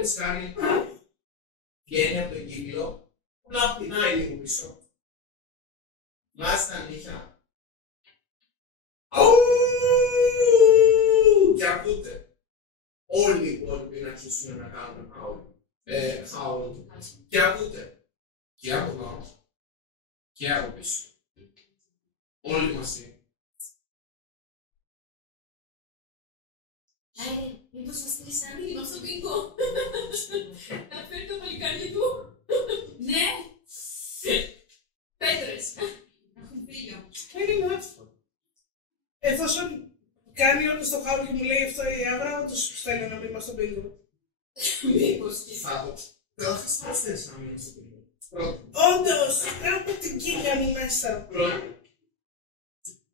Παραδείγματος χάρη, βγαίνει από τον κύκλο, απλά πεινάει λίγο πίσω. Βάζει τα νύχια. Και ακούτε. Όλοι οι υπόλοιποι να αρχίσουν να κάνουν χάουλ. Και ακούτε. Και από εδώ. Και από πίσω. Όλοι μαζί. Μήπως σας στείλει ένα μήνυμα στο πίνκο. Να φέρει το παλικάρι του. Ναι. Πέτρες. Έχουν φίλιο. Είναι εύκολο. Εφόσον κάνει όντως το χάουλ και μου λέει αυτό η Άβρα, όντως στέλνει ένα μήνυμα στο πίνκο. Μήπως και Θα το. Καταρχάς θα στέλνεις ένα μήνυμα στο πίνκο. Όντως, έχω την κύλια μου μέσα.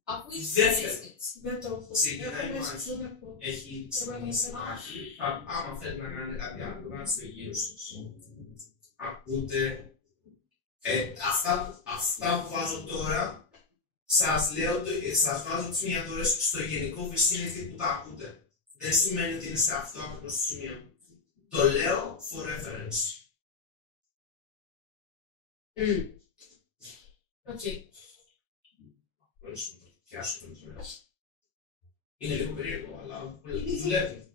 αφού είσαι Δεύτερο. Δεν το έχω. Ξεκινάει Έχω μέσα, μάχη. δεν έχω. Έχει ξεκινήσει μάχη. Άμα θέλετε να κάνετε κάτι άλλο, το κάνετε στο γύρω σας. Ακούτε. Αυτά που βάζω τώρα, σας βάζω τις μiniατούρες στο γενικό vicinity που τα ακούτε. Δεν σημαίνει ότι είναι σε αυτό ακριβώς το σημείο. Το λέω for reference. Οκ. Μπορείς να το πιάσω το μικρό. Είναι λίγο περίεργο, αλλά δουλεύει.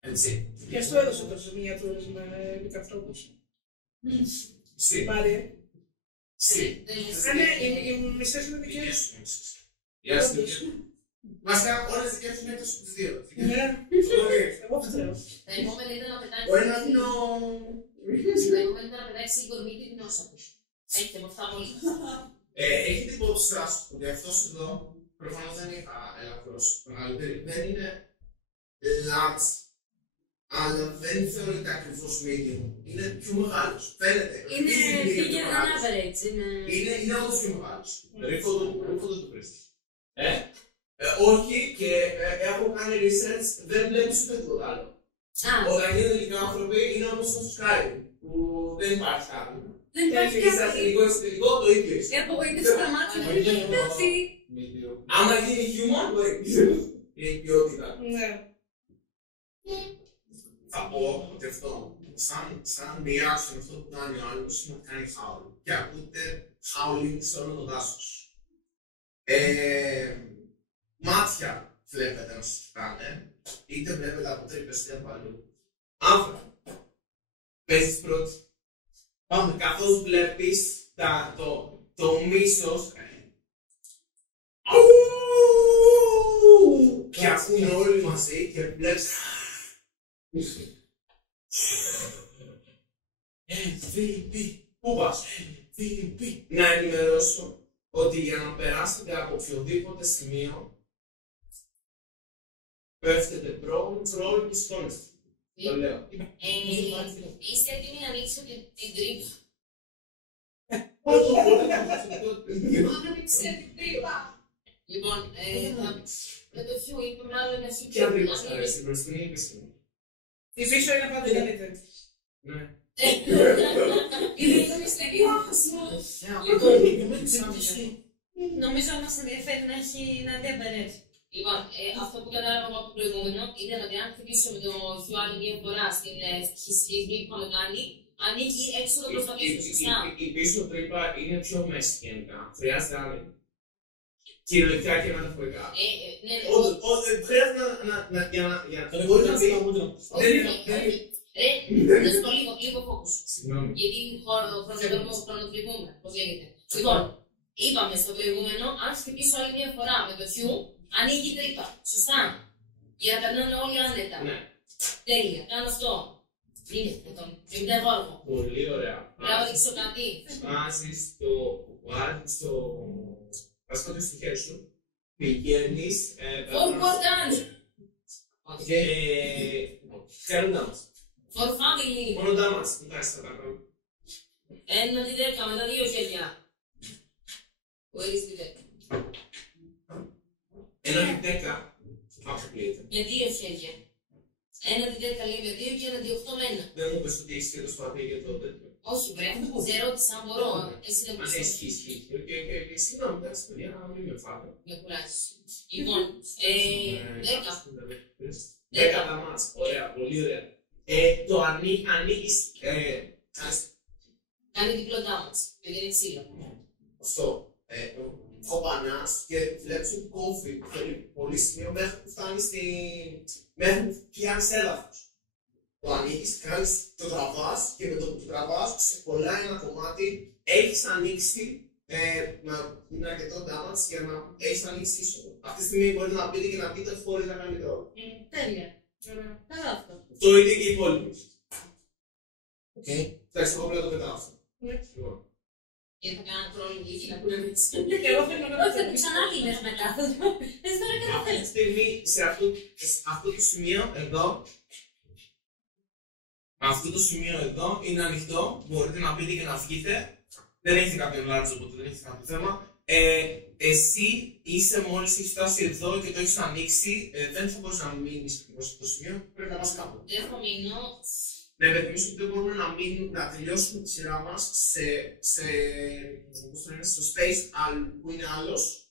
Έτσι. Και αυτό έδωσε τόσες μiniατούρες με μικρόφωνος. Συ. Μάρια. Συ. Οι μισές είναι δικές σου. Γεια σου. Βασικά, όλες τις δικές σου είναι εκτός από τις δύο. Ναι, εγώ φταίω. Τα επόμενα ήταν να πετάξει. Ο ένας είναι ο... Τα επόμενα ήταν να πετάξει η κορμί και την όσα του. Έχετε από αυτά πολύ. Έχετε υπόψη σας ότι αυτός εδώ, προφανώς δεν είχα ελαφρώς μεγαλύτερη, δεν είναι large, αλλά δεν θεωρείται ακριβώς medium. Είναι πιο μεγάλος. Φαίνεται. Είναι bigger than average. Είναι όντως πιο μεγάλος. Ρίχω δεν το βρίσκεις. Όχι, και έχω κάνει research, δεν βλέπεις ούτε τίποτα άλλο. Όταν γίνονται λίγοι άνθρωποι, είναι όμως το Skyrim, που δεν υπάρχει κάτι. Δεν υπάρχει Είσαστε λίγο εσωτερικό, το ίδιο είσαι. Απογοήτευση τα μάτια μου, δεν υπάρχει κάτι. Άμα γίνει human, μπορεί. Είναι η ποιότητα. Ναι. Θα πω ότι αυτό, σαν reaction αυτό που κάνει ο άλλος, είναι ότι κάνει howl. Και ακούτε howling σε όλο το δάσος. Μάτια βλέπετε να σας κοιτάνε, είτε βλέπετε από τρύπες είτε από αλλού. Άμφρα. Παίζεις πρώτη. Πάμε, καθώς βλέπεις το μίσος και ακούνε όλοι μαζί και βλέπεις MVP. Πού πας? MVP. Να ενημερώσω ότι για να περάσετε από οποιοδήποτε σημείο πέφτετε πρόλου και σκόνεστε. Το λέω. Είστε έτοιμοι να ανοίξετε την τρύπα. Να μην ξέρει την τρύπα. Λοιπόν, με το χιού είπαμε άλλο να σου Και αν δεν μας αρέσει, μπροστινή ή πισινή. Η πίσω είναι πάντα γεννήτρια. Ναι. Είναι το μυστήριο. Νομίζω μας ενδιαφέρει να έχει να δει απαραίτητα. Λοιπόν, αυτό που κατάλαβα από το προηγούμενο ήταν ότι αν χτυπήσω με το χιού άλλη μία φορά στην χιστρή που είχαμε κάνει, ανοίγει έξω το προσπαθήσω, σωστά. Η πίσω τρύπα είναι πιο μέση γενικά. Χρειάζεται άλλη. Κυριολεκτικά και μεταφορικά. Χρειάζεται να μπορεί να πει. Να σου πω λίγο focus. Συγγνώμη. Γιατί χρονοτριβούμε, πώς λέγεται. Λοιπόν, είπαμε στο προηγούμενο, αν χτυπήσω άλλη μία φορά με το χιού, ανοίγει η τρύπα. Σωστά. Για να περνάνε όλοι άνετα. Ναι. Τέλεια. Κάνω αυτό. Είναι τον 50 γόργο. Πολύ ωραία. Πρέπει να δείξω κάτι. Βάζεις το βάζεις το πασκότιο στο χέρι σου. Πηγαίνεις. Forward dance. Και κάνοντά μας. For family. Μόνοντά μας. Μην κάνεις τα πράγματα. 1-10 με τα δύο χέρια. Where is the 1-10. Αποκλείεται. Με δύο χέρια. 1-10 λέει με δύο και 1-8 με ένα. Δεν μου πες ότι έχεις και το σπαθί για το τέτοιο. Όχι, βρε. Σε ρώτησα αν μπορώ. Εσύ δεν Αν μπορείς. ισχύει. Συγγνώμη, εντάξει, παιδιά, μην με φάτε. Με κουράζεις. Λοιπόν, 10. 10 τα μάτς. Ωραία, πολύ ωραία. Το ανοίγεις. Κάνει διπλό damage. Πηγαίνει ξύλο. Αυτό. Κοπανάς και βλέπεις ότι κόβει πολύ σημείο μέχρι που φτάνει μέχρι που πιάνεις έδαφος. Το ανοίγεις, το τραβάς και με το που το τραβάς σε κολλάει ένα κομμάτι. Έχεις ανοίξει με αρκετό damage για να έχεις ανοίξει είσοδο. Αυτή τη στιγμή μπορείτε να μπείτε και να πείτε χωρίς να κάνει τρόπο. Τέλεια. Καλά αυτό. Το ίδιο και οι υπόλοιποι. Εντάξει, εγώ πρέπει να το πετάω αυτό. Γιατί θα κάνω πρόβλημα εκεί να πούνε έτσι. Και εγώ θέλω να Θα το ξανά λύνες μετά. Έτσι τώρα και Αυτή τη στιγμή, σε αυτό το σημείο εδώ, είναι ανοιχτό. Μπορείτε να μπείτε και να βγείτε. Δεν έχετε κάποιον large, οπότε δεν έχετε κάποιο θέμα. Εσύ είσαι μόλις έχεις φτάσει εδώ και το έχεις ανοίξει. Δεν θα μπορείς να μείνεις ακριβώς σε αυτό το σημείο. Πρέπει να πας κάπου. Δεν θα μείνω. Να υπενθυμίσω ότι δεν μπορούμε να τελειώσουμε τη σειρά μας στο space που είναι άλλος.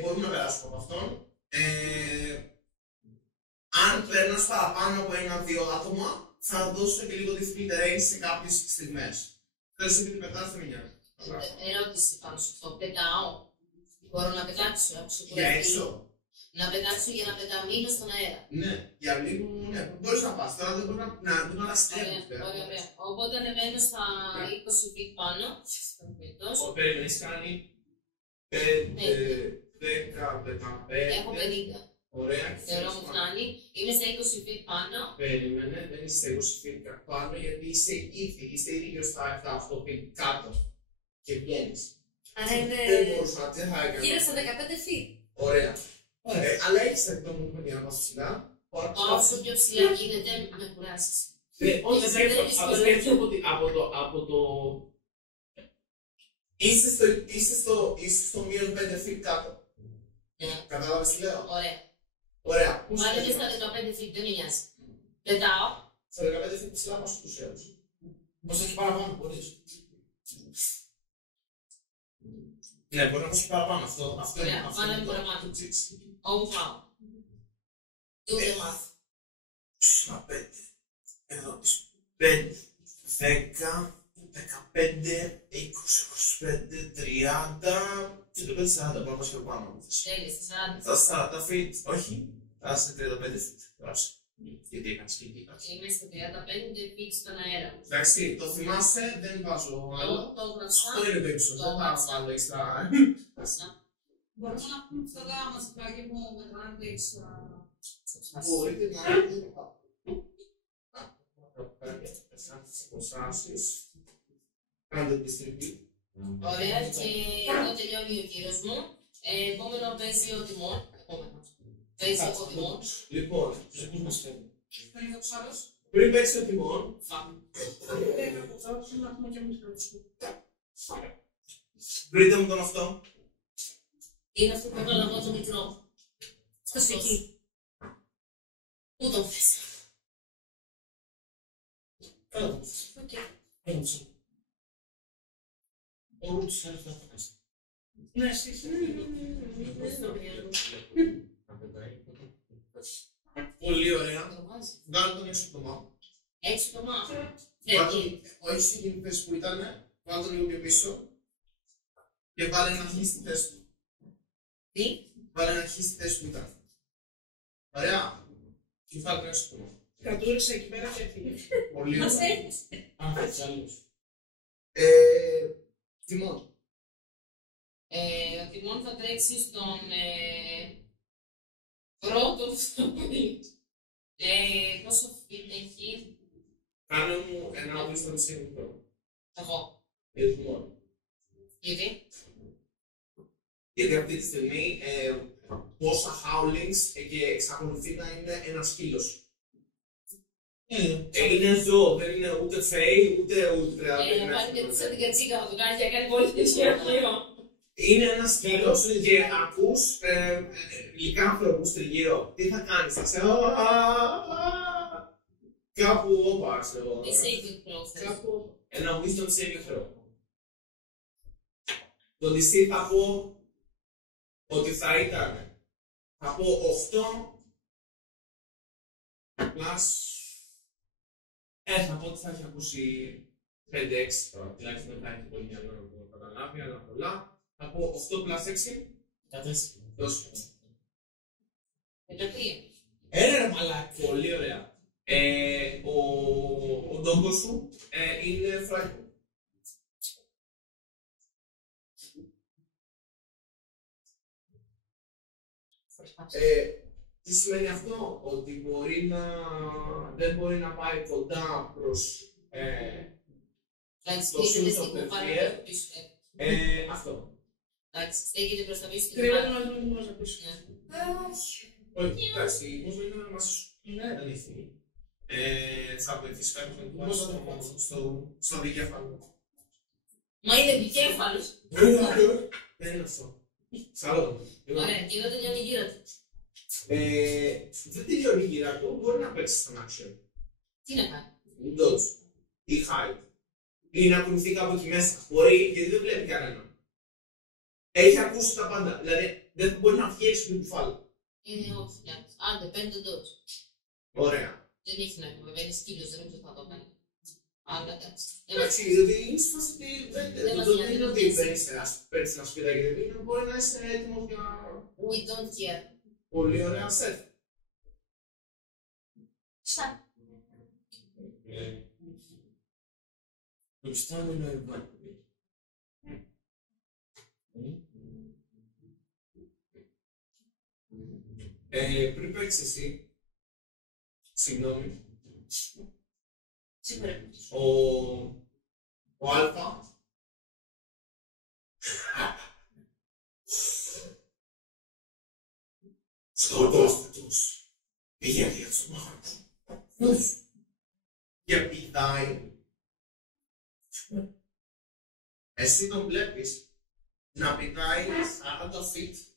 Μπορούμε να περάσουμε από αυτόν. Αν περνάς παραπάνω από 1-2 άτομα, θα δώσω και λίγο difficult terrain σε κάποιες στιγμές. Θέλεις ότι πετάς την μια. Ερώτηση πάνω σε αυτό. Πετάω. Μπορώ να πετάξω από Για έξω. Να πετάξω για να πεταμείνω στον αέρα. Ναι, για λίγο, ναι, μπορείς να πας. Τώρα δεν μπορεί να αναστέλνεις. Ωραία. Οπότε ανεβαίνω στα 20 feet πάνω. Περίμενε, έχεις κάνει 5, 10, 15. Έχω 50. Ωραία. Θεωρώ μου φτάνει. Είμαι στα 20 feet πάνω. Περίμενε, δεν είσαι στα 20 feet πάνω γιατί είστε ήδη γύρω στα 7-8 feet κάτω. Και βγαίνεις. Άρα είναι Δεν μπορούσα να τι γύρω στα 15 feet. Ωραία. Αλλά έχεις τα εκτόμου για να πας ψηλά. Όσο πιο ψηλά γίνεται, με κουράζεις. Όχι, από το. Είσαι στο μείον 5 feet κάτω. Κατάλαβες τι λέω. Ωραία. Βάλε με στα 15 feet, δεν με νοιάζει. Πετάω. Στα 15 feet ψηλά πας στους έους. Πώς έχεις παραπάνω, μπορείς. Ναι, μπορεί να πας και παραπάνω. Αυτό είναι. Ωραία, βάλε με παραπάνω. Όπου πάω. Ούτε μάθω. 5. Εδώ 5, 10, 15, 20, 25, 30. 35-40, μπορεί να πας και πάνω. Τέλεια, στα 40. Στα 40 feet, όχι. Θα είσαι 35 feet. Γράψε. Γιατί έκανες και εκεί. Είμαι στα 35 feet στον αέρα. Εντάξει, το θυμάσαι, δεν βάζω άλλο. Το γράψα. Αυτό είναι το ύψος, δεν θα βάλω έξτρα. Μπορούμε να πούμε αυτά τα μαζικά μου μετράνε το ύψος. Μπορείτε να δείτε αποστάσεις. Κάντε distribute. Ωραία, και εδώ τελειώνει ο κύριος μου. Επόμενο παίζει ο Τιμών. Παίζει ο Τιμών. Λοιπόν, Παίρνει ο ψάρος. πριν παίξει ο Τιμών, βρείτε μου τον αυτό. Είναι αυτό που έβαλα εγώ το μικρό. Στο σπίτι. Πού τον θες. Ναι, εσύ. Πολύ ωραία. Βγάλω τον έξω από το μάτι. Έξω το μάτι. Όχι στις κινητές που ήταν, βάλω τον λίγο πιο πίσω και βάλε να αρχίσει τη θέση του. Τι? Βάλε να αρχίσει τη θέση που ήταν. Ωραία. Και βάλε τον έξω από το μάτι. Κατούρισε εκεί πέρα και έφυγε. Πολύ Μας ωραία. έχεις. Αν θέλεις άλλους. Τιμών. Ο Τιμών θα τρέξει στον πρώτο. Πόσο feet έχει. Κάνε μου ένα wisdom saving throw. Εγώ. Για το Τιμών. Γιατί? Γιατί αυτή τη στιγμή πόσα howlings και εξακολουθεί να είναι ένα σκύλος. Είναι ζώο, δεν είναι ούτε φέι, ούτε ούλτρα. Να πάρει και σαν την κατσίκα να το κάνει και κάνει πολύ τέτοιο. Είναι ένα σκύλος και ακούς λυκάνθρωπους τριγύρω. Τι θα κάνεις, θα σε... Κάπου όπα, ξέρω. Τι saving throw. Κάπου ένα wisdom saving throw. Το DC θα πω ότι θα ήταν, θα πω Plus, θα πω ότι θα έχει ακούσει 5-6 τώρα, τουλάχιστον δεν θα έχει πολύ μυαλό να το καταλάβει, αλλά πολλά. Θα πω 8 plus 6. 14. Δώσε. 13. Ρε μαλάκα. Πολύ ωραία. Ο ντόγκος σου είναι φράγκο. Τι σημαίνει αυτό? Ότι δεν μπορεί να πάει κοντά προς Εντάξει, το στέκεται Shoes of στην the κουφάρα Fear. του πίσω. Αυτό. Εντάξει, στέκεται προς τα πίσω στην Τρίβεται κουφάρα. μαζί με να πίσω. Όχι, εντάξει, η Μόσο είναι να μας ανοιχτεί. Θα βοηθήσει κάποιος στο δικέφαλο. Μα είναι δικέφαλος. Δεν είναι αυτό. Σαλό. Ωραία, και εδώ τελειώνει γύρω του. Δεν τελειώνει η γύρα του, μπορεί να παίξει στον action. Τι να κάνει. Dodge ή hide. Ή να ακολουθεί κάπου εκεί μέσα. Μπορεί, γιατί δεν βλέπει κανέναν. Έχει ακούσει τα πάντα. Δηλαδή δεν μπορεί να βγει έξω από την κουφάλα. Όχι, εντάξει. Άντε, παίρνει τον Dodge. Ωραία. Δεν έχει νόημα, βέβαια είναι σκύλος, δεν νομίζω θα το κάνει. Αλλά εντάξει. Εντάξει, διότι είναι στη φάση ότι Δεν μας δεν νοιάζει, είναι δεν ότι μας παίρνεις ένα σπίτι και δεν μπορεί να είσαι έτοιμος για We don't care. πολύ ωραία σεφ. Σαν. Μπροστά είναι ο Ιβάν. Πριν παίξεις εσύ, συγγνώμη, Σίγουρα. ο Αλφα σκοτώστε τους. Πηγαίνει για τους μάχους. Και πηδάει. Εσύ τον βλέπεις να πηδάει 40 feet.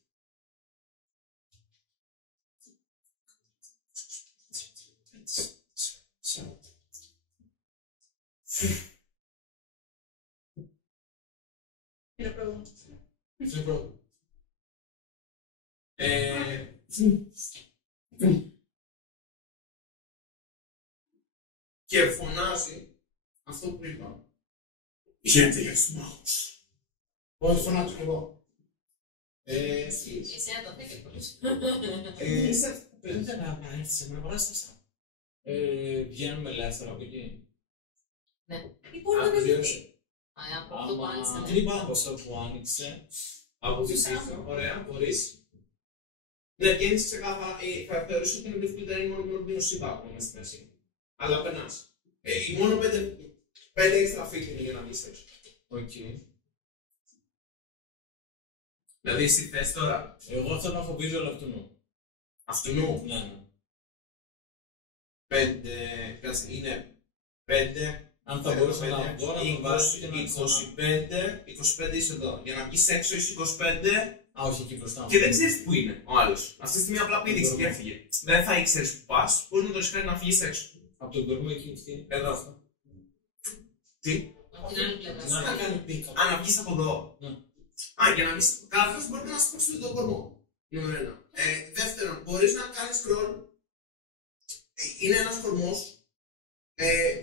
Είναι πρόβλημα. Είναι πρόβλημα. Και φωνάζει αυτό που είπα. Πηγαίνετε για τους μάχους. Όχι, φωνάζω κι εγώ. Εσένα το θέλει πολύ. Δεν θέλω να έρθει σε μένα, παράστασα. Βγαίνουμε ελεύθερα από εκεί. Ναι. Ή μπορεί να δεν Διότι από αυτό που άνοιξε. Δεν είπα από αυτό που άνοιξε. από τη σύγχρονα, ωραία, μπορείς. Ναι, βγαίνεις ξεκάθαρα, θα θεωρήσω ότι είναι difficulty είναι μόνο το σύμπα ακόμα στη μέση. Αλλά περνάς. Μόνο 5 έξτρα feet είναι για να βγεις έξω. Οκ. Δηλαδή εσύ θες τώρα Εγώ θέλω να έχω visual αυτού. αυτού Ναι, ναι. 5, κάτσε, είναι 5, Αν θα μπορούσα να βγω, να τον βάζω και να 25 είσαι εδώ. Για να βγεις έξω είσαι 25 Α, όχι, εκεί μπροστά μου. και δεν ξέρεις που είναι ο άλλος. Αυτή τη στιγμή απλά πήδηξε και έφυγε. Δεν θα ήξερες που πας, μπορείς να το ρισκάρεις να φύγεις έξω. Από τον κορμό εκεί. Εδώ. Τι? Από την άλλη πλευρά. Να κάνει πίκα. Α, να βγεις από εδώ. Ναι. Α, για να βγεις. Καταρχάς μπορεί να σπρώξεις τον κορμό. Νούμερο 1. Δεύτερον, μπορείς να κάνεις scroll. Είναι ένας κορμός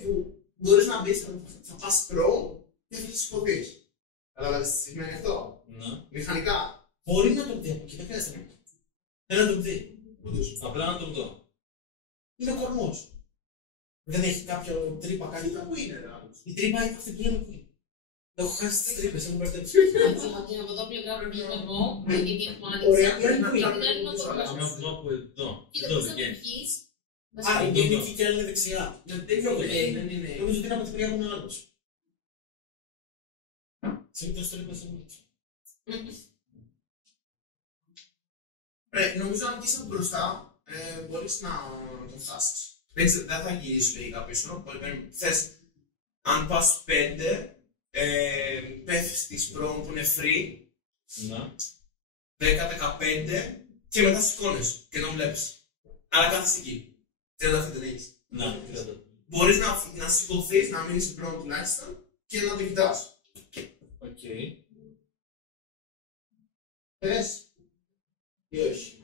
που μπορείς να μπεις, θα πας scroll και θα σηκωθείς. Καταλάβεις τι σημαίνει αυτό? Ναι. Μηχανικά. Μπορεί να τον δει από εκεί, δεν χρειάζεται να πει. Θέλω να τον δει. Όντως. Απλά να τον δω. Είναι ο κορμός. Δεν έχει κάποιο τρύπα, κάτι. Πού είναι ρε άλλος? Η τρύπα είναι αυτή που λέμε που είναι. Έχω χάσει τις τρύπες, έχω μπερδέψει. Από την από εδώ πλευρά που είναι εγώ, γιατί έχω Ωραία, άνοιξα. είναι Και να την άλλη είναι ο κάνεις κορμός. Να βγω από εδώ. Κοίτα, Εδώ πώς δεν θα βγαίνει. βγεις. Α, είναι εκεί και άλλη είναι δεξιά. Δεν δεν είναι. Νομίζω ότι είναι από την τρία μου είναι άλλος. Συνήθως τρύπες είναι. Νομίζω αν βγεις από μπροστά, μπορείς να τον φτάσεις. Δεν θα γυρίσεις λογικά πίσω. Θες, αν πας 5, πέφτεις στη σπρώμ που είναι free, Ναι. 10-15 και μετά σηκώνεις και τον βλέπεις. Αλλά κάθεσαι εκεί. 30 δεν έχεις. Ναι, κοίτα. Μπορείς να σηκωθείς, να μείνεις στην πρώτη τουλάχιστον και να την κοιτάς. Οκ. Θες ή όχι?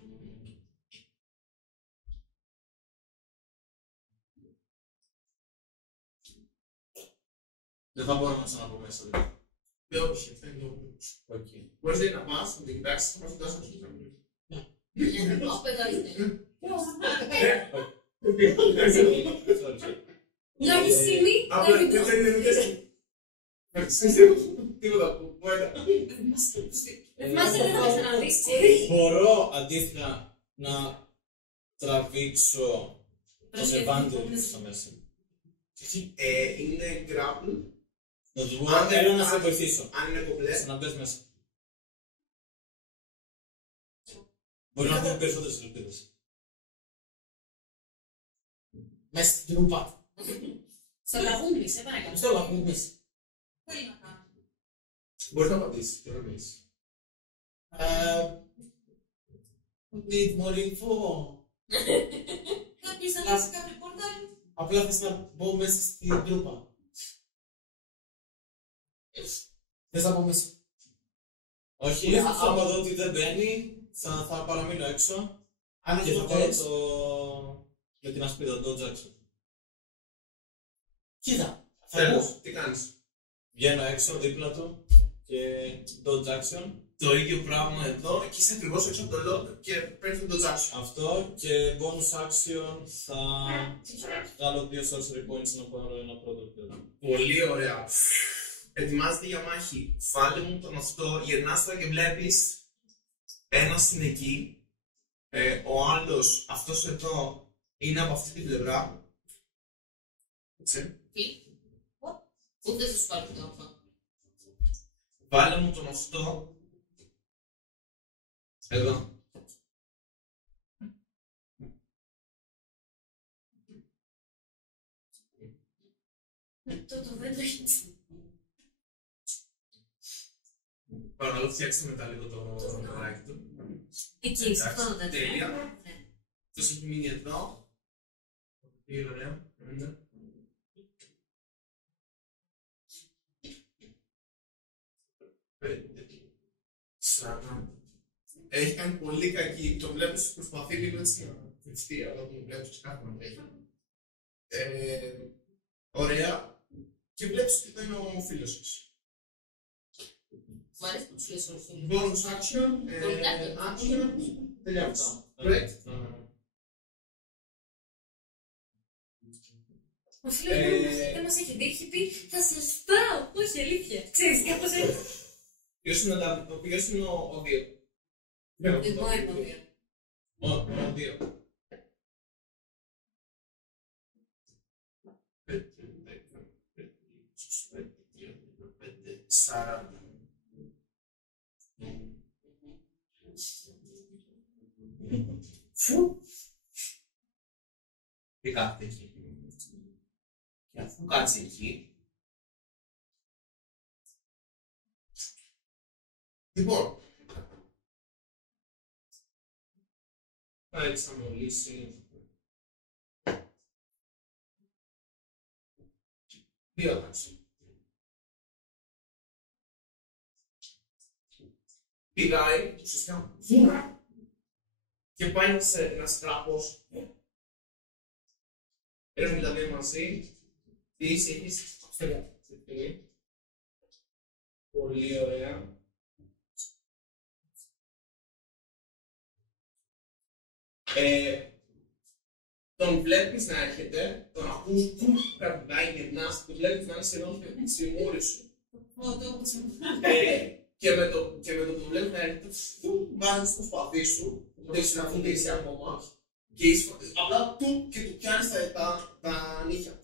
Δεν θα μπορώ να ξαναπώ μέσα. Δεν όχι, αυτό είναι το όποιο. Μπορείς να πας, να την κοιτάξεις, θα πας να φτάσεις στο καμπίνο. Αυτό εδώ είναι. Sorry. Λόγη στιγμή, Απλά δεν δεν το. είναι τίποτα που πόετα. Θυμάσαι δεν θα ξαναδείς. Μπορώ αντίστοιχα να τραβήξω τον Ευάγγελο στα μέσα. Είναι grapple. Να του πω, θέλω να σε βοηθήσω. Αν είναι κομπλέ, Να μπες μέσα. Μπορεί να πούμε περισσότερες ελπίδες. Μέσα στην τρούπα. Στο λαγούμι, σε παρακαλώ. Στο λαγούμις. Τι θέλει να κάνει. μπορείς να απαντήσεις και να μιλήσεις. Need more info. Κάποιος θα λύσει κάποιο πόρταλ. Απλά θες να μπω μέσα στην τρούπα. Θες να μπω μέσα. Όχι, Πολύ άμα σωστό. δω ότι δεν μπαίνει, θα παραμείνω έξω Αν και θα αυτό πάρω θες, με την ασπίδα, το Jackson. κοίτα. Θα Τέλος, μπω. τι κάνεις. Βγαίνω έξω δίπλα του και το Jackson. Το ίδιο πράγμα εδώ, εκεί είσαι ακριβώς έξω από το lock και παίρνεις τον Jackson. Αυτό και bonus action θα βγάλω 2 sorcery points να πάρω ένα πρώτο πλέον. Πολύ ωραία. Ετοιμάζεται για μάχη. Βάλε μου τον αυτό, γυρνάς τώρα και βλέπεις ένας είναι εκεί. Ο άλλος, αυτός εδώ, είναι από αυτή την πλευρά. Έτσι. Τι. Ούτε θα σου πάρει το αυτό. Βάλε μου τον αυτό. Εδώ. Το δεν το έχει. Παρακαλώ φτιάξτε μετά λίγο το νεράκι του. Εκεί, σε αυτό το τέτοιο. Τέλεια. Αυτός έχει μείνει εδώ. Πολύ ωραία. Ναι. Έχει κάνει πολύ κακή. Το βλέπεις προσπαθεί λίγο έτσι να κρυφτεί, αλλά το βλέπεις ξεκάθαρα να τρέχει. Ωραία. Και βλέπεις ότι ήταν ο φίλος σας. Μ' αρέσει που τους λες όλους τους. Bonus action, action, τελειώνεις. Right. Ο φίλος μου δεν μας έχει δει, έχει πει θα σας πάω. Όχι, αλήθεια. Ξέρεις, κάπως έτσι. Ποιος είναι ο δύο. Εγώ είμαι ο δύο. Ο δύο. Σαράντα. Φου. Τι κάθεται εκεί. Και αφού κάτσει εκεί. Λοιπόν. Θα εξαμολύσει. 2 άταξε. Πηδάει ουσιαστικά και πάει να στραπώσει. Έρχονται τα δύο μαζί. Τι έχεις αυστηρά. Πολύ ωραία. Τον βλέπεις να έρχεται, τον ακούς που κρατάει, γυρνάς, τον βλέπεις να είναι σχεδόν στη μούρη σου. Και με το που βλέπεις να έρχεται, βάζεις το σπαθί σου, δεν έχεις να φουτήσει ακόμα, και απλά του και του πιάνεις τα νύχια.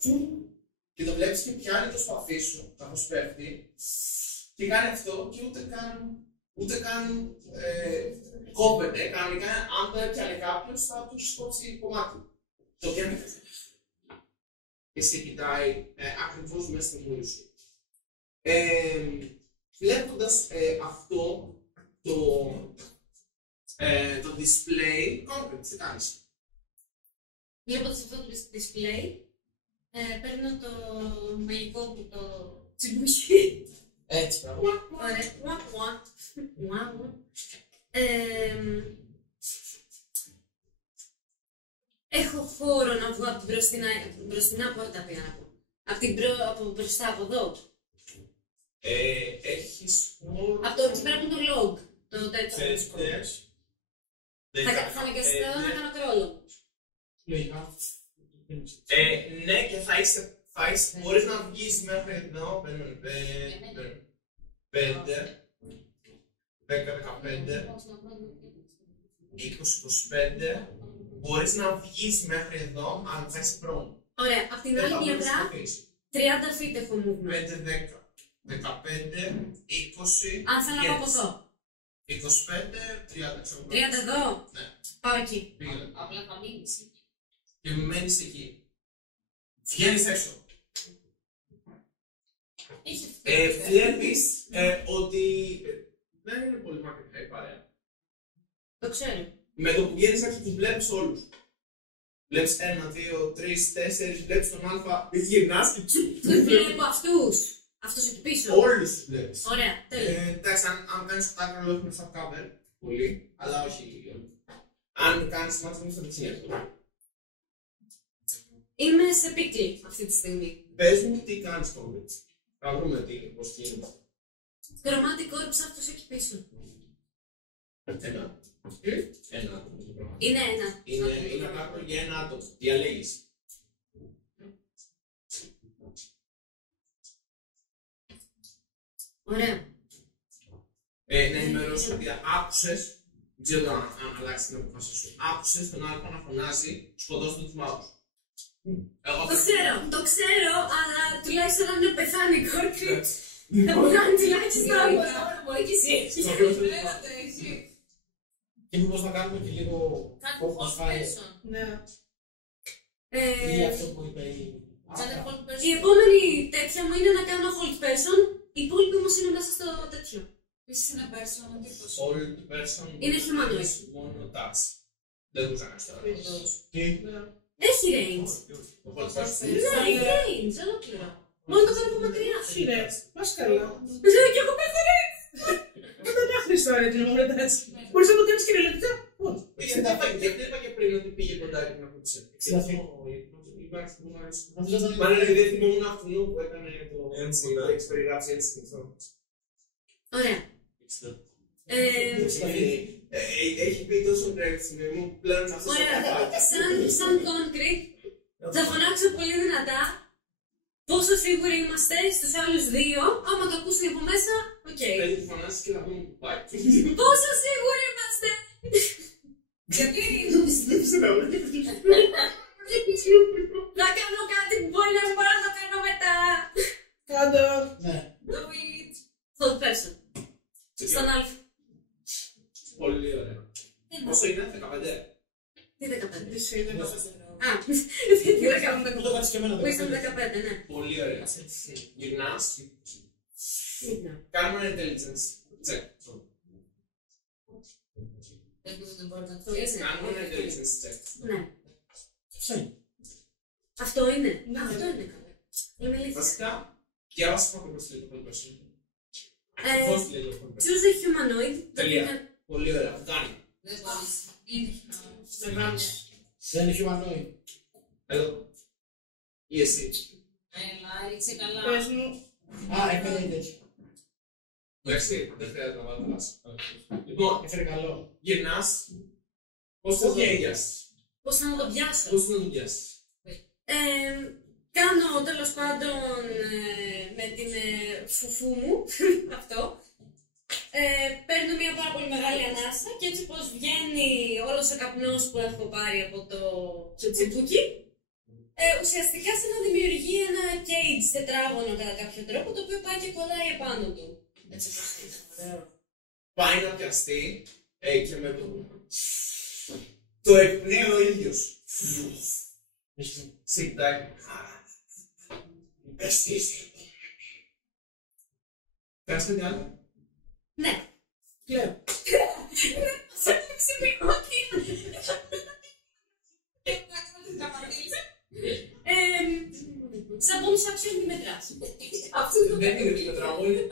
Και το βλέπεις και πιάνει το σπαθί σου, καθώς πέφτει, και κάνει αυτό και ούτε καν κόβεται. Κανονικά, αν το έπιανε κάποιος, θα του σκόψει κομμάτι. Το πιάνει και σε κοιτάει ακριβώς μέσα στη μούρη σου. Βλέποντας αυτό το display, concrete, τι κάνεις. Βλέποντας αυτό το display, παίρνω το μαγικό μου το τσιμπούκι. Έτσι, πράγμα. Ωραία. Έχω χώρο να βγω από την μπροστινά πόρτα πια. Από μπροστά από εδώ. Έχει σκορ. Από το εκεί πέρα που είναι το log. Το τέτοιο. 5. Θα αναγκαστώ να κάνω κρόλο. Λογικά. Ναι, και μπορείς να βγεις μέχρι εδώ. 5, 10, 15, 20, 25. Μπορείς να βγεις μέχρι εδώ, αλλά θα είσαι πρόνο. Ωραία, απ' την άλλη πλευρά 30 feet έχω movement. 5, 10, 15, 20. Αν θέλω να πάω από εδώ. 25, 30, ξέρω. 30 εδώ. Ναι. Πάω εκεί. Πήγαινε. Απλά θα μείνεις εκεί. Και μένεις εκεί. Βγαίνεις έξω. Βλέπεις ότι δεν είναι πολύ μακριά η παρέα. Το ξέρω. Με το που βγαίνεις έξω τους βλέπεις όλους. Βλέπεις 1, 2, 3, 4, βλέπεις τον Α, γυρνάς και τσου. Βλέπω αυτούς. Αυτούς εκεί πίσω. Όλους τους βλέπεις. Ωραία, τέλεια. Εντάξει, αν κάνεις το άκρο έχουμε στα cover, πολύ, αλλά όχι όλοι. Αν κάνεις μάτς θα δεξιά. Είμαι σε πίκλι αυτή τη στιγμή. Πες μου τι κάνεις COVID. Θα βρούμε πώς γίνεται. Chromatic Orbs αυτός εκεί πίσω. Ένα. Ένα. Είναι ένα. Είναι ένα άκρο για ένα άτομο. Διαλέγεις. Ωραία. Να ενημερώσω ότι άκουσες, δεν ξέρω αν αλλάξει την αποφάση σου, άκουσες τον άλλο να φωνάζει σκοτώστε τους μάγους. Το ξέρω, αλλά τουλάχιστον αν είναι πεθάνει η κόρη, θα μου κάνει τουλάχιστον. Μπορεί και εσύ. Και μήπως να κάνουμε και λίγο Κάτι Ναι. ή αυτό που είπε η... Η επόμενη τέτοια μου είναι να κάνω hold person, οι υπόλοιποι όμως είναι μέσα στο τέτοιο. Επίσης είναι person, τίποτα. All person Είναι humanoid. έχεις μόνο touch. Δεν μπορείς να κάνεις τώρα. Έχει range. Το hold person. Ναι, έχει range, ολόκληρο. Μόνο το κάνω από μακριά. Όχι ρε, πας καλά. Λέω κι εγώ πέφτω range. Δεν είναι άχρη ιστορία την ομορφετάς. Μπορείς να το κάνεις κυριολεκτικά. Πώς. Γιατί είπα και πριν ότι πήγε κοντά και να ακούσει. Νομίζω Μα είναι επειδή θυμόμουν αυτού που έκανε το έχεις περιγράψει έτσι στην αυτό. Ωραία. Έχει πει τόσο τρέξιμο μου πλέον αυτό. Ωραία. Σαν concrete, θα φωνάξω πολύ δυνατά πόσο σίγουροι είμαστε στους άλλους δύο. Άμα το ακούσουν από μέσα, οκ. Πρέπει να φωνάσεις και να δούμε που πάει. Πόσο σίγουροι είμαστε! Γιατί Δεν ξέρω. Θα κάνω κάτι που μπορεί να μην μπορώ να το κάνω μετά. Κάντο. ναι. do it. Hold person. Στον Α. Πολύ ωραία. Πόσο είναι, 15. Τι 15. Τι είναι. Α, τι 15. Μου το κάνεις και εμένα. Που ήσταν 15, ναι. Πολύ ωραία. Γυρνάς. Γύρνα. Κάνουμε ένα intelligence check. Αυτό είναι. Κάνουμε ένα intelligence check. Ναι. Αυτό είναι. Αυτό είναι. Ναι. Αυτό είναι καλά. Είμαι ηλίθια. Βασικά, διάβασα πάνω προς το λίγο person. Πώς λέει το person. Choose a humanoid. Τελεία. Πολύ ωραία. Κάνει. Δεν μπορείς. Είναι Δεν είναι humanoid. Εδώ. Ή εσύ. Έλα, ρίξε καλά. Πες μου. Α, έκανε τέτοιο. Εντάξει, δεν χρειάζεται να βάλω λάθος. Λοιπόν, Έφερε καλό. γυρνάς. Πώς θες να το πιάσεις. Πώς θα το πιάσω. Πώς θες να το πιάσεις. Κάνω τέλος πάντων με την φουφού μου αυτό. Παίρνω μια πάρα πολύ μεγάλη ανάσα και έτσι πως βγαίνει όλος ο καπνός που έχω πάρει από το τσιμπούκι, ουσιαστικά σαν να δημιουργεί ένα cage τετράγωνο κατά κάποιο τρόπο, το οποίο πάει και κολλάει επάνω του. Έτσι πως είναι. Πάει να πιαστεί και με το εκπνέει ο ίδιος. Σιντάει. Εστίσει. Κάνεις κάτι άλλο. Ναι. Κλαίω. Σε έπαιξε μηνότη. Σαν bonus action μη μετράς. Δεν είναι τι μετράγω, έχει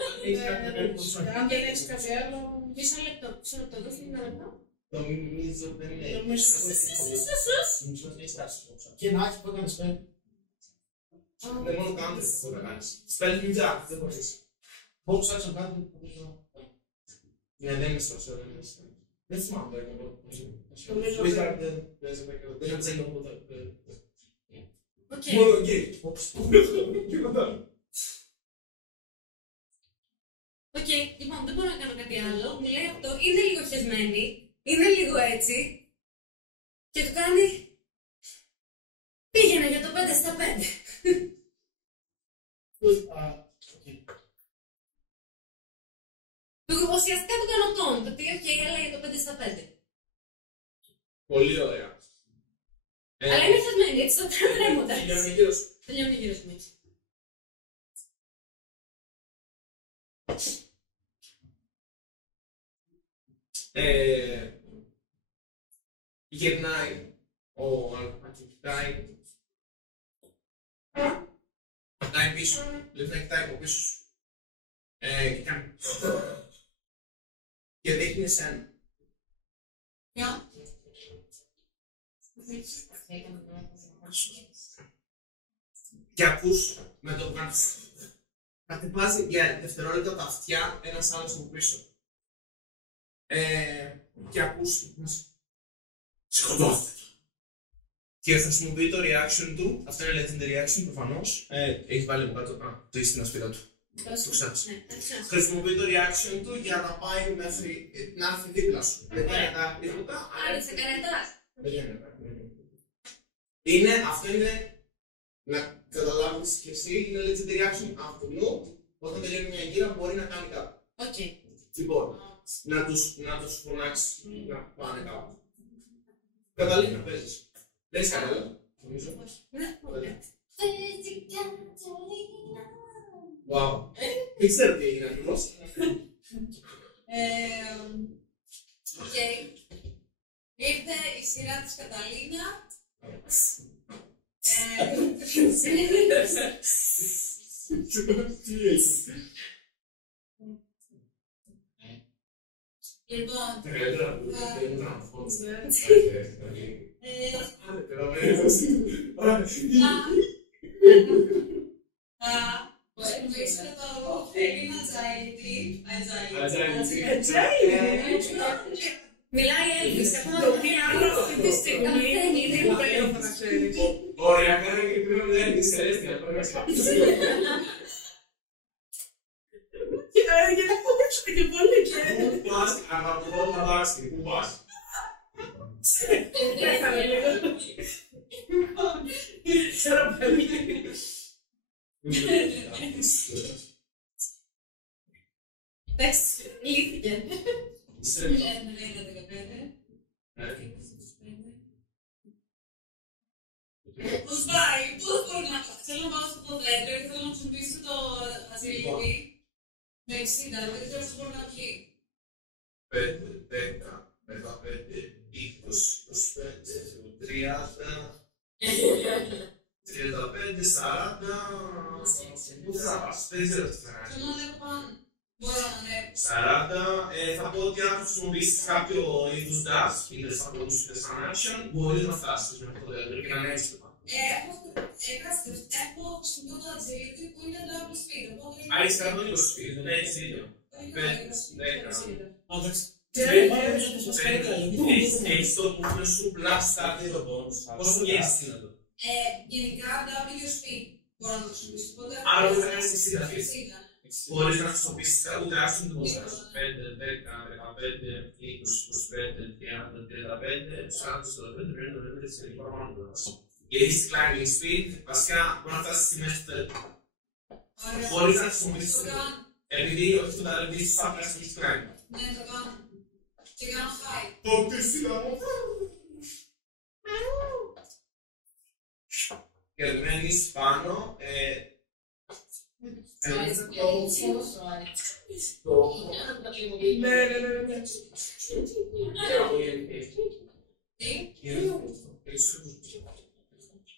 κάτι να κάνει πόσο. Αν δεν έχεις κάτι άλλο. Μισό λεπτό, δώστε ένα λεπτό. Νομίζω δεν είναι. Νομίζω ότι έχει τάση. Και να έχει που έκανες πριν. Δεν μόνο κάνεις αυτό να κάνεις. Σπέλνει μιτζά, δεν μπορείς. Bonus action κάτι που νομίζω. Ναι, δεν είναι στο δεν θυμάμαι το Wizard δεν παίζεται και δεν έπαιζε και ποτέ. Μόνο γκέι. Οκ, λοιπόν, δεν μπορώ να κάνω κάτι άλλο. Μου λέει αυτό, είναι λίγο χεσμένη, είναι λίγο έτσι. Και του κάνει. Πήγαινε για το 5 στα 5. Ουσιαστικά του κάνω τόν. Το οποίο και έλα για το 5 στα 5. Πολύ ωραία. Αλλά είναι χεσμένη, έτσι το τρέμοντα. Τελειώνει γύρος. Τελειώνει γύρος μου έτσι. Γυρνάει ο Αλπάκη, κοιτάει πίσω, δηλαδή να κοιτάει από πίσω και κάνει και δείχνει εσένα. Και ακούς με το που κάνεις χτυπάζει για δευτερόλεπτα τα αυτιά ένας άλλος από πίσω. Και ακούς σκοτώστε το. Και χρησιμοποιεί το reaction του, αυτό είναι legendary reaction προφανώς. Έχει βάλει από κάτω το είσαι στην ασπίδα του. Το ξέχασα. Χρησιμοποιεί το reaction του για να πάει μέχρι να έρθει δίπλα σου. Δεν κάνει τα τίποτα. Άρα σε κανένα. Είναι, αυτό είναι, να καταλάβεις και εσύ, είναι legendary reaction αυτού. Όταν τελειώνει μια γύρα μπορεί να κάνει κάτι. Οκ. Λοιπόν, να τους φωνάξει να πάνε κάπου. Καταλήγει να παίζεις. Δεν είσαι κανένα, νομίζω. Wow. Δεν ξέρω τι έγινε ακριβώς. Οκ. Ήρθε η σειρά της Καταλίνα. Λοιπόν, εννοήσετε το Έλληνα Τζαϊτή. Μιλάει Έλληνες, έχουμε Το οποίο άλλο αυτή τη στιγμή είναι υπέροχο να ξέρεις. Ωραία, κάνει και πριν να είναι δυσαρέστια. Γιατί φοβήσατε και πολύ και... Πού πας, αγαπητό θα βάσει, πού πας. Έχαμε λίγο. Ξέρω πολύ. Εντάξει, λύθηκε. Πώς πάει, πώς μπορεί να πάει. Θέλω να πάω στο τετράδιο και θέλω να χρησιμοποιήσω το αζηλιπή με 60, δεν ξέρω πώς μπορεί να βγει. 5, 10, 15, 20, 25, 30, 35, 40. Πού θα πας, δεν ξέρω τι θα κάνεις. Θέλω να ανέβω πάνω. Μπορώ να ανέβω. 40, θα πω ότι αν χρησιμοποιήσεις κάποιο είδους dash, είτε σαν bonus είτε σαν action, μπορείς να φτάσεις μέχρι το τέλος και να ανέβεις το πάνω. Έχω χρησιμοποιώ το αζηλιπή που είναι double speed. Α, είσαι 120 feet, δεν έχεις δίκιο. 5, 10. Έχεις το movement σου plus start το bonus. Πόσο βγαίνεις είναι αυτό. Γενικά W speed μπορώ να το χρησιμοποιήσω. Άρα δεν θα κάνεις 60 feet. Μπορείς να χρησιμοποιήσεις ούτε action του bonus. 5, 10, 15, 20, 25, 30, 35, 40, 45, 50, 60, γιατί έχεις climbing speed, βασικά μπορεί να φτάσεις στη μέση του τέλους. Μπορείς να χρησιμοποιήσεις το επειδή όχι το ταλέπι θα πέρασε και έχεις climbing. Ναι, το κάνω. Και κάνω high. Τότε σειρά μου. Και μένεις πάνω. Ναι.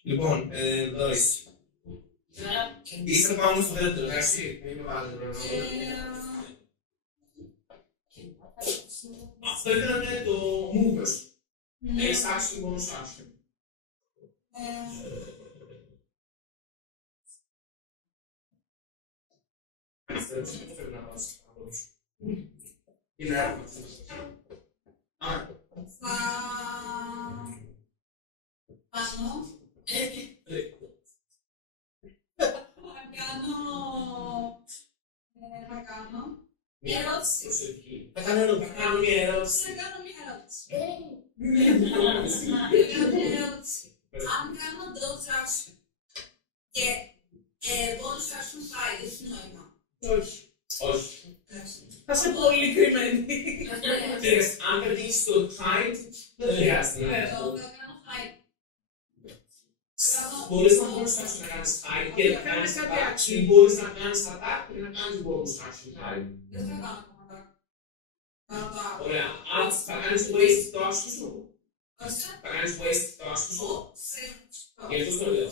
Λοιπόν, εδώ είσαι. Είσαι πάνω στο δέντρο, εντάξει. Μην με βάλετε πρόβλημα. Αυτό ήταν το move σου. Έχεις action, bonus action. Αριστερός δεν πρέπει να βάζεις πάνω σου. Είναι εύκολο. Θα κάνω. Θα κάνω μια ερώτηση. Θα κάνω μια ερώτηση. Θα κάνω μια ερώτηση. Αν κάνω dodge action και bonus action fight, έχει νόημα. Όχι. Όχι. Θα είσαι πολύ κρυμμένη. Αν πετύχεις το height, δεν χρειάζεται. Θα κάνω fight. Μπορείς να μπορείς να κάνεις height και να κάνεις κάτι attack. action. Μπορείς να κάνεις attack και να κάνεις bonus action height. Δεν θα κάνω ακόμα attack. Ωραία. Αν θα κάνεις waste το action σου. Ώστε. Θα κάνεις waste το action σου. Γι' αυτό το λέω.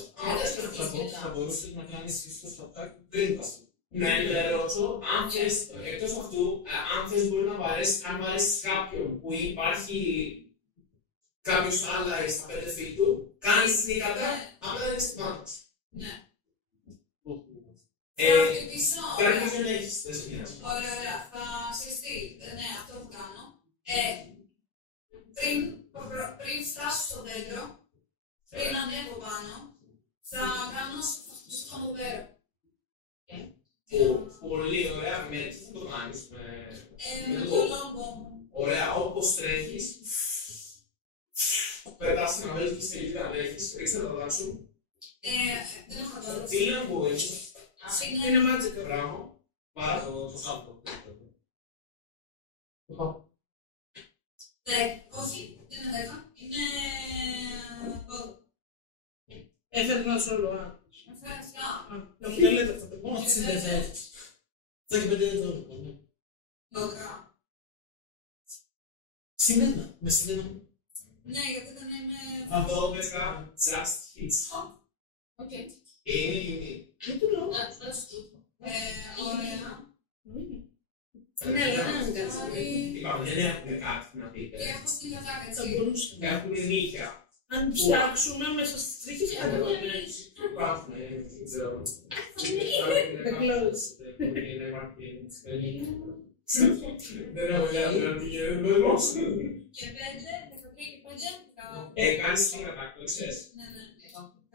Θα μπορούσες να κάνεις ίσως attack πριν πας. Ναι, το ρωτήσω, αν θες, εκτός αυτού, αν θες μπορεί να βαρέσεις, αν βαρέσεις κάποιον που υπάρχει κάποιος άλλα στα 5 feet του, κάνεις sneak attack, απλά δεν έχεις advantage. Ναι. Ε, Θα χτυπήσω. Κάτι δεν έχεις, δεν σε νοιάζει. Ωραία, ωραία. Θα συστεί. Ναι, αυτό θα κάνω. Πριν φτάσω στο δέντρο, πριν ανέβω πάνω, θα κάνω στο μοντέρο. Πολύ ωραία, με τι θα το κάνεις, Με το λόγο μου. ωραία, όπως τρέχεις, πετάς την αμέλη και στην να τρέχεις, ρίξτε τα δάχτυλα σου. Δεν έχω το Τι είναι που έχεις, Είναι magical. μπράβο, πάρα Το σάπτο. όχι, δεν είναι 10. Είναι 12. Έφερε ένα σόλο, Ευχαριστώ. να μου τα λέτε αυτά. Μόνο αυτή είναι θέση. Θα έχει 5 λεπτό. 12. Συνένα. Με συνένα. Ναι, γιατί δεν είμαι. αυτό μέσα, just hits. Οκ. Είναι unique. Δεν το λέω. Ωραία. Ναι, αλλά δεν είναι κάτι. Είπαμε, δεν έχουμε κάτι να Και πείτε. έχω στην κατάκα, Θα έτσι. μπορούσε. Έχουμε νύχια. Αν ψάξουμε μέσα στις τρίχες, θα το δούμε. Υπάρχουν, δεν ξέρω. The clothes. Δεν έχω ιδέα τι γίνεται, δεν μπορούσα. Και 5, 13 και 5, 18. Κάνεις την κατάκτηση, το ξέρεις. Ναι, ναι,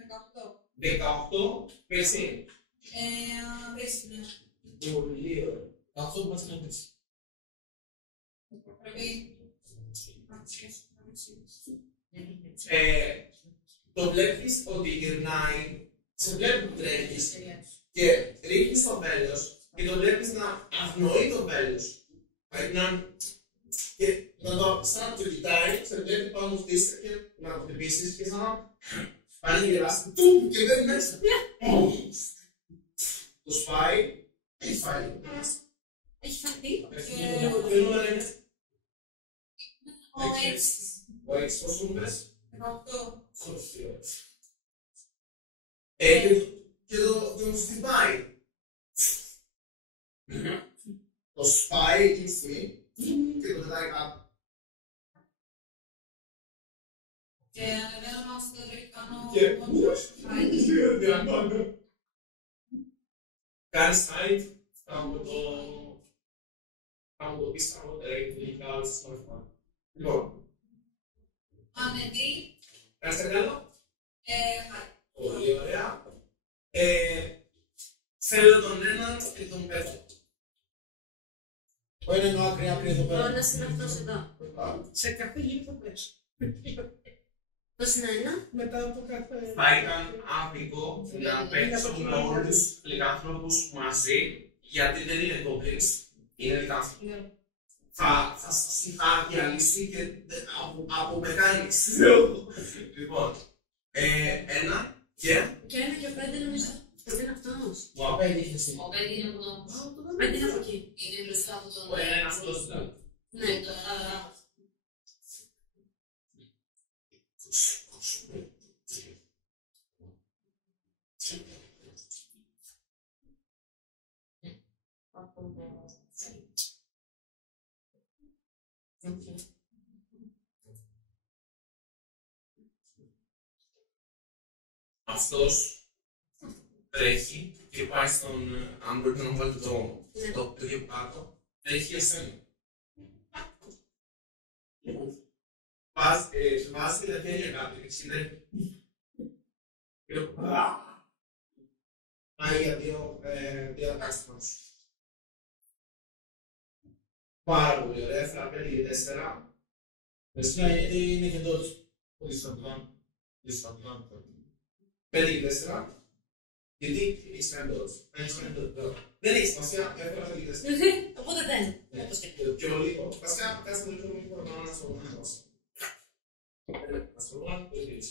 18. 18 περσί. Πες, ναι. Πολύ ωραία. Αυτό που μας να πεις. Πρέπει. Το βλέπεις ότι γυρνάει, σε βλέπει που τρέχεις και ρίχνεις το βέλος και το βλέπεις να αγνοεί το βέλος. Πρέπει και να το σαν να το κοιτάει, σε βλέπει πάνω μου χτίσει και να το χτυπήσεις και σαν να πάλι γελάσει τουμ και δεν μέσα. Το σπάει, έχει φάει. Έχει φανεί. Τι νούμερο είναι? Ο έξι. Ο έξι πώς μου πες? 18. Και τον χτυπάει. Το σπάει εκείνη τη στιγμή και το πετάει κάτω. Και ανεβαίνω πάνω στο τέλο και κάνω. Και Hide. κάνεις hide από το πίσω από το τελικά άλλες στο φορά. Λοιπόν, Ανεβεί. κάνεις κάτι άλλο? Hide. Πολύ ωραία. Θέλω τον έναν και τον πέτρο. Ο είναι άκρη εδώ Ο πέρα. ένας είναι αυτός εδώ. Σε κάθε γύρο θα πες. Πώς είναι ένα. Μετά από κάθε. Θα ήταν άδικο να παίξουν όλους τους λιγάνθρωπους μαζί, γιατί δεν είναι goblins, είναι λιγάνθρωποι. Ναι. Θα σας είχα διαλύσει και από mechanics. Λοιπόν, ένα και... Και ένα και ο 5 νομίζω. Είναι αυτός. Wow. Πέντε είχε εσύ. Ο 5 είναι από εδώ. 5 είναι από εκεί. Είναι μπροστά από τον. Ο ένα αυτός δηλαδή. Ναι. Αυτός τρέχει και πάει στον. Αν μπορείτε να μου βάλετε το ίδιο κάτω, τρέχει για σένα. Βάζει τα χέρια κάτω και συνέχεια. Πάει για δύο ατάξεις σου. Πάρα πολύ ωραία, έφερα 5 και 4. Βασικά είναι και τόσο. Δυστατλάν. 5 και 4. Γιατί έχεις κάνει τόσο. Δεν έχει σημασία, έφερα 5 και 4. Οπότε δεν. Όπως και Και πιο λίγο. Βασικά, κάτσε το λίγο λίγο να σου πω. Να σου πω, το ίδιο.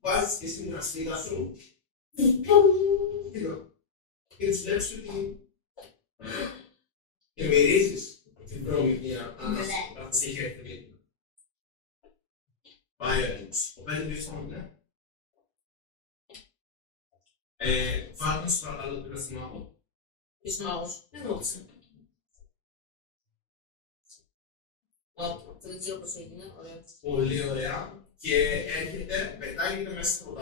Βάζεις και στην αστίδα σου και τους βλέπεις ότι και μυρίζεις την προμηθεία ανάσταση είχε έρθει. Πάει ο έλεγχος. Ο πέντε βρίσκομαι, ναι. Βάλτε στο παρακαλώ το πειραστημάκο. Ποιος μάγος. Δεν ρώτησα. Δεν ξέρω πώς έγινε. Ωραία. Πολύ ωραία. Και έρχεται, πετάγεται μέσα από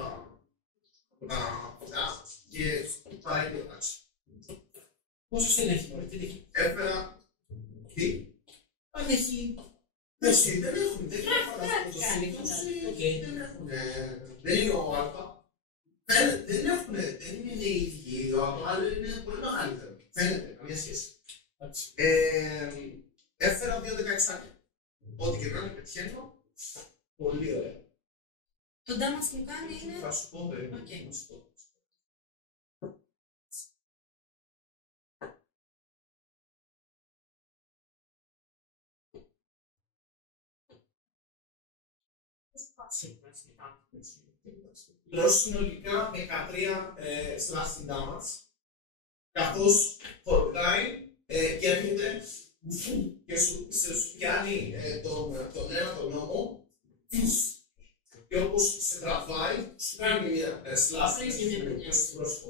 τα φωτά και πάει και τάξη. Πόσο στενή έχει, μωρέ, τι έχει. Έφερα. Τι. Αν έχει. Εσύ, δεν έχουν. Δεν είναι ο Α. Δεν έχουν. Δεν είναι οι ίδιοι. Το άλλο είναι πολύ μεγαλύτερο. Φαίνεται, καμία σχέση. Έφερα 2-16. Ό,τι και να είναι πετυχαίνω. Πολύ ωραία. Το damage που κάνει είναι. Θα σου πω, περίπου. Τρως συνολικά 13 slashing damage, καθώς φορτάει και έρχεται και σου πιάνει τον ένα τον νόμο και όπως σε τραβάει, σου κάνει μια slash στο πρόσωπο.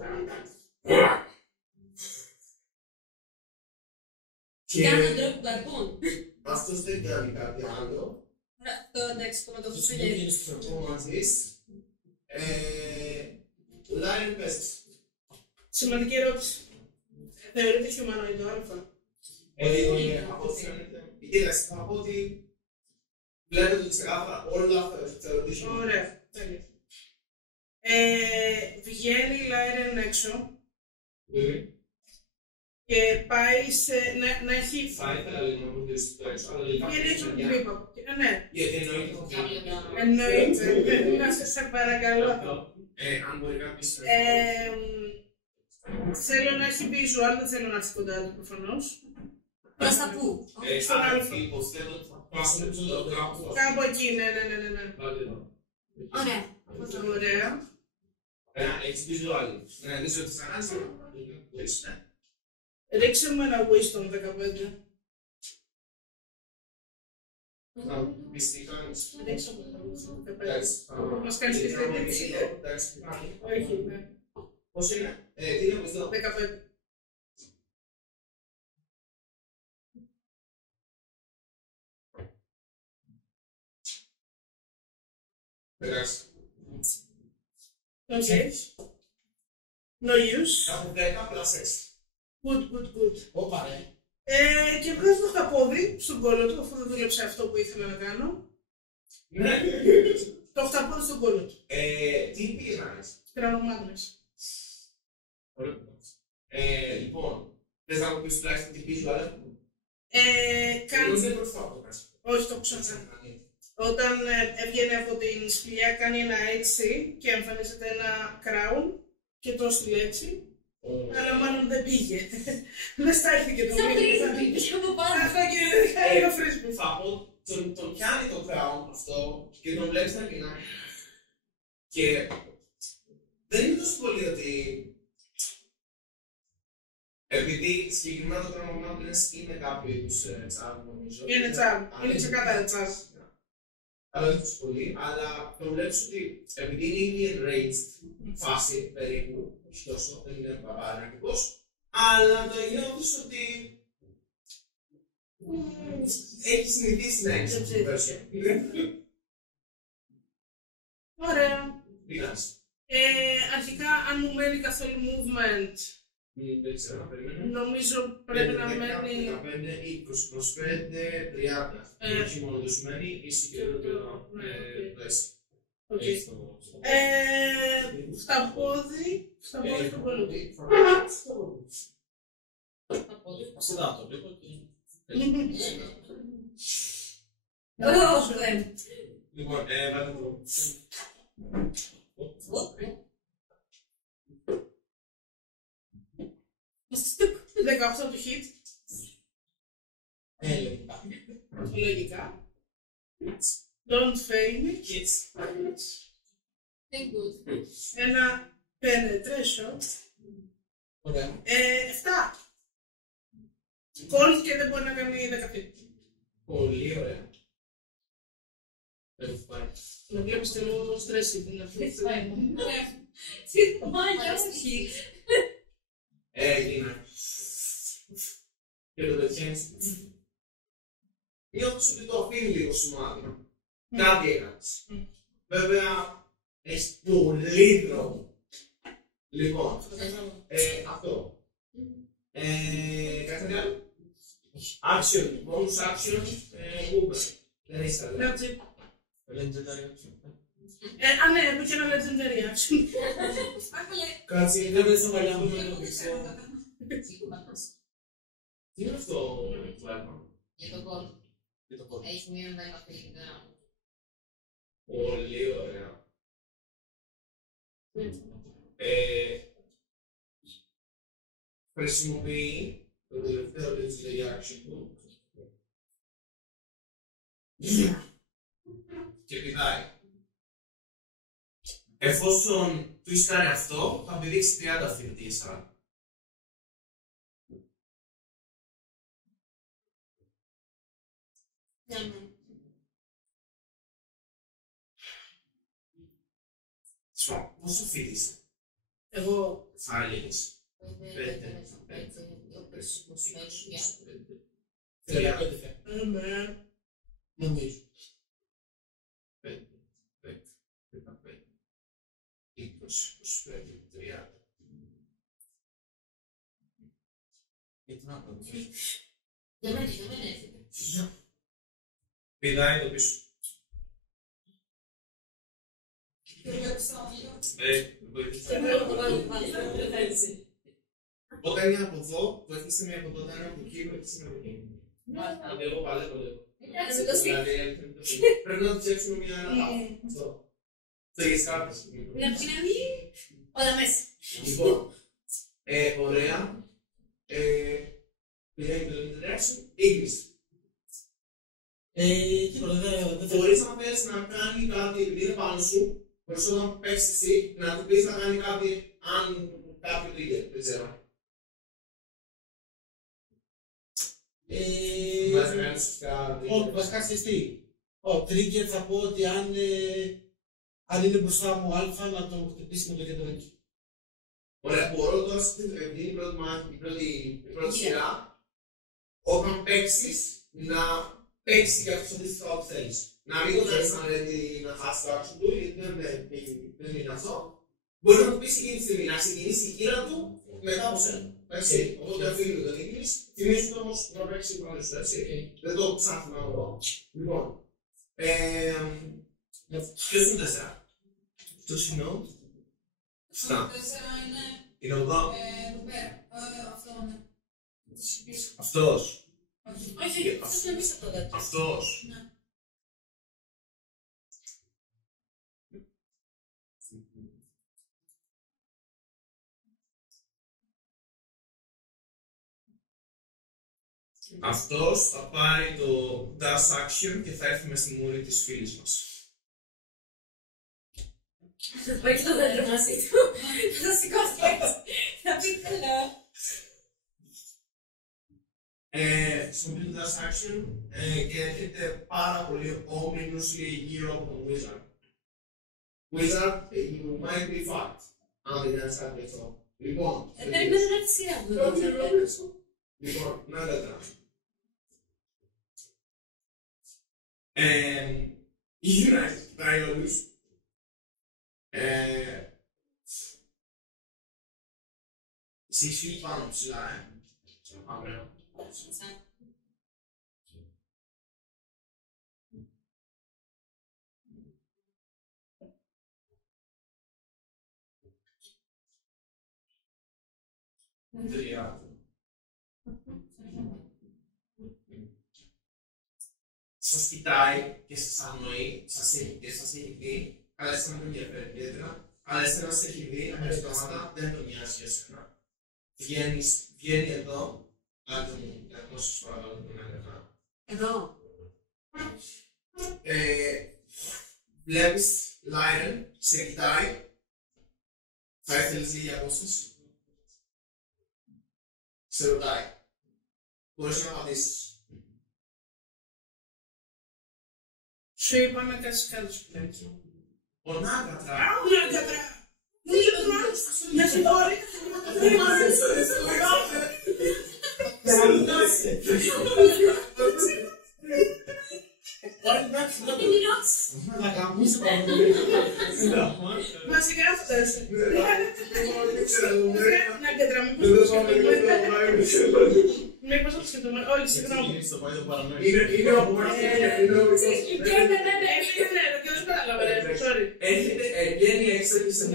Κάνει τον τρόπο καρπών. Αυτός δεν κάνει κάτι άλλο. Το εντάξει, το μετωθούσε Το μαζίς. Λάιν πες. Σημαντική ερώτηση. Θεωρείται χιουμανοϊδό αλφα. Από ό,τι φαίνεται. Κοίταξε, θα πω ότι βλέπετε ότι ξεκάθαρα όλα θα ρωτήσω. Ωραία, τέλεια. Βγαίνει η Λάιρεν έξω και πάει να έχει. Θα ήθελα λίγο να μου δεις το έξω, αλλά λίγο. Βγαίνει έξω από την τρύπα. Ναι, Γιατί εννοείται ότι. εννοείται. Να σε παρακαλώ. Αν μπορεί κάποιος. Θέλω να έχει visual, δεν θέλω να έχει κοντά του προφανώς. Προς τα πού. Στον Α. Υποθέτω ότι θα πάσουμε το κάπου. Κάπου εκεί, ναι. Ωραία. Ωραία. Έχεις visual. Ναι, δεν ξέρω τι θα κάνεις. Ρίξε μου ένα wisdom 15. Πεις τι κάνεις. Ρίξε μου ένα wisdom 15. Εντάξει. Μας κάνεις και στην έτσι. Εντάξει. Όχι, ναι. Πώς είναι. Τι είναι wisdom. 15. Εντάξει. Okay. No use. Από 10 plus 6. Good. Όπα ρε. Και βγάζει το χταπόδι στον κόλλο του, αφού δεν δούλεψε αυτό που ήθελα να κάνω. Ναι. Το χταπόδι στον κόλλο του. Τι πήγες να κάνεις. Κρανομάγνες. Λοιπόν, θες να μου πεις τουλάχιστον τι πεις, αλλά Κάνει. δεν προφάω το κάνεις. Όχι, το έχω ξανακάνει. Όταν έβγαινε από την σπηλιά, κάνει ένα έτσι και εμφανίζεται ένα crown και το έστειλε έτσι. Αλλά μάλλον δεν πήγε. Δεν στάχθηκε το μήνυμα. Πήγε από πάνω. Αυτό και κάνει το φρίσμπι. Θα πω, τον πιάνει το crown αυτό και τον βλέπεις να πεινά. Και δεν είναι τόσο πολύ ότι επειδή συγκεκριμένα το πράγμα είναι κάποιο είδους τσάρμ, νομίζω. Είναι τσάρμ. Είναι ξεκάθαρα τσάρμ. Αλλά δεν τόσο πολύ, αλλά το βλέπεις ότι επειδή είναι ήδη enraged φάση περίπου, όχι τόσο, δεν είναι παραγωγικός, αλλά το νιώθεις ότι έχει συνηθίσει να έχεις αυτό το version. Ωραία. Πειράζει. Αρχικά, αν μου μένει καθόλου movement, Δεν ξέρω να περιμένω. νομίζω πρέπει να μένει. 15, 20, 25, 30. Όχι μόνο το σου μένει, είσαι και το πλαίσιο. Οκ. Στα πόδι του πολλού. Ασυντά το βλέπω και... Λοιπόν, βάλτε το. 18 του hit. Λογικά. Λογικά. Don't fail me. Think good. Ένα penetration. Ωραία. 7. Cold και δεν μπορεί να κάνει 10. Πολύ ωραία. Έχω πάει. Να βλέπεις τελείω στρες είναι αυτή. Τι μάγια, όχι. Έγινα. Και το πετυχαίνεις. Νιώθεις ότι το αφήνει λίγο σημάδι. Κάτι έκανες. Βέβαια, έχεις πολύ δρόμο. Λοιπόν, αυτό. Κάτι άλλο. Action, bonus action, Uber. Δεν έχεις τα λέω. Magic. Legendary action. Ναι, έχω και ένα legendary action. Κάτσε, δεν με στο παλιά μου να το πήξω. Τι είναι αυτό που βλέπω. Για τον κόλ. Και το κόμμα. Έχει μείον 10 Πολύ ωραία. Χρησιμοποιεί το τελευταίο legendary action του και πηδάει. Εφόσον του κάνει αυτό, θα πηδήξει 30 φοιτητήσα. Πόσο φοιτήσα. Εγώ. Φάλιες. 35 φεύγει. Νομίζω. 5, 10, 15, 20, 25, 30. Γιατί να πω. Για μένα έρχεται. Πηδάει το πίσω. Όταν είναι από εδώ, το έχεις μία από εδώ, όταν είναι από εκεί, το έχεις μία από εκεί. Δηλαδή εγώ παλεύω λίγο. Πρέπει να το φτιάξουμε μία αυτό. Θέλεις κάρτες. Να πει όλα μέσα. Λοιπόν, ωραία. Πηγαίνει το legendary English. Τίποτα, δεν θα... Μπορείς να θες να κάνει κάτι επειδή είναι πάνω σου, μπορείς όταν παίξεις εσύ να του πεις να κάνει κάτι αν κάποιο trigger, δεν ξέρω. Βάζει να κάνεις σωστικά Όχι, βασικά ξέρεις τι. Trigger θα πω ότι αν είναι μπροστά μου α, να το χτυπήσει με το κεντράκι. Ωραία, μπορώ τώρα επειδή είναι η πρώτη μάχη, η πρώτη σειρά, όταν παίξεις να παίξεις και αυτό αντίστοιχα ό,τι θέλεις. Να μην το κάνεις να λέει να χάσει το άξιο του, γιατί δεν είναι αυτό. Μπορεί να του πεις εκείνη τη στιγμή να ξεκινήσει η κύρα του μετά από σένα. Εντάξει, οπότε αφήνει το English, θυμίζουν όμως να παίξει πάνω σου, έτσι. Δεν το ψάχνουμε εγώ. Λοιπόν, ποιος είναι 4? Αυτός είναι ο. Αυτά. 4 είναι Είναι ο εδώ. εδώ πέρα. Αυτό είναι. Αυτός. Όχι, αυτός είναι πίσω από το δέντρο. Αυτός. Ναι. Αυτός θα πάρει το dash action και θα έρθει μες στη μούρη της φίλης μας. Θα πάει και το δέντρο μαζί του. Θα σηκώσει θα πει καλά. Χρησιμοποιεί το dash action και έρχεται πάρα πολύ ominously γύρω από τον Wizard. Wizard, you might be fucked. Αν δεν είναι κάτι αυτό. Λοιπόν, Περιμένω να τη σειρά μου. λοιπόν, να τα γυρνάει, κοιτάει όλους. 6 feet πάνω ψηλά, Ωραία. Τρία. Σας κοιτάει και σας αγνοεί, σας έχει δει, αλλά εσένα δεν τον ενδιαφέρει ιδιαίτερα, αλλά εσένα σας έχει δει, με τα στόματα δεν τον νοιάζει για σένα. Βγαίνει εδώ, άντε μου, να σας παρακαλώ την έλεγα. Εδώ. Βλέπεις, Λάιρεν, σε κοιτάει, θα ήθελες λίγη απόσταση. Σε ρωτάει. Μπορείς να απαντήσεις. Σου είπα να κάτσεις κάτω σπουδάκι. Ο Νάγκατρα. Νάγκατρα! Με συγχωρεί. Να καμπούσε Μα συγγράφοντας. Νάγκατρα, μήπως το σκεφτούμε. Όχι, συγγνώμη. Είναι ο Και δεν κατάλαβα, sorry. βγαίνει έξω και σε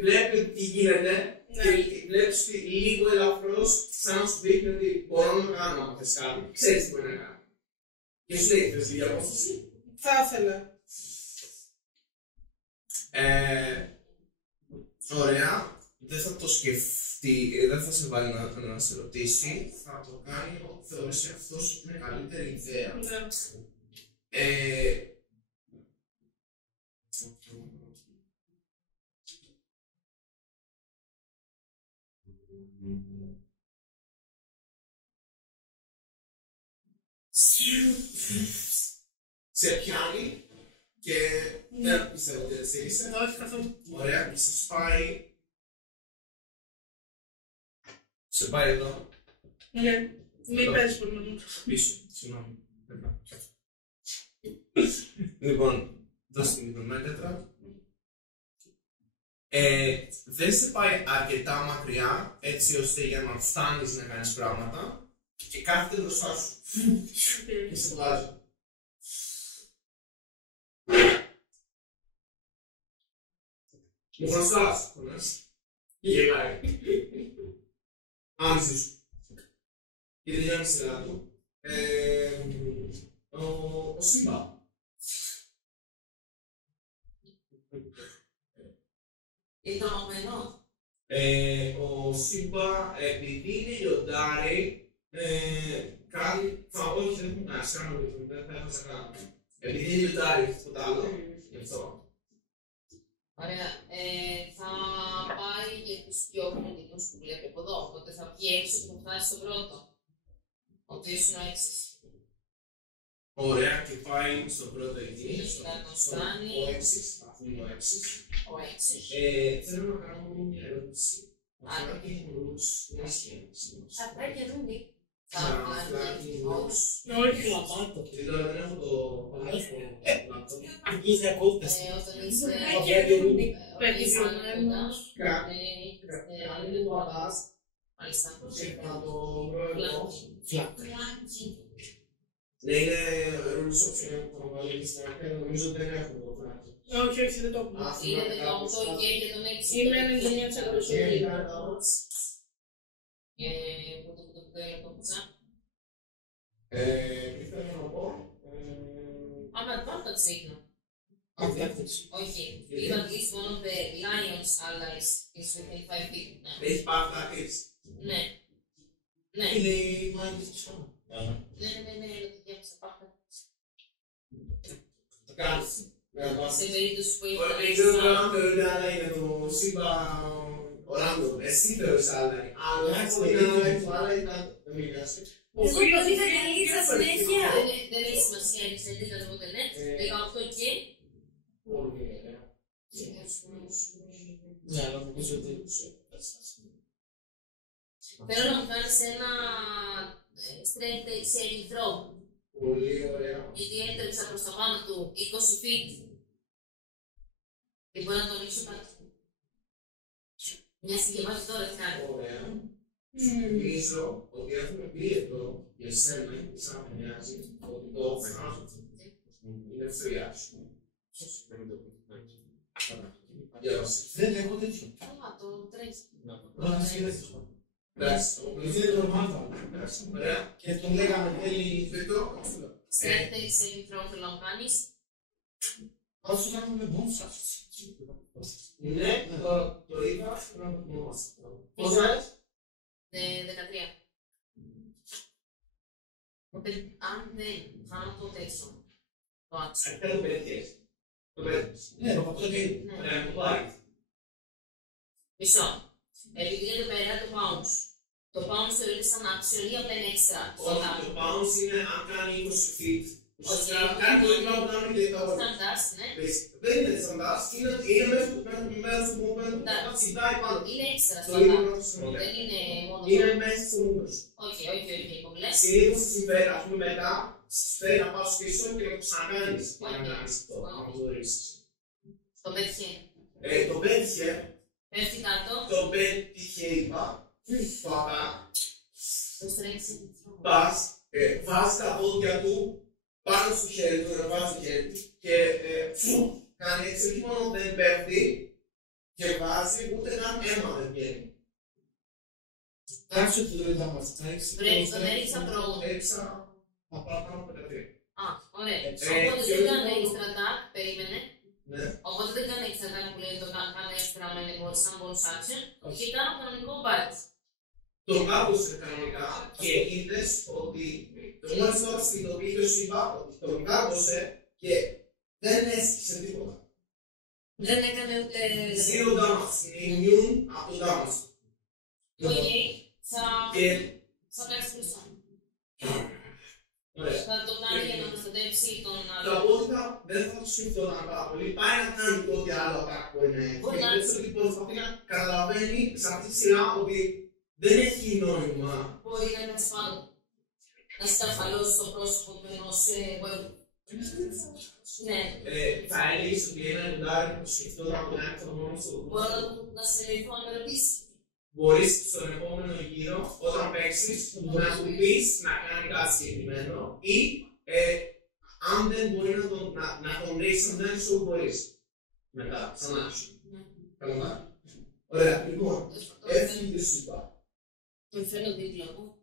βλέπει τι γίνεται και βλέπεις ότι λίγο ελαφρώς σαν να σου δείχνει ότι μπορώ να κάνω αν θες κάτι. Ξέρεις τι μπορεί να κάνει. Και σου λέει, θες λίγη απόσταση. Θα ήθελα. Ωραία. Δεν θα το σκεφτεί, δεν θα σε βάλει να σε ρωτήσει. Θα το κάνει όπου θεωρήσει αυτός είναι καλύτερη ιδέα. Σε πιάνει και δεν πιστεύω ότι έτσι είσαι. Όχι καθόλου. Ωραία, και σε πάει. Σε πάει εδώ. Ναι. Μην παίζεις πολύ με μου. Πίσω, συγγνώμη. Λοιπόν, δώστε την μικρομέτρα. Δεν σε πάει αρκετά μακριά, έτσι ώστε για να φτάνεις να κάνεις πράγματα και κάθεται μπροστά σου και σε βγάζει. Μου χρωστάς, και γελάει. Άμυση σου. Και τελειώνει η σειρά του. Ο Σίμπα. Ιτρομωμένο. Ο Σίμπα, επειδή είναι λιοντάρι, κάνει. Όχι, δεν μου κάνει, δεν θα ήθελα να κάνω. Επειδή είναι λιοντάρι, τίποτα άλλο. Γι' αυτό. Ωραία. Θα πάει για τους πιο χρονικούς που βλέπει από εδώ. Οπότε θα βγει έξω και θα φτάσει στον πρώτο. Ο οποίος είναι ο έξις. Ωραία, και πάει στον πρώτο εκεί. Ο έξις. Αφού είναι ο έξις. Ο έξις. Θέλω να κάνω μια ερώτηση. Αυτά και οι ρούς είναι σχέση. Αυτά και ρούντι. Όχι. Λαπάτο. Και τώρα δεν έχω το λάπτοπ. Αγγείς διακόπτες. Όταν είσαι Περιβαλλόμενος. μάλιστα. Ναι, είναι ρούλες optional που θα βάλει στην αρχή, νομίζω ότι δεν έχω το πράγμα. Όχι, δεν το έχουμε. Είναι 18 και για τον 6. Είμαι 99% σίγουρη. Τι θέλω να πω. Άμα πάρω το τσίγνο. Αδιάκτηση. Όχι. If at least one of the lion's allies is within 5 feet. Έχει πάρει τα tips. Ναι. Ναι. Είναι η μάγη της φάμα. Ναι, το διάβασα πάντα. Το κάνεις. Σε περίπτωση που Δεν ξέρω αν θεωρείται άλλα είναι το Σίμπα Οράντο. Εσύ θεωρείς άλλα είναι. Αλλά έχω είναι άλλα είναι κάτω. Δεν μιλάς. Ο φίλος είχα καλή στα συνέχεια. Δεν έχει σημασία, είναι σε δίκτυα οπότε ναι. 18 και. Πολύ ωραία. Ναι, αλλά νομίζω ότι. Θέλω να μου κάνεις ένα strength saving throw. Πολύ ωραία. Γιατί έτρεξα προς τα πάνω του 20 feet. Και μπορώ να το ανοίξω κάτω. Μια συγκεκριμένη τώρα τι κάνει. Ωραία. Νομίζω ότι έχουμε πει εδώ για εσένα και σαν να μοιάζει ότι το φράγμα είναι ευθεία σου. Δεν έχω τέτοιο. Καλά, το τρέχει. Είναι το μάθα. Ωραία. Και τον λέγαμε τέλει. Σε δεύτερη σελίδα θέλω να κάνεις. Όσο θα έχουμε μπόνσα. Ναι, το είδα, πρέπει να το θυμόμαστε. Πώς λες? 13. Αν δεν κάνω το τέτοιο, το άξιο. Αυτό το πέτυχες. Το πέτυχες. Ναι, το πατώ και Ωραία, το πάρει. Μισό. Επειδή είναι πέρα το bounce. Το bounce θεωρείται σαν άξιο ή απλά είναι έξτρα. Όχι, το bounce είναι αν κάνει 20 feet. Ουσιαστικά κάνει το ίδιο που κάνουμε και τα όλα. Σταντάς, ναι. Δεν είναι σταντάς, είναι μέρος του movement που συντάει πάνω. Είναι έξτρα Το ίδιο σταντάς. να το σημαίνει. Δεν είναι μόνο. Είναι μέσα στο movement. Όχι, κομπλές. Συνήθως στη συμφέρει, ας πούμε μετά, συμφέρει να πας πίσω και να το ξανακάνεις. Για να κάνεις αυτό, να το δωρίσεις. Το πέτυχε. Το πέτυχε, Πέφτει κάτω. το πέτυχε είπα, τώρα Το στρέξει. πας, βάζει τα πόδια του πάνω στο χέρι του, να βάζει το χέρι του και κάνει έτσι, όχι μόνο δεν πέφτει και βάζει, ούτε καν αίμα δεν βγαίνει. Άξιο το δωρητά μας. Τον έριξα πρώτο. Έριξα απλά πάνω από 13. Α, ωραία. Ε, Οπότε και δεν όχι κάνει μόνο- extra attack, περίμενε. Ναι. Οπότε δεν κάνει extra attack που λέει το κάνει extra με σαν bonus action. Και κάνω κανονικό bite. Το κάπωσε κανονικά και είδες ότι μόλις τώρα συνειδητοποιεί και σου είπα ότι τον κάπωσε και δεν έσκησε τίποτα. Δεν έκανε ούτε. Zero damage, είναι immune από το damage. Οκ, Και θα κάνει μπροστά. ωραία. Θα το κάνει για να προστατεύσει τον Το άλλο. απόδεικα δεν θα το σκεφτώ πάρα πολύ. Πάει να κάνει ό,τι άλλο attack μπορεί να έχει. Μπορεί να Και έτσι ότι προσπαθεί να καταλαβαίνει σε αυτή τη σειρά ότι δεν έχει νόημα. Μπορεί να είναι ασφάλω. Να σκαρφαλώσει το πρόσωπο του ενός εμπόρου. Ναι. Θα έλεγες ότι ένα λιντάρι που σκεφτώ να το κάνει το μόνο του. Μπορώ να σε λεφτώ να με ρωτήσει. Μπορείς στον επόμενο γύρο, όταν παίξεις, να του πεις να κάνει κάτι συγκεκριμένο ή αν δεν μπορεί να τον ρίξεις, αν δεν σου μπορείς. Μετά, ξανά σου. Καλά. Ωραία, λοιπόν, έφυγε σου είπα. Τον φέρνω δίπλα μου.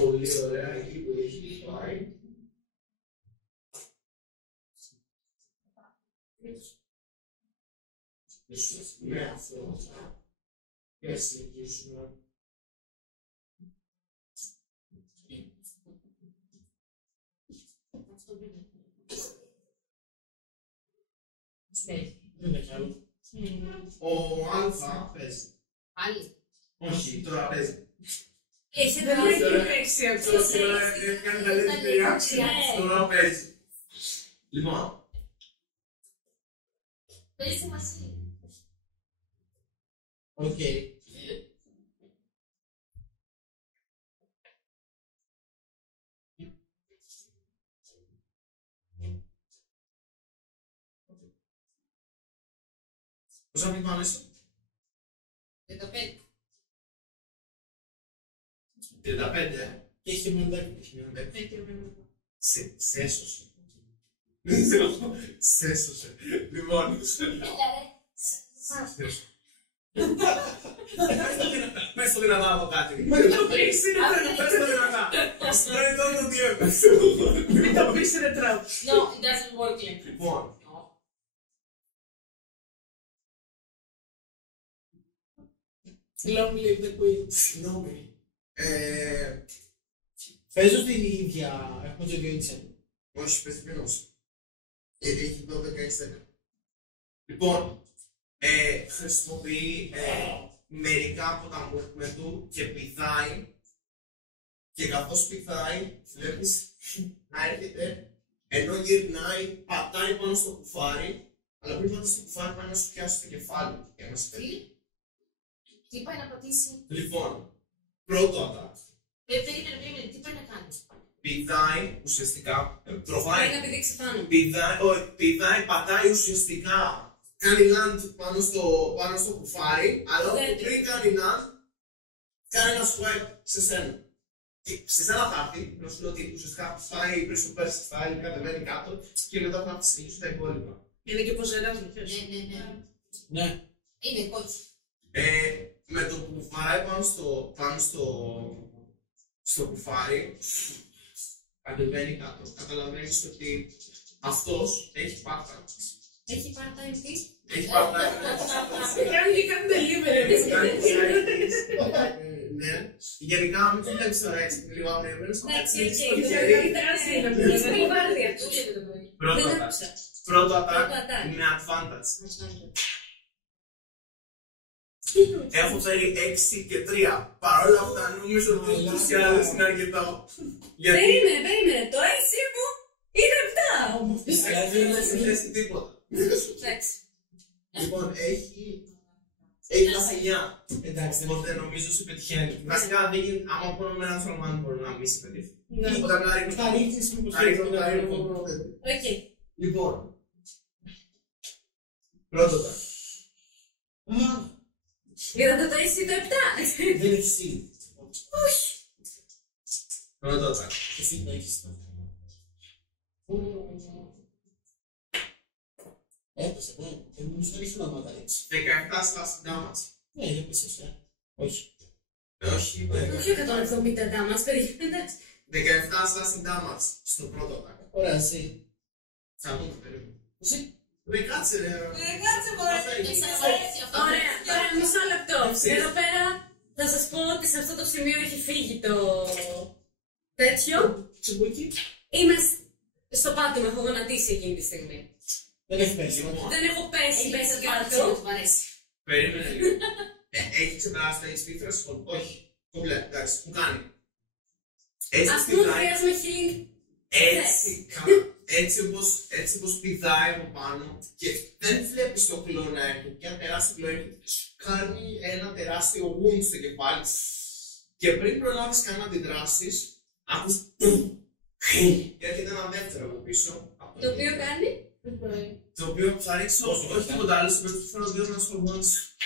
Πολύ ωραία, εκεί που έχει πάει. Ναι, αυτό. Και συνεχίσουμε. Αυτό δεν είναι. Δεν είναι κι άλλο. Ο Αλφα παίζει. Άλλη. Όχι, τώρα παίζει. Εσύ Δεν δεν έχει έχει. παίξει αυτό. Τώρα έκανε καλύτερη reaction. Τώρα παίζει. Λοιπόν, Παίζετε μαζί. Οκ. πόσα μην πάμε στο 15. 35, Και έχει μεντάκι. σε έσωσε. Σε έσωσε. Λοιπόν, πες το δυνατά από κάτι. Πες το δυνατά. Δεν είναι το τι έπαιξε. Μην το πεις είναι τραπ. No, it doesn't work like. Λοιπόν, Long live the queen. συγγνώμη. Παίζω την ίδια. Έχουμε το ίδιο insight. Όχι, πες πίνος. Γιατί έχει 12-10. Λοιπόν, χρησιμοποιεί μερικά από τα movement του και πηδάει. Και καθώς πηδάει, βλέπεις να έρχεται, ενώ γυρνάει, πατάει πάνω στο κουφάρι, αλλά πριν πατάει στο κουφάρι πάει να σου πιάσει το κεφάλι για να σε φέρει. Τι πάει να πατήσει. Λοιπόν, πρώτο attack. Περίμενε, τι πάει να κάνει. Πηδάει ουσιαστικά, τροφάει. Πάει να πηδήξει πάνω. Πηδάει, πατάει ουσιαστικά. Κάνει land πάνω στο κουφάρι, αλλά Δεν. πριν κάνει land, κάνει ένα swipe σε σένα. Και σε σένα θα έρθει, να σου λέω ότι ουσιαστικά πάει πίσω πέρσι style, κατεβαίνει κάτω και μετά θα έρθει συνεχίσει τα υπόλοιπα. Είναι και ποζεράς μου. Ναι. Είναι κόκκι. Με το που βαράει πάνω στο κουφάρι, κατεβαίνει κάτω. Καταλαβαίνεις ότι αυτός έχει part-time. Έχει part-time τι? Έχει part-time. Κάνει και κάνει delivery. Ναι. Γενικά, μην το βλέπεις τώρα έτσι, λίγο ανέβαινος. Εντάξει, Πρώτο attack με advantage. Έχω φέρει 6 και 3. Παρ' όλα αυτά, νομίζω ότι ούτως ή άλλως είναι αρκετό. Περίμενε. Το 6 μου είναι 7 όμως. Δεν μου θέσει τίποτα. Εντάξει. Λοιπόν, έχει τα 9. Εντάξει, Οπότε νομίζω σε πετυχαίνει. Βασικά, άμα πω με έναν σολμάν μπορεί να μην σε πετύχει. Ναι. Όταν να ρίχνω θα ρίξεις μήπως να ρίχνω τα ρίχνω. Οκ. Λοιπόν, πρώτο attack. Είδατε το 6 ή το 7. Δεν έχεις εσύ. Πρώτο attack. Εσύ το έχεις. Έπεσε, ναι. Νομίζω δεν έχει νόματα έτσι. 17 slash damage. Ναι, έπεσες, όχι. Όχι, Όχι 170 damage, παιδιά. Εντάξει. 17 slash damage στο πρώτο attack. Ωραία, εσύ. Θα δούμε περίπου. Εσύ. Ρε κάτσε ρε. Κάτσε μωρέ. Σας αρέσει αυτό. Ωραία, μισό λεπτό. Εδώ πέρα θα σας πω ότι σε αυτό το σημείο έχει φύγει το τέτοιο. Τσιμπούκι. Είμαι στο πάτωμα, έχω γονατίσει εκείνη τη στιγμή. Δεν έχει πέσει. Δεν έχω πέσει μέσα Κάτσε, κάτω. του αρέσει. Περίμενε λίγο. Έχει ξεπεράσει τα HP threshold. Όχι. Κομπλέ, εντάξει, μου κάνει. Έτσι Ας πούμε πηδάει. χρειάζομαι healing. Έτσι όπως πηδάει από πάνω και δεν βλέπεις το κλό να έρχεται και ένα τεράστιο κλό έρχεται, σου κάνει ένα τεράστιο wound στο κεφάλι και πριν προλάβεις καν να αντιδράσεις, ακούς και έρχεται ένα δεύτερο από πίσω. Το οποίο κάνει. Το οποίο θα ρίξω όχι τίποτα άλλο, στο που φέρω δύο να σχολμόνεις.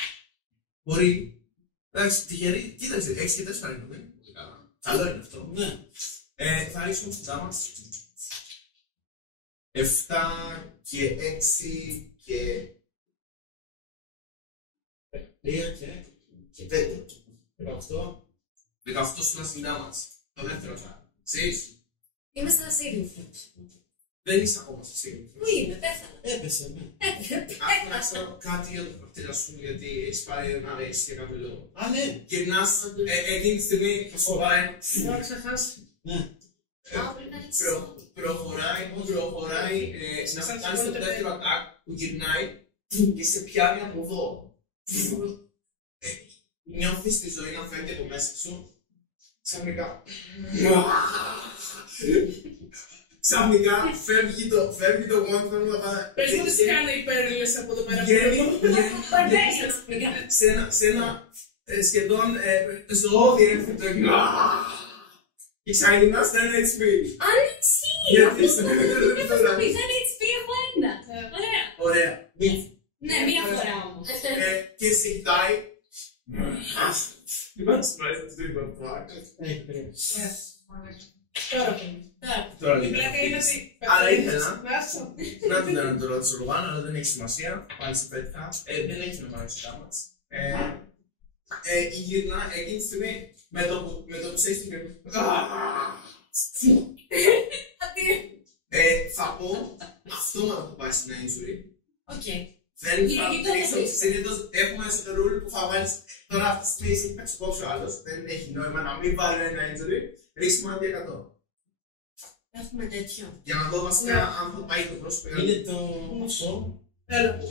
Μπορεί. Εντάξει, τυχερή, κοίταξε, 6 και 4 είναι, δεν είναι πολύ καλά. Καλό είναι αυτό. Ναι. Θα ρίξουμε στο damage. 7 και 6 και 3 και 5. 18. 18 slash damage. Το δεύτερο θα. Ξέρεις. Είμαι στα saving. Δεν είσαι ακόμα στο saving. Πού είμαι, πέθανα. Έπεσε, ναι. Να ξέρω κάτι για το χαρακτήρα σου, γιατί έχεις πάρει ένα race για κάποιο λόγο. Α, ναι. Γυρνάς εκείνη τη στιγμή, θα σου πάρει. Θα ξεχάσει. Ναι. Πρέπει να ρίξεις. Προχωράει να κάνει το δεύτερο attack που γυρνάει και σε πιάνει από εδώ. Νιώθεις τη ζωή να φεύγει από μέσα σου. Ξαφνικά φεύγει το one που θα πάει. Πες μου τι κάνει οι πέρλες από το πέρα. Σε ένα σχεδόν ζωώδη έρχεται και ξαναγυρνά στα 1 HP. Αν ισχύει! Γιατί Αυτό στο το δεύτερο δεν επίπεδο. θα πει, δεν HP έχω 1. Ωραία. Ωραία. Ναι, μία φορά όμως. Και σε κοιτάει. Λοιπόν, σου αρέσει αυτό το είπα. Έχει περίπου. Τώρα Η λοιπόν. πλάκα είναι ότι. Άρα ήθελα. Βάσο. Να την κάνω τώρα τη Ροβάνα, αλλά δεν έχει σημασία. Πάλι σε πέτυχα. Δεν έχει να πάρει τα μάτς. Γυρνά εκείνη τη στιγμή με το που σε έχει θα πω αυτόματα που πάει στην injury. Οκ. Δεν θα ρίξω. Συνήθως έχουμε ένα rule που θα βάλεις. Τώρα αυτή τη στιγμή έχει παίξει πόσο άλλος. Δεν έχει νόημα να μην βάλει ένα injury. Ρίξουμε αντί 100. Έχουμε τέτοιο. Για να δω βασικά αν θα πάει το πρόσωπο. Είναι το αυτό. Έλα. 10.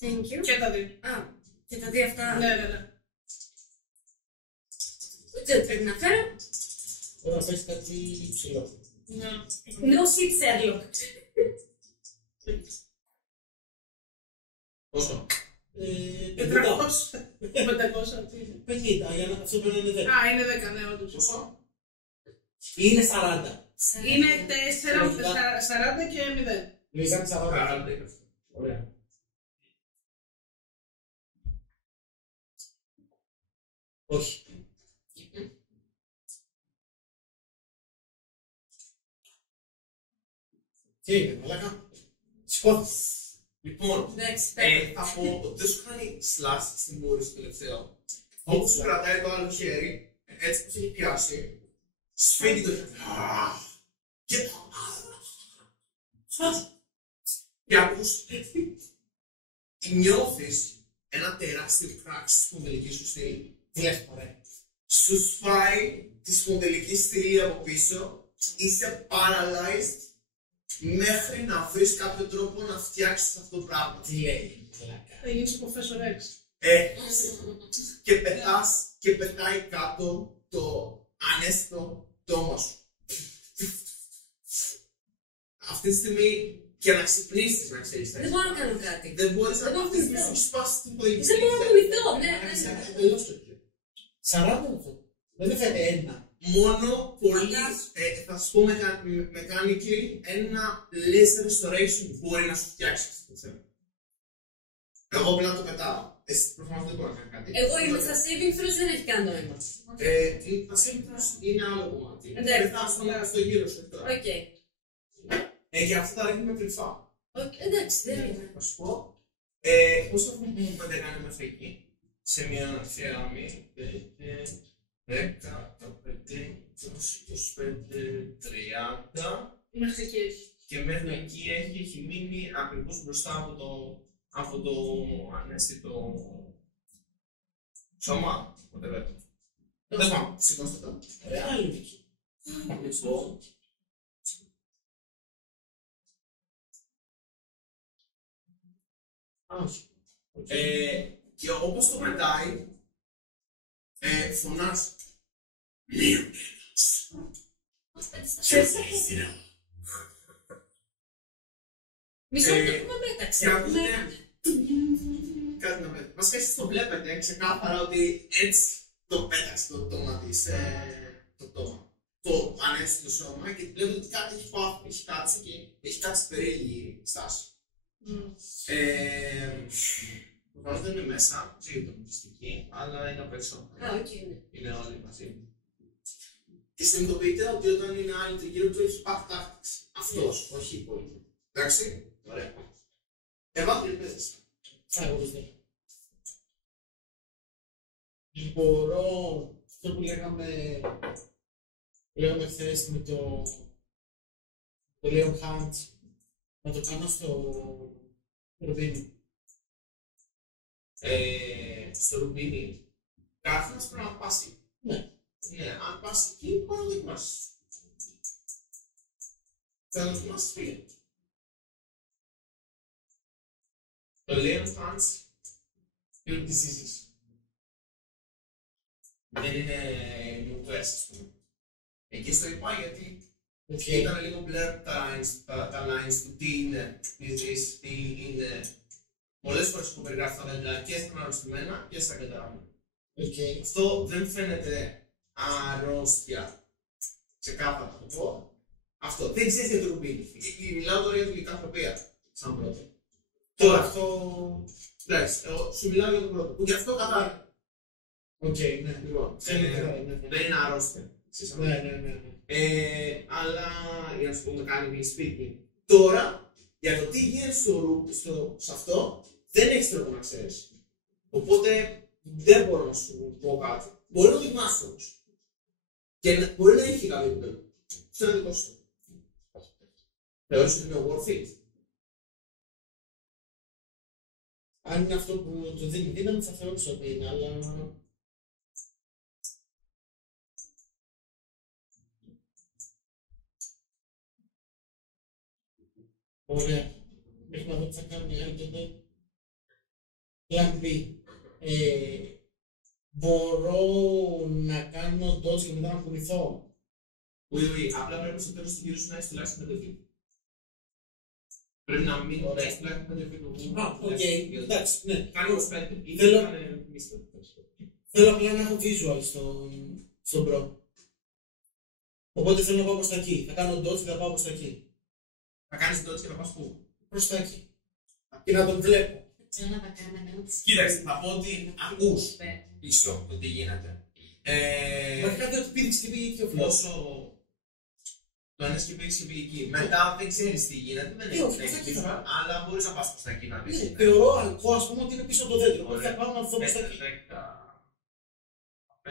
Thank you. Και τα δύο. Α, και τα δύο αυτά. Ναι. Δεν πρέπει να φέρω. Τώρα πες κάτι υψηλό. No shit, Sherlock. Πόσο? 400. 50, για να αυτό πρέπει να είναι 10. Α, είναι 10, ναι, όντως. Πόσο? Είναι 40. Είναι 4, 40 και 0. Λογικά είναι 40. Καράντα είναι αυτό. Ωραία. Όχι. Τι είναι, μαλάκα. Σηκώθηκες. Λοιπόν, Εντάξει, θα πω ότι δεν σου κάνει slash στην μούρη στο τελευταίο. Όπως σου κρατάει το άλλο χέρι, έτσι που σε έχει πιάσει, σφίγγει το χέρι. Και και ακούς, νιώθεις ένα τεράστιο κράξ στη σπονδυλική σου στήλη. Τι λες, ωραία. Σου σπάει τη σπονδυλική στήλη από πίσω, είσαι paralyzed μέχρι να βρεις κάποιο τρόπο να φτιάξεις αυτό το πράγμα. Τι λέει, μαλάκα. Θα γίνεις ο Professor X. Και πετάει κάτω το ανέστητο τόμα σου. Αυτή τη στιγμή και να ξυπνήσεις να ξέρεις. Δεν μπορώ να κάνω κάτι. Δεν μπορείς να μπορώ να αυτή τη στιγμή θυμηθώ. σου σπάσει την ποδική. Δεν μπορώ να θυμηθώ, ναι. Τελώς το κύριο. 40 λεπτό. Δεν έφερε ένα. Μόνο πολύ, Φαντάσου. θα σου πω mechanically, ένα laser restoration μπορεί να σου φτιάξει αυτό το θέμα. Εγώ απλά το πετάω. Εσύ προφανώς δεν μπορεί να κάνει κάτι. Εγώ είμαι στα saving throws, δεν έχει καν νόημα. Τα saving throws είναι άλλο κομμάτι. Εντάξει. Δεν θα στο γύρο σου τώρα. Οκ. Και αυτά τα ρίχνει με κρυφά. Εντάξει, δεν είναι. Θα σου πω. Πώς θα πούμε κάνει μέχρι εκεί. Σε μια θεαμή. 10, 15, 25, 30. Μέχρι εκεί έχει. Και μέχρι εκεί έχει μείνει ακριβώς μπροστά από το ανέστητο σώμα. Whatever. Δεν πάμε. Σηκώστε το. Άλλη δική. Λοιπόν. Και όπως το πετάει, φωνάζει. Λίοντελος. Μισό λεπτό που με πέταξε. Και ακούτε κάτι να πέταξε. Βασικά εσείς το βλέπετε ξεκάθαρα ότι έτσι το πέταξε το πτώμα της, το πτώμα. Το ανέστητο σώμα και βλέπετε ότι κάτι έχει πάθει, έχει κάτσει και έχει κάτσει περίεργη στάση. Προφανώς δεν είναι μέσα, ξέρει το μυστική, αλλά είναι απ' έξω. Οκ. Είναι όλοι μαζί. Και συνειδητοποιείτε ότι όταν είναι άλλοι τριγύρω του έχει pack tactics. Αυτός, όχι οι υπόλοιποι. Εντάξει, ωραία. Εύα, τι παίζεις. Εγώ το θέλω. Μπορώ, αυτό που λέγαμε χθες με το Leon Hunt, να το κάνω στο Ρουμπίνι. Στο Ρουμπίνι, κάθεσαι πρέπει να πας εκεί. Ναι. Ναι, αν πας εκεί, μπορεί να δοκιμάσεις. Θα το δοκιμάσεις φίλε. Το Leon Hunt είναι diseases. Δεν είναι νουκλές, ας πούμε. Εκεί στο είπα γιατί ήταν λίγο blur τα lines του τι είναι disease, τι είναι. Πολλές φορές που περιγράφει τα δέντρα και στα αρρωστημένα και στα κατάραμενα. Αυτό δεν φαίνεται αρρώστια. Ξεκάθαρα θα το πω. Αυτό. Δεν ξέρεις για το ρουμπίνι. Μιλάω τώρα για την λικανθρωπία. Σαν πρώτο. Τώρα αυτό. Εντάξει, εγώ σου μιλάω για το πρώτο. Που γι' αυτό κατάλαβα. Οκ, ναι. Λοιπόν, δεν είναι αρρώστια. Ναι. Αλλά για να σου πούμε κάνει σπίτι. Τώρα, για το τι γίνεται σε αυτό, δεν έχεις τρόπο να ξέρεις. Οπότε δεν μπορώ να σου πω κάτι. Μπορεί να το δοκιμάσεις όμως. Και μπορεί να έχει κάποιο επίπεδο. Αυτό είναι δικό σου. Θεωρείς ότι είναι worth it. Αν είναι αυτό που το δίνει δύναμη, θα θεωρήσω ότι είναι, αλλά. Ωραία. Μέχρι να δω τι θα κάνει άλλη τότε. Plan B. Μπορώ να κάνω dodge και μετά να κουνηθώ. Όχι, απλά πρέπει στο τέλος του γύρου σου να έχεις τουλάχιστον 5 feet. Πρέπει να μην έχεις τουλάχιστον 5 feet. Οκ, εντάξει, ναι. Κάνε όμως 5. Θέλω απλά να έχω visual στον προ. Οπότε θέλω να πάω προς τα εκεί. Θα κάνω dodge και θα πάω προς τα εκεί. Θα κάνεις dodge και θα πας πού. Προς τα εκεί. Και να τον βλέπω. Κοίταξε, θα πω ότι ακούς πίσω το τι γίνεται. Βασικά κάτι ότι πήγες και πήγε και ο Φλός. Όσο το ένα και πήγες και πήγε εκεί. Μετά δεν ξέρεις τι γίνεται, δεν έχεις πίσω, αλλά μπορείς να πας προς τα εκεί να δεις. Θεωρώ αλκό, ας πούμε, ότι είναι πίσω από το δέντρο. Οπότε θα πάω να δω προς τα εκεί. 5,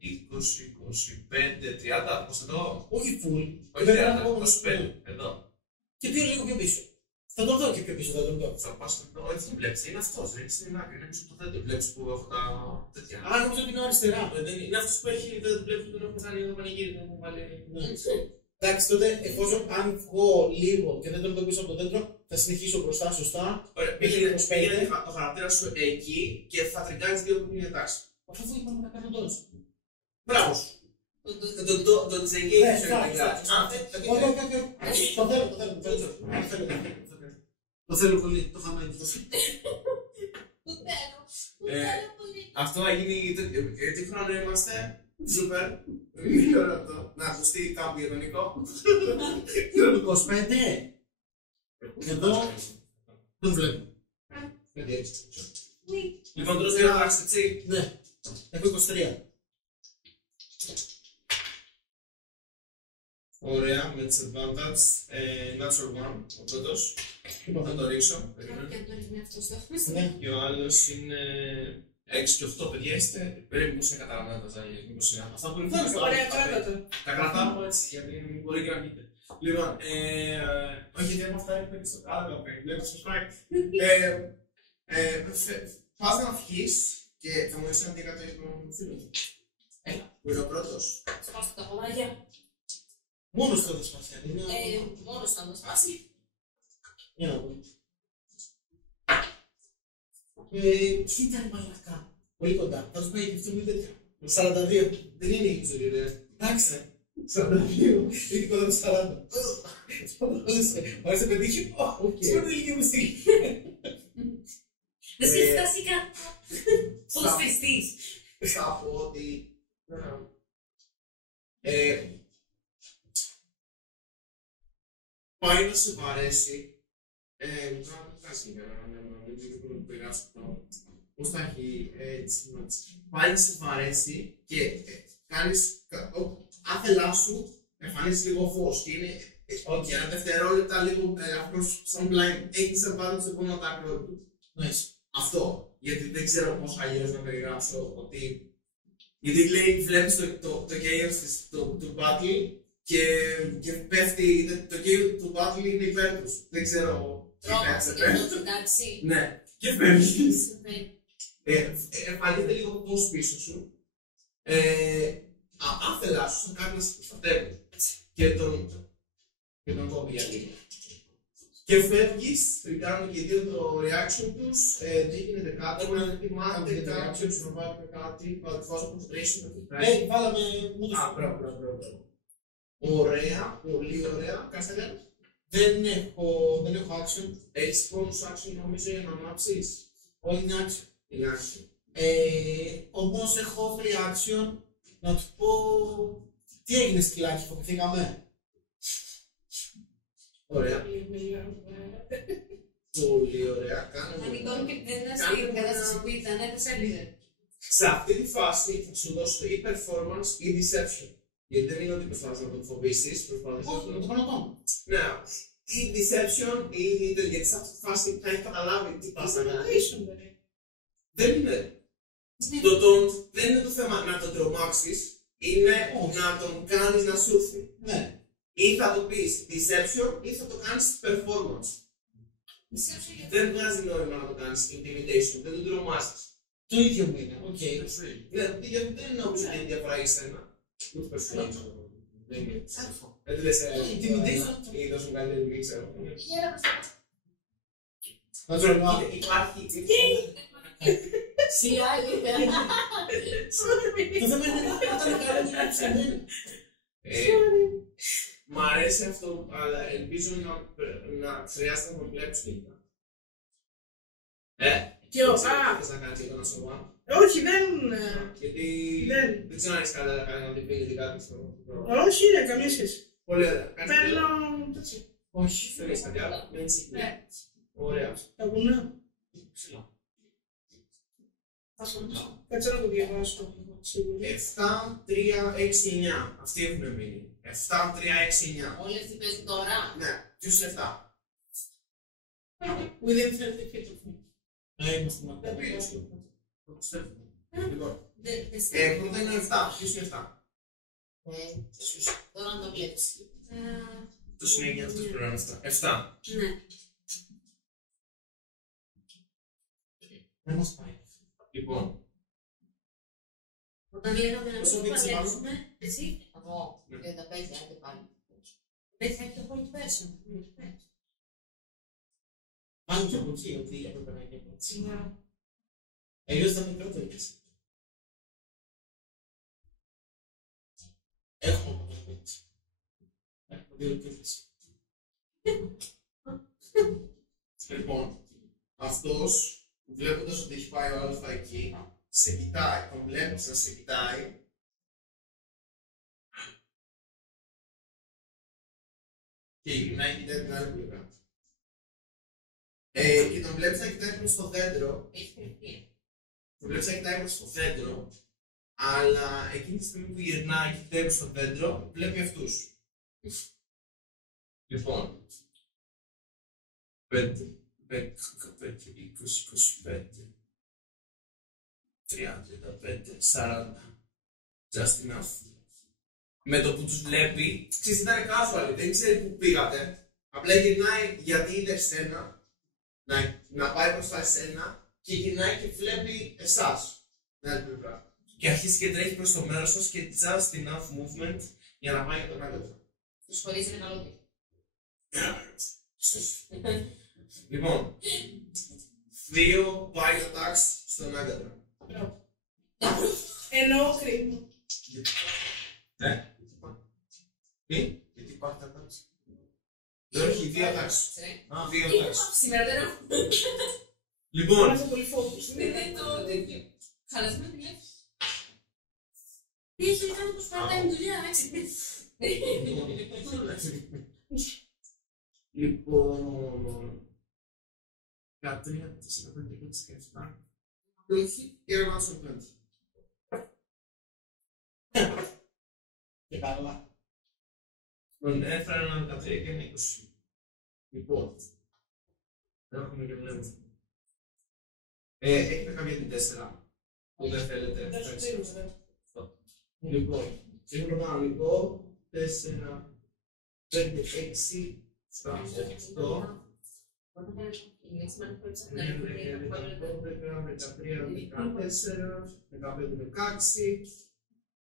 20, 25, 30, πώς εδώ. Όχι full. Όχι Πρέπει να 30, πάω 25, εδώ. και πήγω λίγο πιο πίσω. Θα το δω και πιο πίσω, θα το δω. Θα πας εδώ, έτσι το βλέπεις, είναι αυτός, δεν είναι στην άκρη, είναι πίσω από το δέντρο, βλέπεις που έχω τα τέτοια. Α, νομίζω ότι είναι αριστερά. Είναι αυτός που έχει, δεν βλέπεις που τον έχω κάνει εδώ πανηγύρι, τον έχω βάλει. Εντάξει, τότε εφόσον αν βγω λίγο και δεν τον δω πίσω από το δέντρο, θα συνεχίσω μπροστά σωστά. Ωραία, πήγαινε το χαρακτήρα σου εκεί και θα τριγκάρεις δύο που είναι εντάξει. Αφού είπαμε να κάνω τώρα. Μπράβο σου. Το τσεγγί σου το θέλω πολύ, το χαμάκι. Αυτό έγινε, τι χρόνο είμαστε, σούπερ, είναι ωραίο αυτό, να ακουστεί κάπου για τον Νικό. 25, εδώ τον βλέπω. Λοιπόν, τρως δύο άξι, έτσι. Ναι, έχω 23. Ωραία, με disadvantage, natural one, ο πρώτος. Θα το ρίξω. Και ο άλλος είναι 6 και 8, παιδιά, είστε περίπου μήπως είναι καταλαβαίνετε τα ζάγια, μήπως είναι αυτά που είναι. Ωραία, κράτα. Τα κρατάω έτσι, γιατί μπορεί και να πείτε. Λοιπόν, όχι γιατί από αυτά έχουμε και στο κάτω, βλέπεις το σπάκι. Πας να βγεις και θα μου είσαι αντίκατο για τον φίλο μου. Που είναι ο πρώτος. Σπάστε τα ποδάρια. Μόνος το δεσπασιά. Μόνος θα το σπάσει. Για να δω. Κοίτα ρε μαλακά. Πολύ κοντά. Θα τους πάει και αυτό με τέτοια. 42. Δεν είναι η ζωή ρε. Εντάξει. 42. Είναι κοντά το 40. Μα σε πετύχει. Σπάτε λίγη μου στήλη. Δεν σε φτάσει καν. Ποδοσφαιριστής. Θα πω ότι πάει να σε βαρέσει. Πώς θα έχει έτσι. Πάει να σε βαρέσει και κάνεις. Άθελά σου εμφανίζει λίγο φως. Και είναι για ένα δευτερόλεπτα λίγο αυτός σαν blind. Έχεις απάντηση στο επόμενο δάκρυο του. Αυτό. Γιατί δεν ξέρω πώς αλλιώς να περιγράψω ότι. Γιατί λέει, βλέπεις το chaos του battle και πέφτει, το chaos του battle είναι υπέρ τους. Δεν ξέρω τι πέφτει. Εντάξει. Ναι, και φεύγεις. Εμφανίζεται λίγο πώς πίσω σου. Άθελά σου, σαν κάτι να σε προστατεύουν. Και τον κόβει για λίγο. Και φεύγεις, κάνουν και δύο το reaction τους, τι γίνεται κάτω, πρέπει να ετοιμάτε κάποιος να βάλετε κάτι, βάζω concentration. Βάλαμε μου το Μπράβο. Ωραία, πολύ ωραία. Κάτσε δεν έχω action. Έχεις bonus action νομίζω για να ανάψεις. Όχι είναι action. Είναι action. Όμως έχω free action να του πω τι έγινε σκυλάκι, φοβηθήκαμε. Ωραία. Πολύ ωραία. Αν η Κόνη δεν ήταν στην κατάσταση που ήταν, θα σε έλυζε. Σε αυτή τη φάση θα σου δώσω ή performance ή deception. Γιατί δεν είναι ότι προσπαθείς να τον φοβήσεις, προσπαθείς να Όχι, το πάνω. Ναι, ή deception ή γιατί σε αυτή τη φάση θα έχει καταλάβει τι πας να κάνει. Δεν είναι. Δεν είναι το θέμα να τον τρομάξεις, είναι να τον κάνεις να σου έρθει. Ναι. Ή θα το πεις deception ή θα το κάνεις performance. Δεν βγάζει νόημα να το κάνεις intimidation, δεν τον τρομάζεις. Το ίδιο μου είναι, οκ. Γιατί δεν νομίζω ότι είναι διαφορά για σένα. Ούτε performance. Δεν λες intimidation ή δώσουν καλύτερη δουλειά, ξέρω. Να τρομά. Υπάρχει. Το θέμα είναι να ήταν καλό και ψημένο. Μ' αρέσει αυτό, αλλά ελπίζω να χρειάζεται να το βλέπεις λίγο. Και ο θες να κάνεις ένα σοβά. όχι, δεν. Γιατί δεν ξέρω αν έχεις καλά να την πίνει κάτι στο. Όχι, είναι καμία σχέση. Πολύ ωραία. Παίρνω. Όχι. Δεν έχεις κάτι άλλο. Δεν έχεις. Ωραία. Τα βουνά. Ψηλά. Κάτσε να το διαβάσω. 7, 3, 6, 9. Αυτοί έχουν μείνει. 7, 3, 6, 9. Όλοι αυτοί παίζουν τώρα. Ναι, ποιος είναι 7. Within 30 feet of me. Είμαστε μακριά. Λοιπόν, Δεν πρώτα είναι 7. Ποιος είναι 7. Τώρα να το βλέπεις. Το συνέχεια αυτός πρέπει να είναι 7. 7. Ναι. Δεν μας πάει. Λοιπόν, Όταν λέγαμε να Πόσο μην δείξει παλέψουμε, εσύ, Από 35, άντε πάλι. δεν θα έχει το point person. Πάνε και από εκεί, ότι έπρεπε να είναι από έτσι. Ναι. Αλλιώς θα μικρότερο και εσύ. Έχουμε από το έτσι. Έχουμε δύο κέρδες. λοιπόν, αυτός βλέποντας ότι έχει πάει ο άλλος εκεί, σε κοιτάει, τον βλέπεις να σε κοιτάει. Και γυρνάει και κοιτάει την άλλη πλευρά. Και τον βλέπεις να κοιτάει προς το δέντρο. Έχει κρυφτεί. Τον βλέπεις να κοιτάει προς το δέντρο, αλλά εκείνη τη στιγμή που γυρνάει και κοιτάει προς το δέντρο, βλέπει αυτούς. Λοιπόν, 5, 10, 15, 20, 25, 30, 35, 40. Just enough. Με το που τους βλέπει, ξέρεις, ήταν casual, δεν ξέρει που πήγατε. Απλά γυρνάει γιατί είδε εσένα, να πάει μπροστά εσένα και γυρνάει και βλέπει εσάς. την άλλη πλευρά. Και αρχίζει και τρέχει προς το μέρος σας και just enough movement για να πάει για τον άλλο. Τους χωρίζει ένα καλό τύπο. Λοιπόν, 2 bite attacks στον Άγκατρα. Εννοώ κρίμα. Ναι. Τι? Γιατί υπάρχει κατάσταση. Δεν έχει 2 attacks. 2 attacks. Σήμερα δεν έχω. Λοιπόν, Είμαστε πολύ focus. Είναι το τέτοιο. Χαλασμένο τηλέφωνο. Τι έχει κάνει το part-time δουλειά, έτσι. Λοιπόν, 13, 4, 5, 6, 7. Όχι, και ένα στο 5. Και καλά. Τον έφερα ένα 13 και ένα 20. Λοιπόν, έχουμε και βλέπουμε. Έχετε κάποια την 4 που δεν θέλετε. Δεν σου δίνουμε. Λοιπόν, συγχρονικό 4, 5, 6, 7, 8. Είναι σημαντικό να Ναι, 13, 14, 15, 16,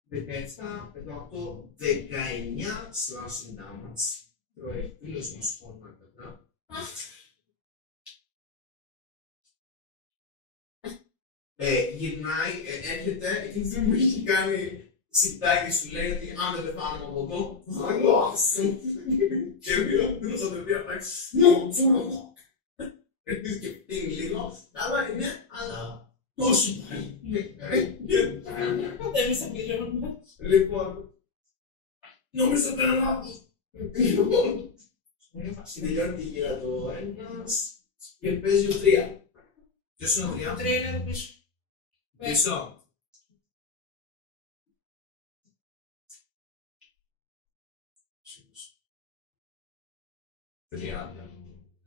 17, 18, 19 slashing damage. Τρώει φίλος μας φόρμα κατά. Γυρνάει, έρχεται, εκείνη τη στιγμή που έχει κάνει σιπτάκι σου λέει ότι αν δεν πεθάνω από εδώ, θα γλώσσω. Και δύο θα το διαπράξει. Έρχεται και πίνει λίγο, καλά είναι, αλλά τόσο πάει. Εμείς θα πληρώνουμε. Λοιπόν, νομίζω ότι ήταν λάθος. Λοιπόν, τελειώνει τη γύρα το ένας και παίζει ο 3. Ποιος είναι ο 3? Τρία είναι εδώ πίσω. Πίσω.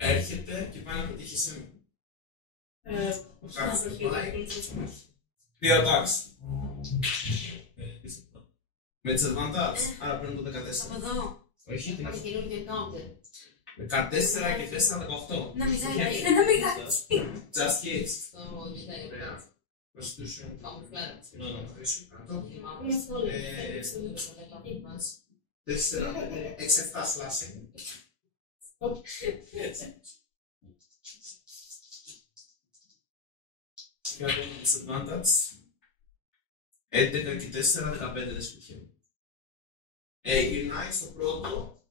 Έρχεται και πάει να πετύχει εσένα. Κάτσε το πάει. χέρι. 2 attacks. Με disadvantage, άρα παίρνω το 14. Από εδώ. Όχι, την Υπάρχει καινούργιο counter. 14 και 4, 18. Να μιγάει. Να μιγάει. Just hits. Στο διτάρι. Ωραία. Constitution. Πάμε φλάρα. Να καθίσω κάτω. Είμαστε όλοι. 4, 6, 7 slashing. Και να παίρνω disadvantage. 11 και 4, 15 δεν σπιτιέμαι. Γυρνάει στο πρώτο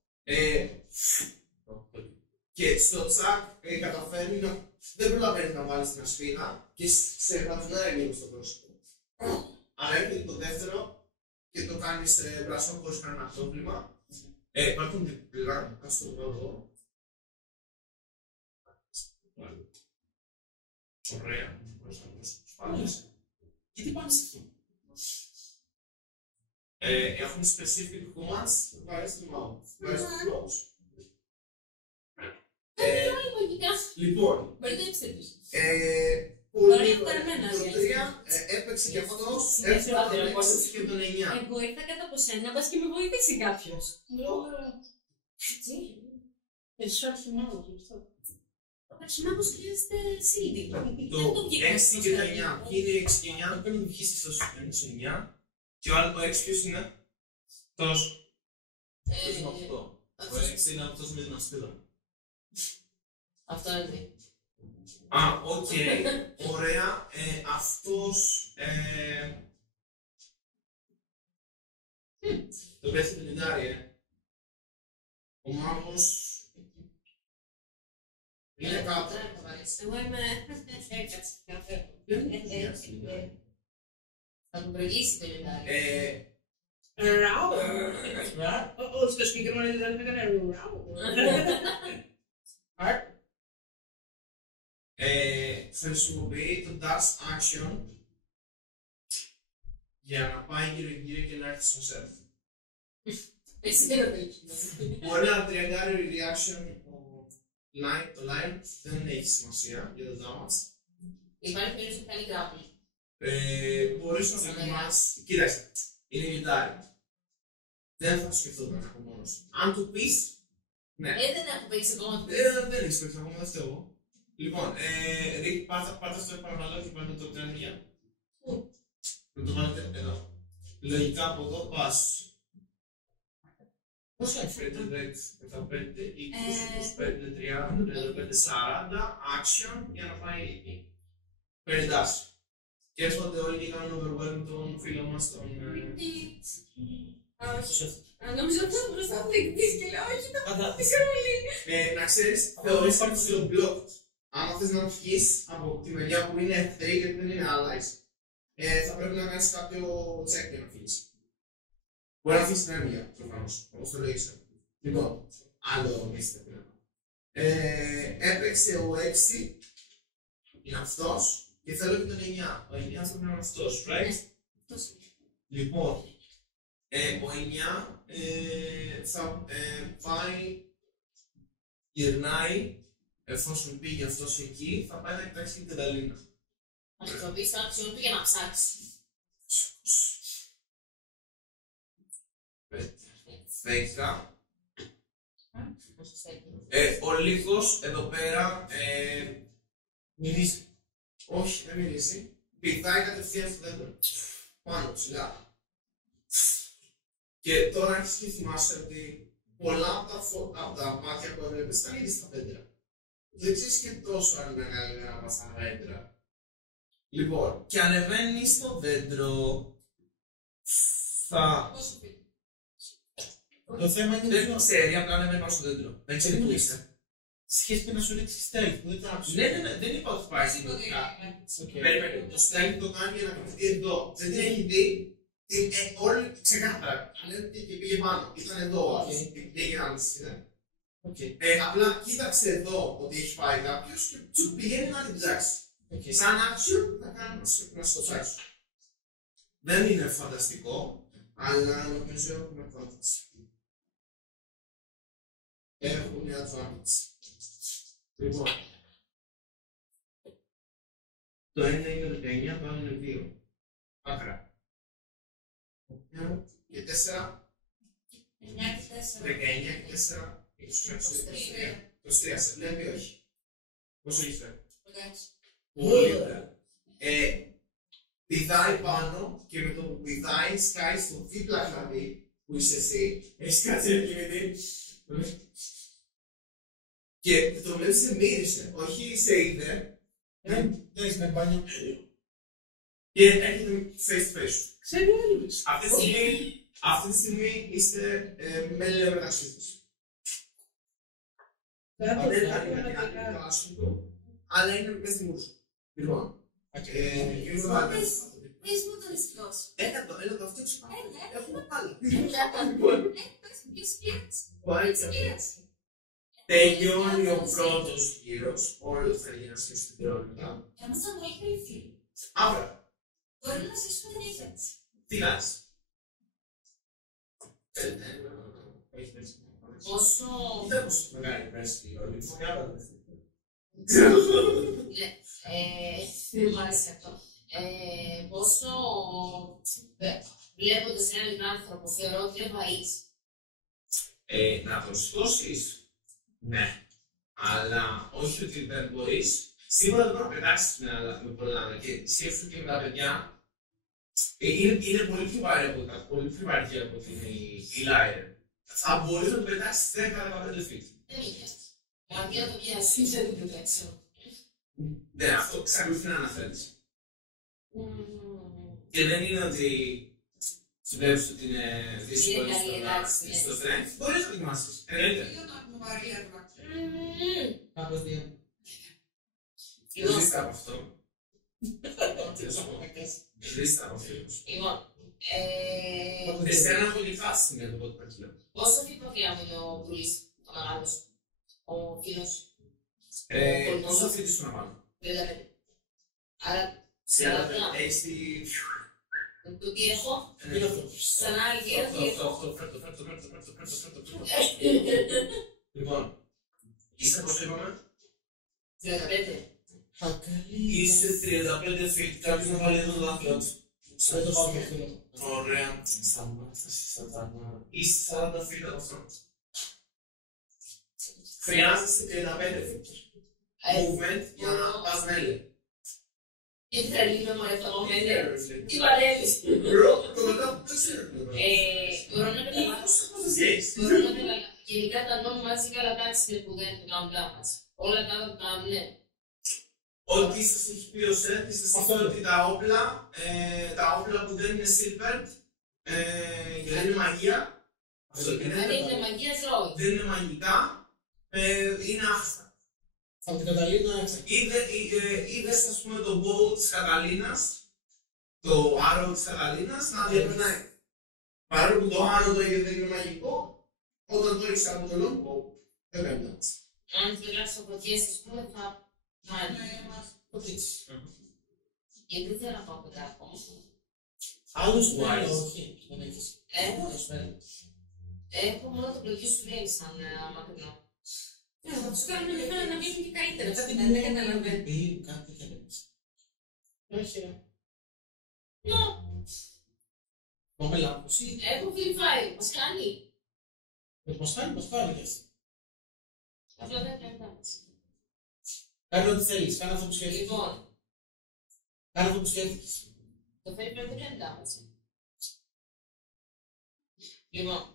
και στο τσακ καταφέρνει να. Δεν προλαβαίνει να βάλει την ασφίνα και σε πατινάει λίγο στο πρόσωπο. Αλλά έρχεται το δεύτερο και το κάνει σε μπρασό χωρίς κανένα πρόβλημα. Υπάρχουν διπλά, ας το δω εδώ. Ωραία. Μπορείς να δώσεις τους πάντες. Γιατί πάνε σε αυτό. Έχουν specific commands που βάζεις στη mouth. Βάζεις τους λόγους. Λογικά. Λοιπόν, Μπερδέψτε τους. πολύ Ωραία, ωραία. εμένα, Το αλήθεια. 3 έπαιξε και αυτός, Ναι, έφυγε ναι, τον ναι. 6 και τον 9. Εγώ ήρθα κάτω από σένα, πας και με βοηθήσει κάποιος. Εσύ αρχιμάγος, γι' αυτό. Ο αρχιμάγος χρειάζεται σύντη. Το 6 και το 9. Ποιοι είναι οι 6 και 9? Πρέπει να βγεις αυτός στους 9. Και ο άλλο το 6 ποιος είναι? Αυτός. Αυτός είναι 8. Ο 6 είναι αυτός με την ασπίδα. Αυτό είναι. Α, οκ. Ωραία. Αυτός... Το πέφτει το λιντάρι, Ο μάγος... Είναι κάτω. Εγώ είμαι... Έκατσε καφέ. Θα τον προηγήσει το λιοντάρι. Ράου. Στο συγκεκριμένο δεν έκανε ράου. Χρησιμοποιεί το dash action για να πάει γύρω-γύρω και να έρθει στο σερφ. Εσύ δεν το έχεις. Μπορεί να τριαγκάρει reaction το line, δεν έχει σημασία για το damage. Υπάρχει περίπτωση που κάνει grapple. Μπορείς να δοκιμάσεις, κοίταξε, είναι γιτάρι. Δεν θα το σκεφτόταν από μόνος. Αν του πεις, ναι. Δεν έχω παίξει ακόμα. Δεν έχεις παίξει ακόμα, δεν φταίω εγώ. Λοιπόν, πάρτε στο παρακαλώ και πάρτε το τρένια. Να το βάλετε εδώ. Λογικά από εδώ πας. Πώς κάνει 5, 10, 15, 20, 25, 30, 35, 40, action για να πάει εκεί. Περιτάσει. Και έρχονται όλοι και κάνουν overwhelm τον φίλο μας τον... Νομίζω ότι θα μπροστά μου δεκτής και λέω όχι το Μικρούλη. Να ξέρεις, θεωρείς κάποιος το blocked. Άμα θες να βγεις από τη μεριά που είναι εχθροί γιατί δεν είναι allies, θα πρέπει να κάνεις κάποιο check για να φύγεις. Μπορεί να αφήσεις την έννοια, προφανώς, όπως το λέγεις. Λοιπόν, άλλο μίστε πρέπει. Έπαιξε ο 6, είναι αυτός, και θέλω και τον 9. Ο 9 θα είναι αυτός, right? Λοιπόν, ο 9 θα πάει, γυρνάει, εφόσον πήγε αυτός εκεί, θα πάει να κοιτάξει την Κανταλίνα. Θα χρησιμοποιήσει το action του για να ψάξει. 10. Πώς στέκει. Ο Λύκος εδώ πέρα Μυρίζει. όχι, δεν μυρίζει. Πηδάει κατευθείαν στο δέντρο. Πάνω, ψηλά. Και τώρα άρχισε και θυμάσαι ότι πολλά από τα μάτια που έβλεπες ήταν ήδη στα δέντρα. Δεν ξέρεις και τόσο αν είναι καλύτερα να πας στα δέντρα. Λοιπόν, και ανεβαίνει στο δέντρο. Θα... Πόσο πει. Το θέμα είναι Δεν ξέρει, απλά ανεβαίνει πάνω στο δέντρο. Δεν ξέρει που είσαι. σχέση με να σου ρίξει stealth που δεν τα άκουσα. Ναι, δεν είπα ότι πάει συνολικά. Περίμενε, το stealth το κάνει για να κρυφτεί εδώ. Δεν την έχει δει. Όλοι ξεκάθαρα. Λένε ότι πήγε πάνω. Ήταν εδώ, πήγε άμεση. Απλά κοίταξε εδώ ότι έχει πάει κάποιος και του πηγαίνει να την ψάξει. Σαν action θα κάνει να στο ψάξει. Δεν είναι φανταστικό, αλλά νομίζω έχουμε advantage. Έχουμε advantage. Λοιπόν, το ένα είναι 19, το άλλο είναι 2. Άκρα. 9 και 4. 9 και 4. 19 και 4. 23. Σε βλέπει, όχι. Πόσο έχεις φέρει? Πολύ ωραία. Πηδάει πάνω και με το που πηδάει σκάει στο δίπλα χαρτί που είσαι εσύ. Έχεις κάτσει ένα κινητή. Και το βλέπεις σε μύρισε, όχι σε είδε. Δεν έχεις με μπάνιο. Και έρχεται face to face. Ξέρει ο Έλβης. Αυτή τη στιγμή είστε μέλη μεταξύ τους. Δεν Δεν το είναι κάνει κάτι με άλλο τα άσχημο του, αλλά είναι μέσα στη μουσική. Λοιπόν, Πες μου τον ηθικό σου. έλα το αυτό σου πάμε. Έχουμε πάλι. Πες μου ποιος πήρας. Πάει και αυτό. Τελειώνει ο πρώτος γύρος, όλο θα γίνει στην τριότητα. Για μας ήταν πολύ καλή φίλη. Αύριο, Μπορεί να σας πω την ίδια της. τι κάνεις? Πόσο... Δεν πως μεγάλη πρέσβη, όλη τη φορά. Δεν μου άρεσε αυτό. Πόσο βλέποντας έναν άνθρωπο θεωρώ ότι είναι βαΐς. Να το σηκώσεις, ναι. Αλλά όχι ότι δεν μπορείς. Σίγουρα δεν μπορεί να πετάξεις με πολλά. Και σκέφτομαι και με τα παιδιά. Είναι πολύ πιο βαρύ από την Λάιρ. Θα μπορείς να το πετάξεις 10-15 feet. Δεν είναι. Αντί να το πιάσεις, δεν το πετάξω. Ναι, αυτό εξακολουθεί να αναφέρεις. Και δεν είναι ότι σου βλέπεις ότι είναι δύσκολο στο strength. Μπορείς να δοκιμάσεις. Εννοείται. Κάπως δύο. Ζήστα από αυτό. Ζήστα από αυτό. Λοιπόν, Εσένα έχω λιφάσει με το πότε πρέπει. πόσο φυτοφιά μου είναι ο Μπρουλής, ο μεγάλος, ο φίλος. Πόσο φύτης σου να πάμε. 35. Άρα, Σε άλλα έχεις τη... το τι έχω, Είναι αυτό. σαν άλλη γύρα, τι έχω. Αυτό, φέρτο. Λοιπόν, είσαι πώς είπαμε. 35. Είσαι 35 feet. Κάποιος να βάλει εδώ το δάχτυλο του. Δεν το πάω αυτό. Ωραία. Σταμάτα. Είσαι 40 feet από αυτό. Χρειάζεσαι 35 feet. Movement για να πας μέλη. Γιατί θα λύνουμε μόνο αυτό το μέλε. Τι παλεύεις. Το μετά δεν ξέρω. Μπορώ να καταλάβω. Πόσες γέεις. Μπορώ να καταλάβω. Γενικά τα νόμια μαζί καλά τάξη που δεν το κάνουν πράγματι. Όλα τα άλλα το κάνουν, ναι. Ό,τι σας έχει πει ο Σεφ, σας είπε ότι τα όπλα που δεν είναι silver και δεν είναι μαγεία, Αν είναι μαγεία, τρώει. δεν είναι μαγικά, είναι άχρηστα. Από την Καταλήνα Είδες, ας πούμε, το bow της Καταλίνας, το arrow της Καταλίνας, να διαπερνάει. Παρόλο που το arrow το ίδιο δεν είναι μαγικό, όταν το έχεις από το long bow, δεν κάνει να έτσι. Αν περάσει από φωτιές, ας πούμε, θα μάλλον. το πεις. Γιατί δεν θέλω να πάω κοντά ακόμα. Άλλους ναι, όχι, δεν έχεις. Έχω μόνο το πλοκείο σου λέει σαν μακρινό. Θα τους κάνουμε λίγο να μείνουν και καλύτερα. Δεν καταλαβαίνω. Πει κάτι και δεν είσαι. Όχι. Πάμε λάθος ή... Έχω φιλιφάει, μας κάνει. Μας κάνει και εσύ. Απλά δεν κάνει τάξη. Κάνε ό,τι θέλεις, κάνε αυτό που σκέφτηκες. Λοιπόν, Κάνε αυτό που σκέφτηκες. το φέρει πρέπει να κάνει τάξη. Λοιπόν.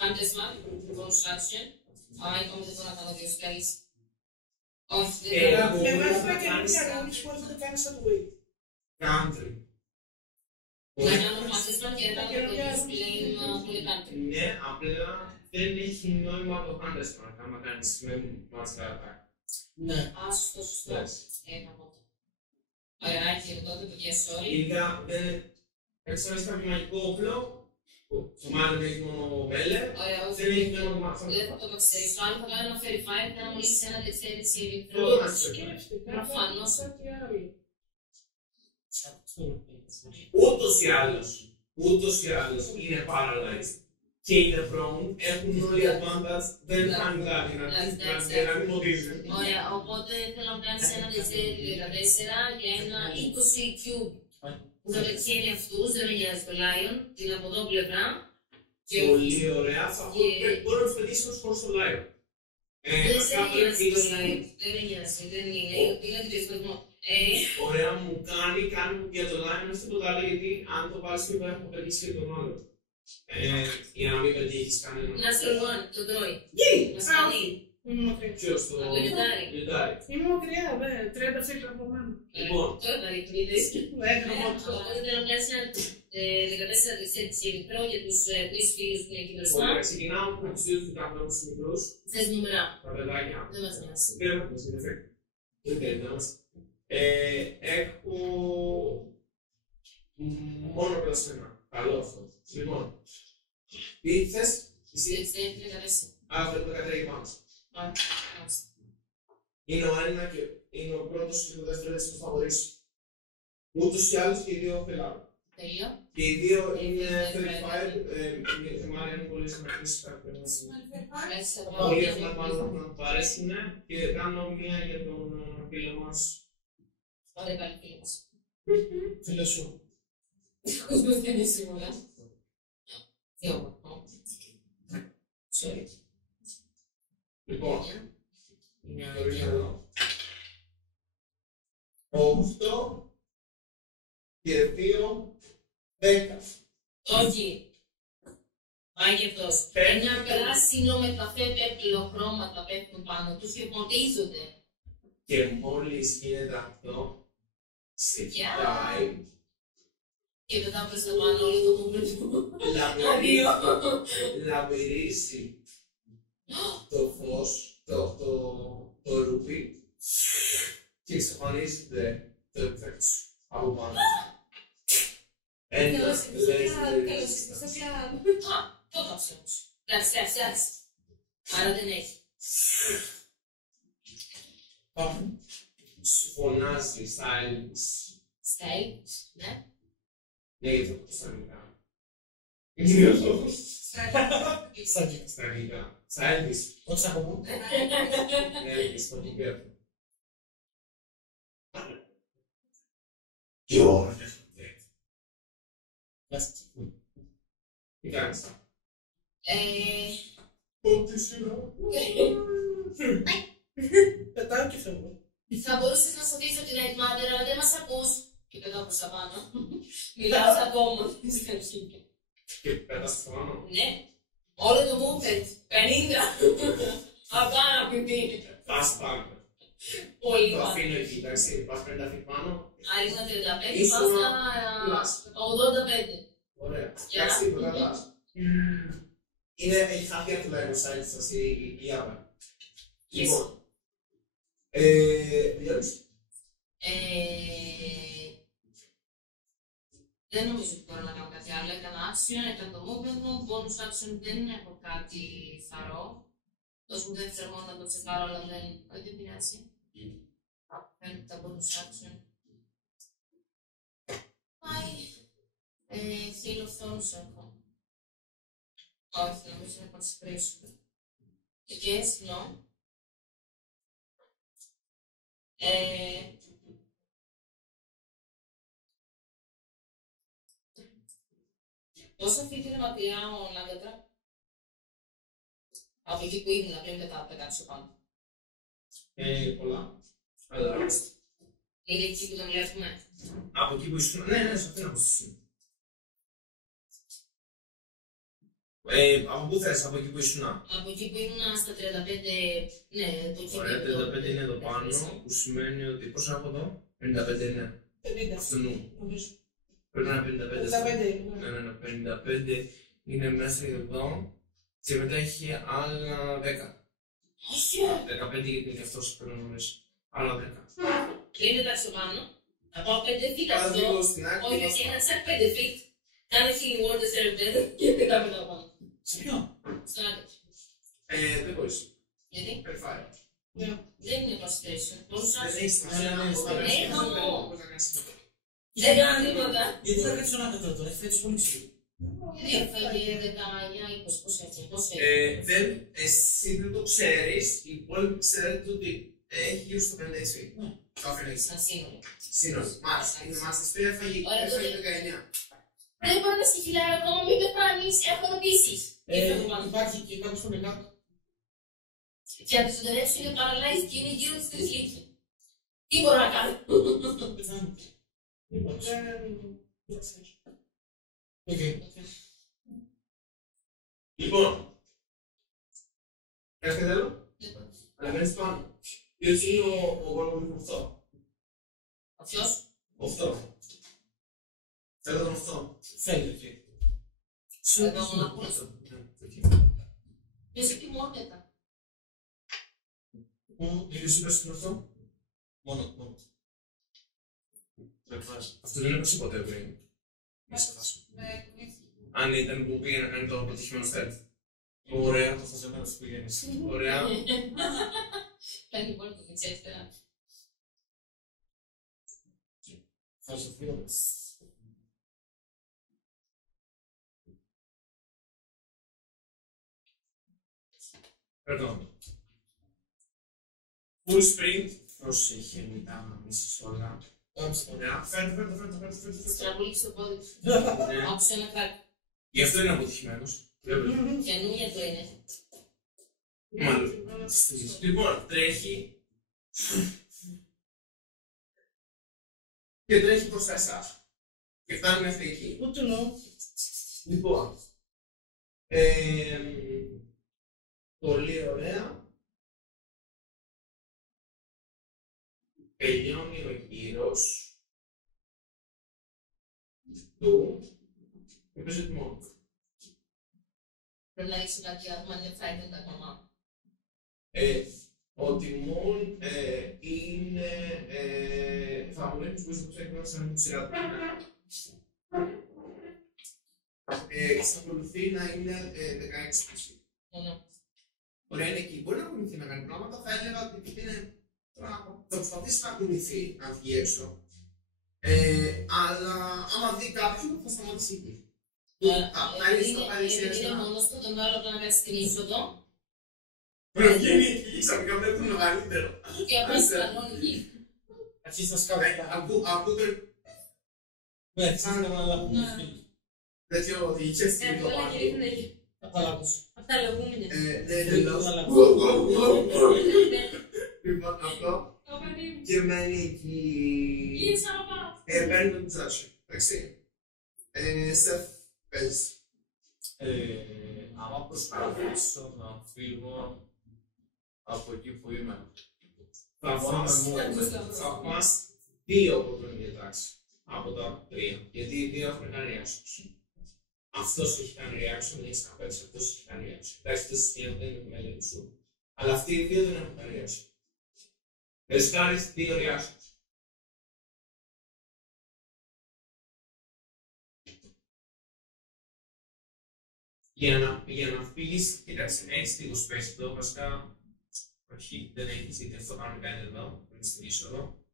Hunters Mark, bonus action. Είπαμε δεν μπορώ να κάνω δύο spells. Όχι, δεν μπορώ. Με βάση τα καινούργια ρόλες μπορείς να το κάνεις σαν Wii. Country. Να κάνω Hunters Mark και μετά το produce πλέον πολύ country. Ναι, απλά δεν έχει νόημα το Hunters Mark, άμα κάνεις με magical attack. Ναι. Σωστό. Να πω το. Ωραία, και τότε το sorry. Γενικά, έτσι να έχεις κάποιο μαγικό όπλο, που μάλλον έχει μόνο μέλε, Ωραία, δεν έχει νόημα το μάθημα. δεν θα το καθυστερήσω. Αν θα κάνω ένα verify, θα μου λύσει ένα dexterity saving Δεν το throw. κάνεις. Σκέφτηκα. Προφανώς. Κάτι άλλο. Ούτως ή άλλως είναι paralyzed και είναι prone, έχουν όλοι advantage, δεν κάνει κάτι να μην μοντίζουν. Ωραία, οπότε θέλω να κάνεις ένα dexterity 14 για ένα 20 cube. Που θα πετυχαίνει αυτούς, δεν με νοιάζει το Lion, την από εδώ πλευρά. Πολύ ωραία, μπορεί να τους πετύχει ως χωρίς το Lion. Δεν σε νοιάζει το Lion, δεν με νοιάζει, δεν είναι αντιπιστοσμό. Ωραία, μου κάνει για το Lion αυτό το άλλο, γιατί αν το βάλεις και έχω πετύχει και τον άλλο. Για να μην πετύχεις κανέναν. Να στο λοιπόν, το τρώει. Μας Α, κάνει. Είμαι μακριά. Ποιος το λιοντάρι. λιοντάρι. Είμαι μακριά, δε. 30 φύλλα από μένα. Λοιπόν. Τώρα θα ρikνίδες. Οπότε Οπότε θέλω να κάνεις ένα 14 dexterity saving throw για τους 3 φίλους που είναι εκεί μπροστά. Ωραία, ξεκινάω με τους δύο του κάποιον από τους μικρούς, Θες νούμερα. τα παιδάκια. Δεν μας νοιάζει. Δεν έχω το συνεφέ. Δεν τέλος. Έχω μόνο πλασμένα. Καλό αυτό. Λοιπόν, Τι θες, εσύ. Έτσι δεν είναι αρέσει. Άρα το κατρέχει πάνω. Είναι ο ένα και είναι ο πρώτος και το δεύτερο έτσι που θα χωρίσει. Ούτως ή άλλως και οι δύο φελάρουν. Τέλειο. Και οι δύο είναι 35, μάλλον είναι πολύ σημαντικές κάποιες. Πολλοί αυτά πάνω να του αρέσουν και κάνω μία για τον φίλο μας. Ωραία, καλή φίλη μας. Φίλε σου. Ο κόσμος δεν είναι σίγουρα. Τι όμορφο. Sorry. Λοιπόν, μια λογία εδώ. 8 και 2, 10. Όχι. Πάει και αυτός. Ένα πράσινο με καφέ πέπλο χρώματα πέφτουν πάνω τους και φωτίζονται. Και μόλις γίνεται αυτό, σε κοιτάει. Και μετά πες να πάνω όλο το κουμπλό. Λαμπυρίζει το φως, το ρούπι και εξαφανίζεται το effect από πάνω. Καλώς ήρθες στο κλαμπ. Το κάψε όμως. Εντάξει. Άρα δεν έχει. Σου φωνάζει Styles. Styles, ναι. Ναι, γιατί το πω στα αγγλικά. Στα αγγλικά. Styles. Όχι από πού. Ναι, στο αγγλικά. Τι ωραία. Τι κάνεις. Ό,τι σειρά. Πετάω και φεύγω. Θα μπορούσες να σωθείς από την Night Mother, αλλά δεν μας ακούς. Και πετάω προς τα πάνω. Μιλάω σαν κόμμα. Και πέτας στο πάνω. Ναι. Όλο το movement. 50. Απάνω από την. Πας πάνω. Πολύ Το πάνω. αφήνω εκεί, εντάξει. Πας 50 feet πάνω. Αν ήμουν 35, Ήσουν πάω στα 85. Ωραία. Γεια. Εντάξει, το κατάς. Έχει χάθει από το Lionel σας η Άβα. Λοιπόν. Τελειώνεις. Δεν νομίζω ότι μπορώ να κάνω κάτι άλλο. Έκανα action, έκανα το movement μου. Bonus action δεν έχω κάτι θαρό. Τόσο που δεν θέλω να το τσεκάρω, αλλά δεν πειράζει. Παίρνω τα bonus action. Πάει. Θέλω φθόνους έχω. Όχι, νομίζω να κονσεκρίσω. Yes, no. Πόσο feet είναι μακριά ο Νάγκατρα? Από εκεί που ήμουν πριν πετάξω πάνω. Πολλά. Αλλά Είναι εκεί που τον βλέπουμε. από εκεί που ήσουν. Ναι, σε αυτήν αποστασία. Από πού θες, από εκεί που ήσουν. Από εκεί που ήμουν στα 35. Ναι, το εκεί. Ωραία, 35 είναι εδώ πάνω, που σημαίνει ότι πόσο έχω εδώ. 55 είναι. 50. Αυτό νου. Νομίζω. Πρέπει να είναι 55. 55. Ναι, 55 είναι μέσα εδώ. Και μετά έχει άλλα 10. Όχι! 15 γιατί είναι και αυτός πρέπει να γνωρίσει. Άλλα 10. Πριν πετάξω πάνω, θα πάω 5 feet Πας αυτό. λίγο στην άκρη. Όχι, όχι, ένα σαν 5 feet. Κάνε healing word 4 και πετάω μετά πάνω. Σε ποιο? Στον άκρη. Δεν μπορείς. Γιατί? Περιφάρει. Δεν είναι concentration. Πόσο Δεν σαν. έχει σημασία. Δεν κάνω τίποτα. Γιατί θα κάτσεις τον άκατο τώρα, έχει φέτος πολύ ξύλο. Γιατί έφαγε 19-20, πώς έχει. Εσύ δεν το ξέρεις, οι υπόλοιποι ξέρετε ότι έχει γύρω στο 50 HP. Το αφήνεις. Σαν σύνολο. Σύνολο. Μάλιστα. Είναι μάλιστα. Έφαγε 19. Δεν μπορώ να σκεφτιλάρω ακόμα, μην πεθάνεις, έχω ερωτήσεις. Υπάρχει και κάποιος που είναι κάτω. Και από τις ζωντανεύσεις είναι paralyzed και είναι γύρω της τρισλίκη. Τι μπορώ να κάνω. Πεθάνει. Δεν ξέρω. Οκ. Λοιπόν. Έχετε τέλο. Ανεβαίνεις πάνω. Ποιος είναι ο γόλο που είναι 8. Ποιος? 8. Θέλω τον 8. Θέλει εκεί. Εδώ μου να πούνε. Ποιος εκεί μόνο μετά. Ποιος είπες στον 8. Μόνο. Αυτό δεν έπαιξε ποτέ πριν. Με κουνήθη. Αν ήταν που πήγε να κάνει το αποτυχημένο stealth. Ωραία, το στασιωμένο που πηγαίνεις. Ωραία. Κάνει πολύ το δεξιά. Θα σου φύγω. Perdón. Full sprint. Πρόσεχε, μην τα μίσεις όλα. Ωραία. Φέρτε. Στραβούλησε το πόδι σου. Ναι. Άκουσε ένα κράκ. Γι' αυτό είναι αποτυχημένος. Καινούργια το είναι. Μάλλον. Λοιπόν, τρέχει. Και τρέχει προς τα εσάς. Και φτάνει μέχρι εκεί. Ούτε νο. Λοιπόν. Πολύ ωραία. Τελειώνει ο γύρος του και παίζει τιμό. Πρέπει να ρίξω κάτι ακόμα, είναι frightened ακόμα. Ο τιμόν είναι. Θα μου λέει πως μπορείς να ξεκινήσεις να μην σειρά του. Εξακολουθεί να είναι 16 πίσω. Ωραία, είναι εκεί. Μπορεί να κουνηθεί να κάνει πράγματα. Θα έλεγα ότι είναι. Θα προσπαθήσει να κουνηθεί, να βγει έξω. Αλλά άμα δει κάποιον θα σταματήσει εκεί. Είναι μόνος του, τον βάλω να κάνει screenshot. Πρέπει να βγαίνει εκεί, ξαφνικά βλέπει το μεγαλύτερο. Και απλώς κανόνι εκεί. Αρχίζει να σκάβει. Ακούτε Ναι, σαν να αναλάβουν. τέτοιο διοικές στην Όλα το γυρίζουν εκεί. Από τα λαγούμια. Λοιπόν, αυτό και μένει εκεί. Είναι σαν να πάω. Παίρνει το κουτσάσιο. Εντάξει. Σεφ, παίζεις. Άμα προσπαθήσω να φύγω από εκεί που είμαι. Θα πας 2 από τον ίδιο τάξη. Από τα 3. Γιατί οι 2 έχουν κάνει reaction. Αυτός έχει κάνει reaction, δεν έχεις να παίξεις, αυτός έχει κάνει reaction. Εντάξει, το σημείο δεν είναι μέλη σου. Αλλά αυτοί οι 2 δεν έχουν κάνει reaction. Θες κάνεις 2 reactions. Για να φύγεις, κοίταξε, έχεις λίγο space εδώ, βασικά, όχι, δεν έχεις, γιατί αυτό κανονικά είναι εδώ, είναι στην είσοδο,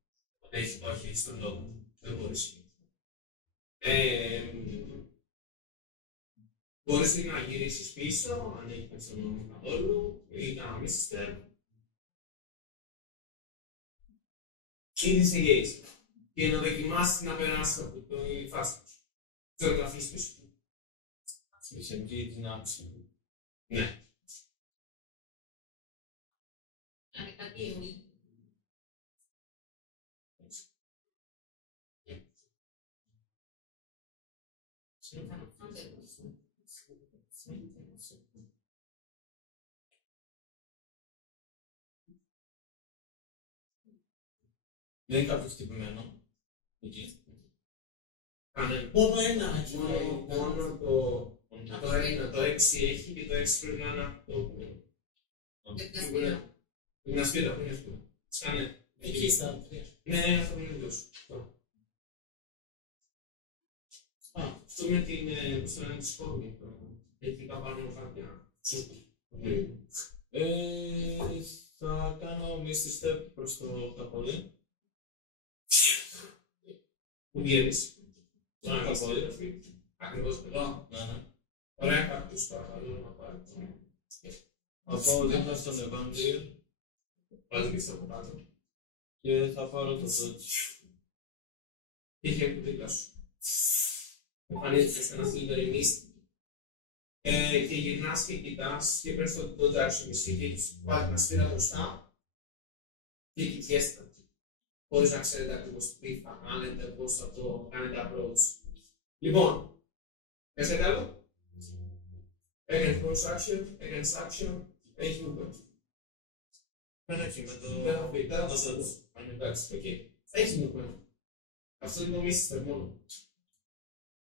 όχι, έχεις τον λόγο, δεν μπορείς. Μπορείς να γυρίσεις πίσω, αν έχει κάτι στον νόμο καθόλου, ή να μην step. Ή disengage. Και να δοκιμάσεις να περάσεις από το φάση σου. Και να το αφήσεις πίσω. Disengage να άψει. Ναι. Κάνει κάτι αιωρή. Δεν είναι κάποιο χτυπημένο. Εκεί. Μόνο ένα. Μόνο το 6 έχει και το 6 πρέπει να είναι αυτό. Είναι ένα σπίτι, αυτό είναι σπίτι. Σκάνε. Εκεί στα 3. Ναι, αυτό είναι εντός. Αυτό με την, πώς το λένε, τη σκόρπη. Έχει πάνω κάποια. Θα κάνω misty step προς το καπολί. Που βγαίνεις. Στον καπολί. Ακριβώς εδώ. Ναι. Ωραία, κάποιος παρακαλώ να πάρει. Θα πάω δίπλα στον Evangeline Πάλι και στο από κάτω. και θα πάρω το dodge. Και έχει από δίπλα σου. Εμφανίζεται ένα Slytherin και γυρνάς και κοιτάς και παίρνεις το dodge action εσύ και έχεις βάλει μια σφαίρα μπροστά και κοιτιέστε. Χωρίς να ξέρετε ακριβώς τι θα κάνετε, πώς θα το κάνετε approach. Λοιπόν, θες κάτι άλλο? Έκανε cross action, έκανε action, έχει movement. Πέρα εκεί με το... Δεν θα πει, δεν θα το δω. Αν εντάξει, οκ. Έχει movement. Αυτό είναι το μίστερ μόνο.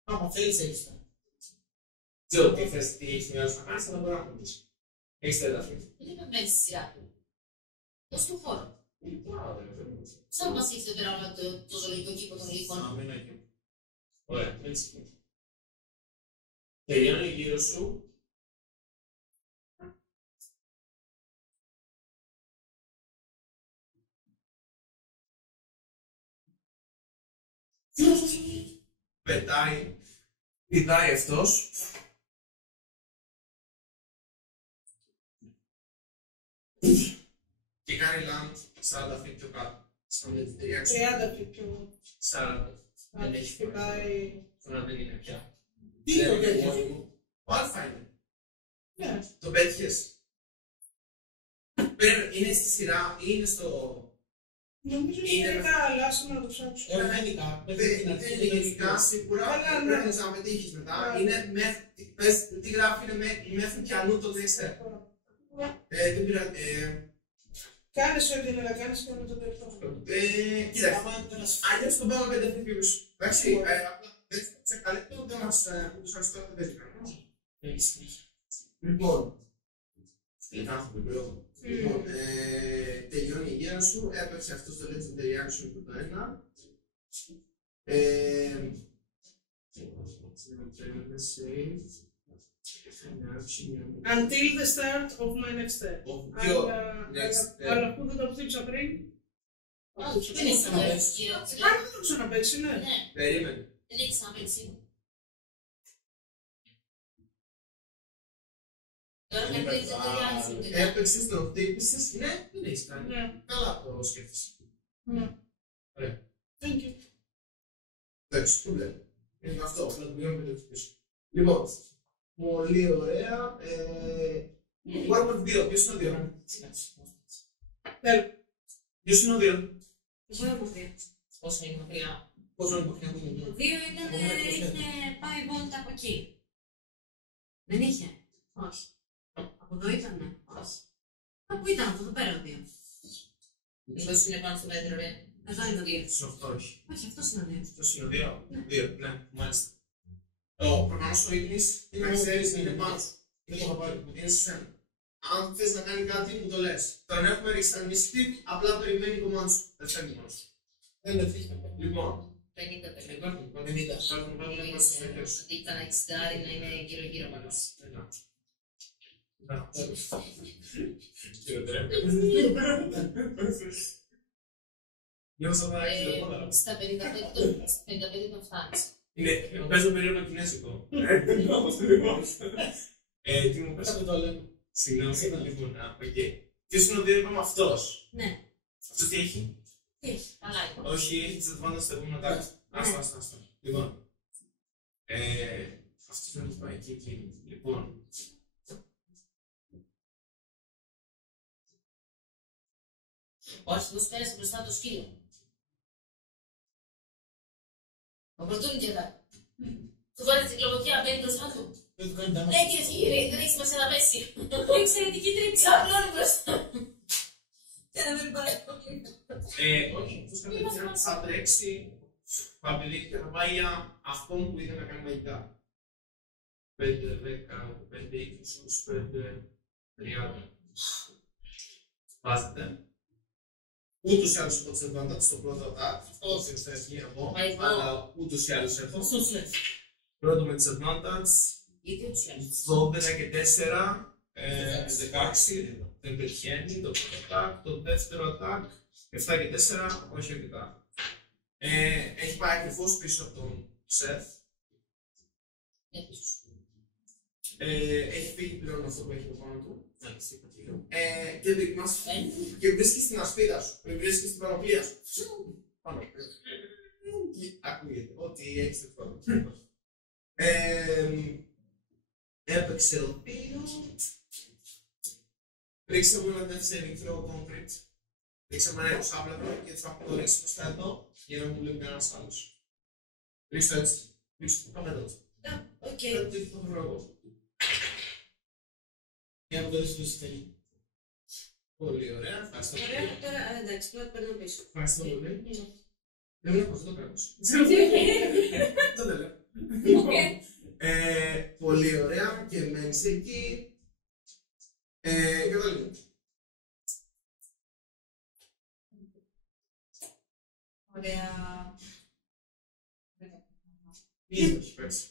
Άμα θέλεις έχεις τα. Ξέρω τι θες, τι έχεις μοιάζει να κάνεις, αλλά μπορεί να κάνεις. Έχεις τα εδάφη. Δεν επεμβαίνει στη σειρά του. Δώσ' του χώρο. Σαν μας ήρθε πέρα όλο το ζωολογικό κήπο των λύκων. Να μην έχει. Ωραία, έτσι. Τελειώνει γύρω σου. Πηδάει αυτός. Και κάνει land 40 feet πιο κάτω. Σαν εταιρεία σου. 30 feet πιο. 40. Δεν έχει Χτυπάει. Τώρα δεν είναι πια. Τι είναι το Δεν είναι τέτοιο? μόνη μου. Ο Αλφα είναι. Ναι. Το πέτυχες. Είναι στη σειρά ή είναι στο... Νομίζω ότι Είναι- είναι καλά, άσε να το ψάξω. Έχουμε γενικά. Είναι γενικά σίγουρα, Καλά, ναι. πρέπει να πετύχεις μετά. Ναι. Είναι μέχρι, πες τι γράφει, είναι μέχρι πιανού το δεξέ. Δεν πειράζει. Κάνεις ό,τι είναι να κάνεις και με το τελευταίο. Κοίταξε, αλλιώς το πάμε 5 φίλους. Εντάξει, απλά δεν σε καλύτερο, δεν μας ούτως αριστερά δεν παίζει κανένας. Λοιπόν, Λοιπόν, τελειώνει η γέρα σου, έπαιξε αυτό στο legendary action που το ένα. Until the start of my next step. Αλλά που δεν το χτύψα πριν. Όχι, δεν έχει ξαναπέξει. Αν δεν το ξαναπέξει, ναι. Ναι, Περίμενε. δεν έχει ξαναπέξει. Τώρα με τρεις δεν ταιριάζει. Έπαιξες, το χτύπησες, ναι, δεν έχεις κάνει. Ναι. Καλά το σκέφτεσαι. Ναι. Ωραία. Thank you. Εντάξει, το βλέπω. Είναι αυτό, να το βγάλουμε πέντε πίσω. Λοιπόν, πολύ ωραία. Warcraft 2, ποιος είναι ο 2? Θέλω. Ποιος είναι ο 2? Εγώ έχω δει. Όσο είναι μακριά. Πόσο είναι μακριά μου Το 2 είχε πάει βόλτα από εκεί. Δεν είχε. Όχι. Από εδώ ήτανε. Όχι. Από ήταν από εδώ πέρα ο 2. Μήπως είναι πάνω στο μέτρο, ρε. Εδώ είναι το 2. Στο 8, όχι. Όχι, αυτός είναι ο 2. Αυτός είναι ο 2. 2, ναι, μάλιστα. Ο προφανώς ο Ίγνης, να ξέρεις, είναι πάνω σου. Δεν το είχα πάρει. Είναι σε σένα. Αν θες να κάνει κάτι, μου το λες. Τον έχουμε ρίξει στα μυστικ, απλά περιμένει το μόνο σου. Δεν φεύγει μόνο σου. Δεν είναι τύχη. Λοιπόν, 50-50. υπάρχουν 50. Αντί ήταν 60 να είναι γύρω-γύρω μας. Στα 55 το φτάνεις. Παίζω περίεργο κινέζικο. Τι μου πες? Αυτό το λέμε. Συγγνώμη, λοιπόν, ποιος είναι ο 2, είπαμε αυτός. Ναι. Αυτός τι έχει? Τι έχει. Καλά είναι. Όχι, έχει τις advantage στα επόμενα τάξη. Άστα. Λοιπόν, αυτός δεν έχει πάει εκεί. Λοιπόν, Ο αρχηγός πέρασε μπροστά το σκύλο. Ο πρωτούν και εδώ. Του βάλει την κλωβοκιά, μπαίνει μπροστά του. Δεν του κάνει τα Ναι, μάτια. κύριε Φιγύρη, δεν έχει σημασία να πέσει. Εξαιρετική τρίψη. Ξαπλώνει μπροστά. Και να μην πάει. όχι, αυτός κατευθείαν θα τρέξει, θα πηδήξει και θα πάει για αυτόν που είδε να κάνει μαγικά. 5, 10, 15, 20, 25, 30. Βάζετε. Ούτως ή άλλως έχω τις advantage στο πρώτο attack. Αυτό δεν θα έχει εγώ, αλλά ούτως ή άλλως έχω. Σωστός λες. Πρώτο με τις advantage, Γιατί τους λες. 12 και 4, 16, δεν πετυχαίνει το πρώτο attack. Το δεύτερο attack, 7 και 4, όχι αρκετά. Έχει πάει ακριβώς πίσω από τον Seth. Έχει φύγει πλέον αυτό που έχει από πάνω του. Και βρίσκει στην ασπίδα σου, βρίσκει στην πανοπλία σου. Πάνω. Και ακούγεται ότι έχεις τεχνό. Έπαιξε ο Πίνο. Ρίξε μου ένα δεύτερο throw concrete. Ρίξε μου ένα εξάπλατο και θα το ρίξει προς τα εδώ για να μου βλέπει κανένας άλλος. Ρίξε το έτσι. Ρίξε το. Πάμε εδώ. Οκ. Τι το βρω εγώ. Για να το δεις το στέλνει. Πολύ ωραία, ευχαριστώ πολύ. Ωραία, τώρα εντάξει, πρώτα παίρνω πίσω. Ευχαριστώ πολύ. Δεν βλέπω αυτό το κράτος. Δεν το λέω. Πολύ ωραία και μένεις εκεί. Και το λίγο. Ωραία. Ήδη έχει πέσει.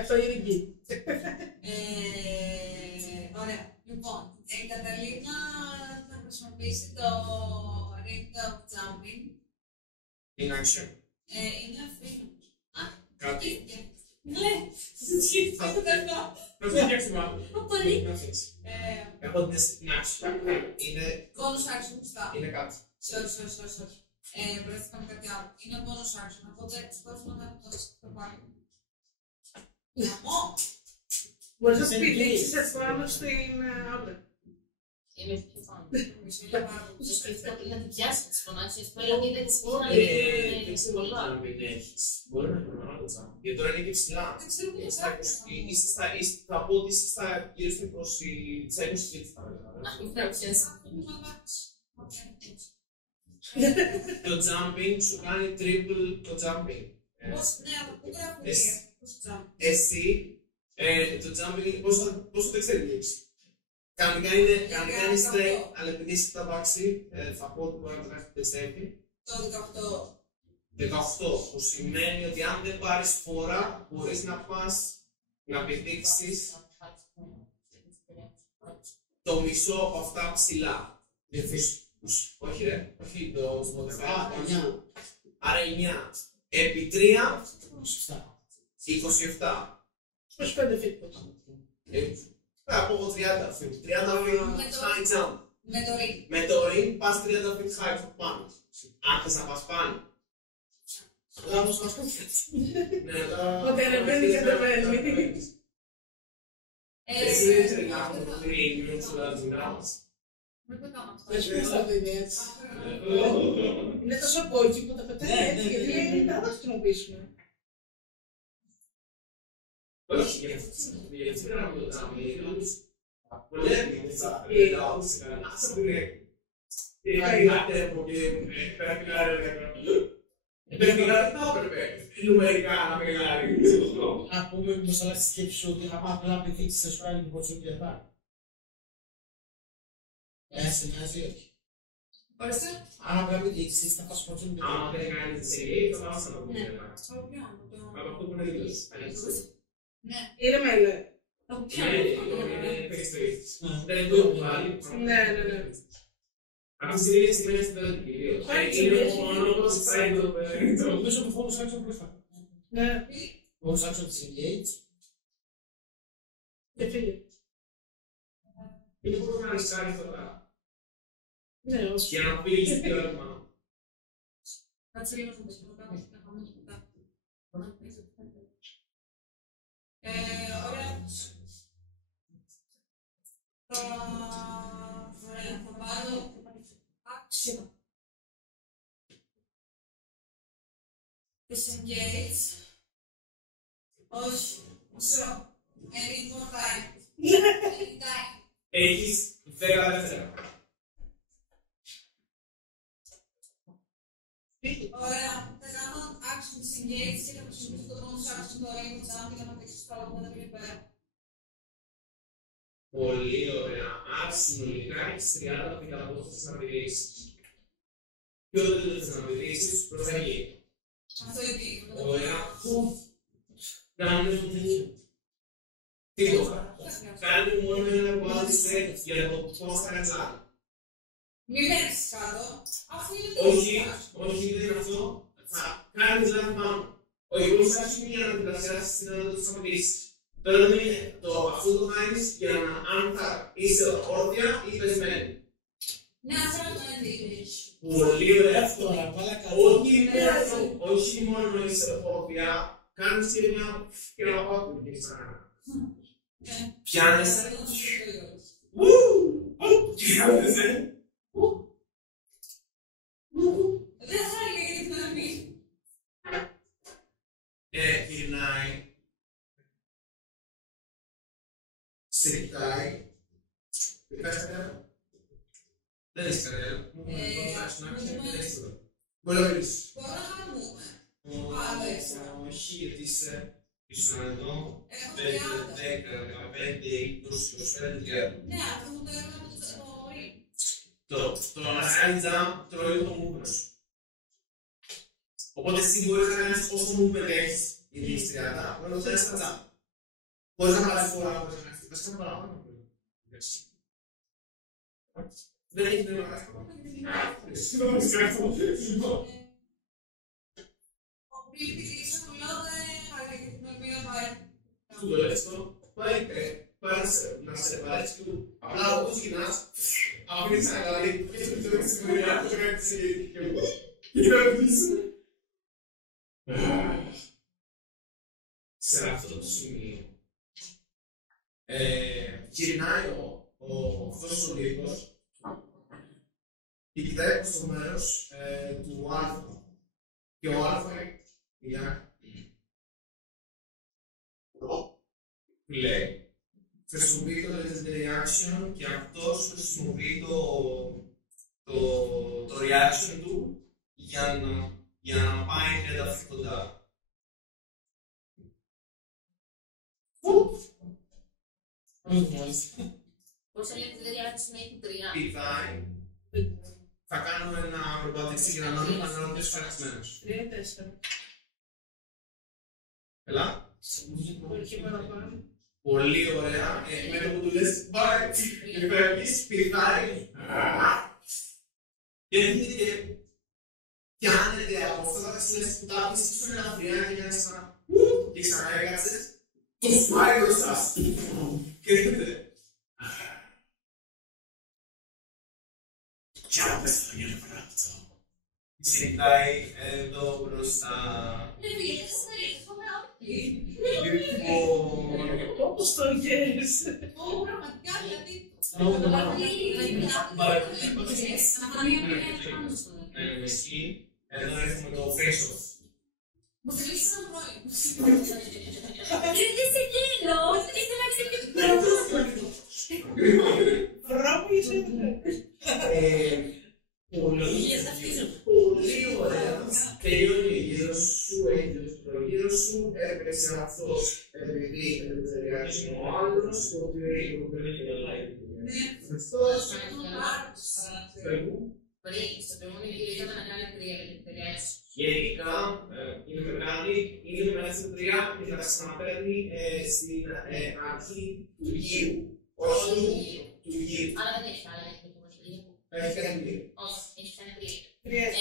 Αυτό είναι εκεί. Ωραία. Λοιπόν, η Καταλίνα θα χρησιμοποιήσει το Ring of Jumping. Είναι action. Είναι αυτή. Κάτι. Ναι, συζητήθηκε αυτό. Να το φτιάξουμε άλλο. Πολύ. Να αφήσεις. Έχω την action. Είναι Bonus action μπροστά. είναι κάτι. Sorry. Βρέθηκα με κάτι άλλο. Είναι bonus action, οπότε σκέφτομαι να το πάρει. Μπορείς να πηδήξεις επάνω στην άμπρα. Είναι πιο πάνω. Σου σκέφτηκα πριν να την πιάσει, να τη φωνάξει. Πέρα είδε τη σχόλια. Δεν ξέρω αν μην έχεις. Μπορεί να είναι ένα άλλο τζάμπ. Γιατί τώρα είναι και ψηλά. Δεν ξέρω τι Θα πω ότι είστε γύρω στα 20 feet. Το jumping σου κάνει triple το jumping. Πώς, ναι, από πού γράφει Εσύ, το jumping είναι πόσο το εξελίξεις. Κανονικά είναι straight, αλλά επειδή είσαι τα βάξι, θα πω ότι μπορεί να το γράφει τεστέφη. Το 18, που σημαίνει ότι αν δεν πάρεις φορά, μπορείς να πας να πηδήξεις το μισό από αυτά ψηλά. Όχι ρε, όχι το Spotify. Άρα 9. Επί 3, 27. 25 feet. Θα πω εγώ 30 feet. 30 feet high jump. Με το ring πας 30 feet high πάνω. Αν θες να πας πάνω. Λάθος μας κάνει. Ότι ανεβαίνει και κατεβαίνει. Εσύ δεν ξέρει να αυτό το ring με τους λαδινάς. Είναι τόσο κόκκι που τα πετάει έτσι, γιατί λέει να τα χρησιμοποιήσουμε. Όχι, γιατί πρέπει να το κάνουμε, γιατί βολεύει άσε που είναι κατέβω και πρέπει να πρέπει να έπρεπε νούμερικα να μεγαλεί. Να πούμε μήπως αλλάξει τη σκέψη σου ότι άμα απλά πηδήξεις θα σου κάνει την ποσότητα. Σε νοιάζει όχι. Ορίστε. Αν απλά πηδήξεις θα πας ποσότητα. Άμα δεν κάνεις τη σειρή, θα πας να το πούμε. Από αυτό που είναι δίπλας. Ναι. Είναι μέλε. Είναι face-to-face. Δεν το έχω βάλει. Ναι. Αυτή τη στιγμή στην μέση δεν κυρίως. Είναι μόνο όπως πάει το πέρα. Νομίζω το bonus action μπροστά. Ναι. Bonus action της engage. Και φύγε. Είναι πώς να ρισκάρεις τώρα. Ναι, όχι. Για να φύγεις τι ώρα πάνω. Κάτσε λίγο να το κάνω. Ωραία. Θα πάρω άξιο. Disengage. Όχι. Μισό. Any more time. Any time. Έχεις 10 δεύτερα. Ωραία. Θα κάνω action disengage και θα χρησιμοποιήσω το bonus action το ring jump για να παίξω στο άλλο μετά πριν πέρα. Πολύ ωραία. Άρα συνολικά έχεις 30 φύλλα από όσο θες να πηδήξεις. Ποιο δεν θες να πηδήξεις, προς τα εκεί. Αυτό είναι. Ωραία. Κάνουμε τίποτα. Κάνουμε μόνο ένα wild set για το πώς θα κατσάρει. Μην πέτσεις κάτω. Αφού είναι το Όχι, δεν είναι αυτό. Θα κάνεις λάθη πάνω. Ο υγρός θα έχει μια αντιπλασιάσεις στην ανάγκη του σταματήσεις. Τώρα δεν είναι αυτό το κάνεις για να αν θα είσαι όρθια ή πεσμένη. Ναι, αυτό είναι το ένδειχνη. Πολύ ωραία. Εύκολα, βάλα καλά. Όχι μόνο είσαι όρθια, κάνεις και ένα πάτο και ξανά. Πιάνεις. Τι κάνεις, Δεν θα έλεγε για την αρχή. Γυρνάει. Σε κοιτάει. Δεν κάνεις κανένα. Δεν έχεις κανένα. Μπορεί να μιλήσεις. Μπορώ να χαμούμε. Όχι, γιατί είσαι εδώ. Έχω 5, 30. 10, 15, 20, 25, 30. Ναι, αυτό μου το έκανα με το ring. Το side jump τρώει το movement σου. Οπότε εσύ μπορείς να κάνεις όσο movement έχεις. Γιατί έχεις 30, μόνο 4 jump. Μπορείς να πάρεις φορά, μπορείς να χτυπάς ένα παράδειγμα. Δεν έχει νόημα να χτυπάς. Του το λες το, πάει να σε πάρεις του, απλά όπως γυρνάς, αφήνεις ένα καλή, και στο τέλος της ημεριά, το κάνει της και να πεις. Σε αυτό το σημείο, γυρνάει αυτός ο λίγος και κοιτάει προς το μέρος του Αλφα. Και ο Αλφα λέει, χρησιμοποιεί το legendary action και αυτός χρησιμοποιεί το reaction του για να πάει ένταφη κοντά. Πόσα legendary action έχει? 3. Πηδάει. Θα κάνω ένα προπατήξη για να δούμε αν είναι φτιάξμένος. 3-4. Έλα. Όχι παραπάνω. Πολύ ωραία. Με το που του λες πάει, φεύγεις, πηδάει. Και πιάνεται από αυτά τα καστινές που τα άφησες στον ελαφριά και κάνεις ένα και ξανά έκατσες. Το φάει μπροστά σου. Και έρχεται. Κι άπες το νιώθω αυτό. Συντάει εδώ μπροστά. Λοιπόν... Όπως το γες. Πραγματικά δηλαδή. Εκεί, εδώ έχουμε το face-off. Μου θέλεις ένα πρώην. Δεν σε γέλο, ήθελα να ξεπληρώσω. Πολύ ωραία. Τελειώνει γύρω σου, έγινε το γύρω σου, έπαιξε αυτός επειδή είναι ο άλλος, το οποίο έχει το αυτός. Πριν, στο προηγούμενο γύρο είχαμε να κάνει 3. Γενικά, είναι μεγάλη, είναι μέσα στην 3 και θα ξαναπαίρνει στην αρχή του γύρου. Όχι του γύρου. Αλλά δεν έχει άλλα, έχει το γύρο. Έχει κάνει γύρω. Όχι, έχει κάνει 3.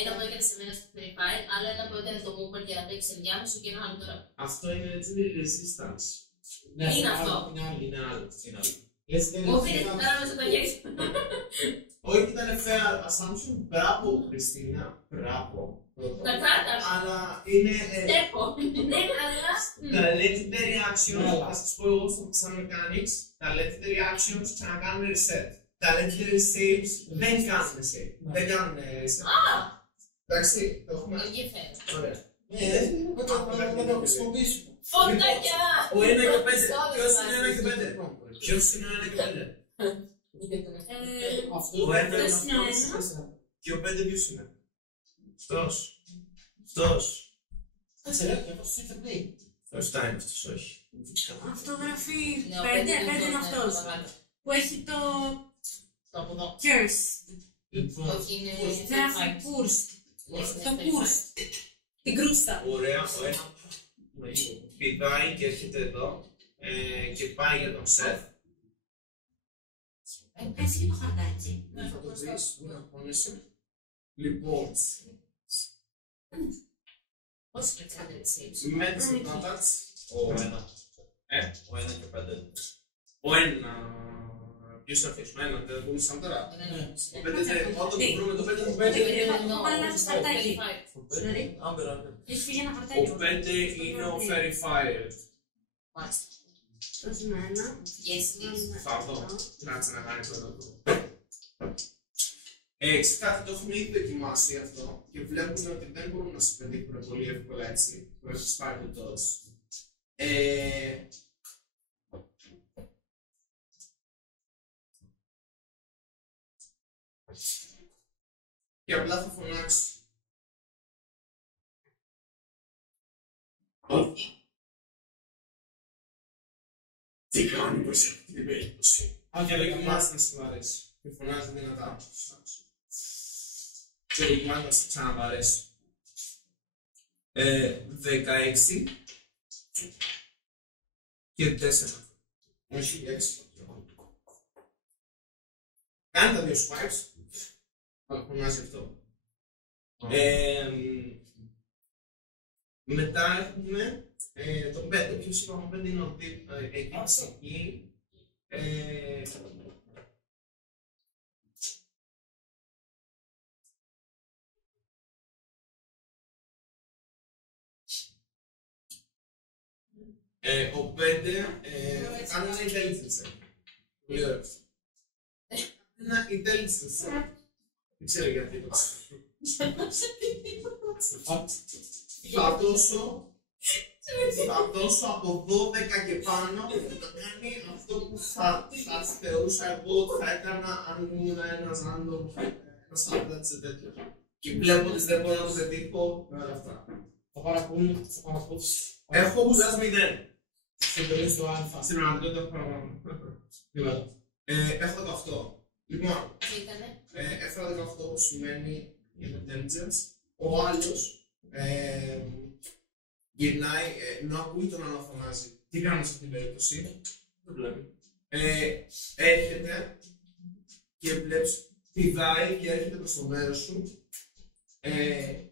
Ένα που έκανε σε μένα στο Free άλλο ένα που έκανε το movement για να παίξει ενδιάμεσο και ένα άλλο τώρα. Αυτό είναι legendary resistance. Είναι αυτό. Είναι άλλο. Μου πήρε την ώρα μέσα από τα χέρια. Όχι, ήταν fair assumption. Μπράβο, Χριστίνα. Μπράβο. Τα κάρτα. Αλλά είναι. Έχω. Ναι, αλλά. Τα legendary actions, θα σας πω εγώ σαν mechanics, τα legendary actions ξανακάνουν reset. Τα legendary saves δεν κάνουν save. Δεν κάνουν reset. Εντάξει, το έχουμε. Ωραία. Να το χρησιμοποιήσουμε. Φωτάκια! Ο 1 και 5. Ποιος είναι 1 και 5? Ποιος είναι 1 και 5? Αυτό Ο 1 είναι αυτός είναι ο αυτός και ο 5 ποιος είναι? Αυτός. Κάτσε ρε, και αυτός είναι fair Ο 7 είναι αυτός, όχι. Αυτό γράφει 5 είναι αυτός. Που έχει το Το από εδώ. curse. Λοιπόν, Όχι, είναι. Γράφει cursed. Το cursed. Την κρούστα. ωραία, ο 1 πηδάει και έρχεται εδώ και πάει για τον Σεφ. Πες και το χαρτάκι. Θα το δεις, να πονέσαι. Λοιπόν, Πώς και κάνετε έτσι. με τις contacts, ο 1 και 5. Ο 1, ποιος θα αφήσουμε, ένα, δεν μπορούσαμε τώρα. Ο 5, όταν το βρούμε το 5, το 5. Βάλε ένα χαρτάκι. Έχει φύγει ένα χαρτάκι. Ο 5 είναι ο Verifier. Μάλιστα. Δώσουμε ένα. Θα δω, κάτσε να κάνει πρώτα αυτό. Κάτι το έχουμε ήδη δοκιμάσει αυτό και βλέπουμε ότι δεν μπορούμε να σου πετύχουμε πολύ εύκολα έτσι, που έχεις πάρει το τόσο. Και απλά θα φωνάξει. Όχι. Τι κάνει πως σε αυτή την περίπτωση. Και δοκιμάζει να σου αρέσει. Και φωνάζει δυνατά. Και δοκιμάζει να σου ξαναβαρέσει. 16 και 4. Όχι, 6. Κάνει τα δύο swipes. Θα φωνάζει αυτό. Μετά έχουμε το 5. Ποιος είπαμε, 5 είναι ο εκεί. Ο 5 κάνει ένα intelligence check. Πολύ ωραίο. Ένα intelligence check. Δεν ξέρω γιατί το θα δώσω από 12 και πάνω και θα κάνει αυτό που θα θεωρούσα εγώ ότι θα έκανα αν ήμουν ένας random, ένας άντρας τέτοιο. Και βλέπω ότι δεν μπορώ να το πετύχω με όλα αυτά. Θα παρακούν, θα παρακούν. Έχω μπουζάς 0. Στην περίπτωση του Α. Στην πραγματικότητα έχω παραπάνω. Έχω 18. Λοιπόν, έφερα 18 που σημαίνει intelligence. Ο άλλος γυρνάει, ενώ ακούει τον άλλο να φωνάζει. Τι κάνω σε αυτήν την περίπτωση? Δεν βλέπει. Έρχεται και βλέπεις, πηδάει και έρχεται προς το μέρος σου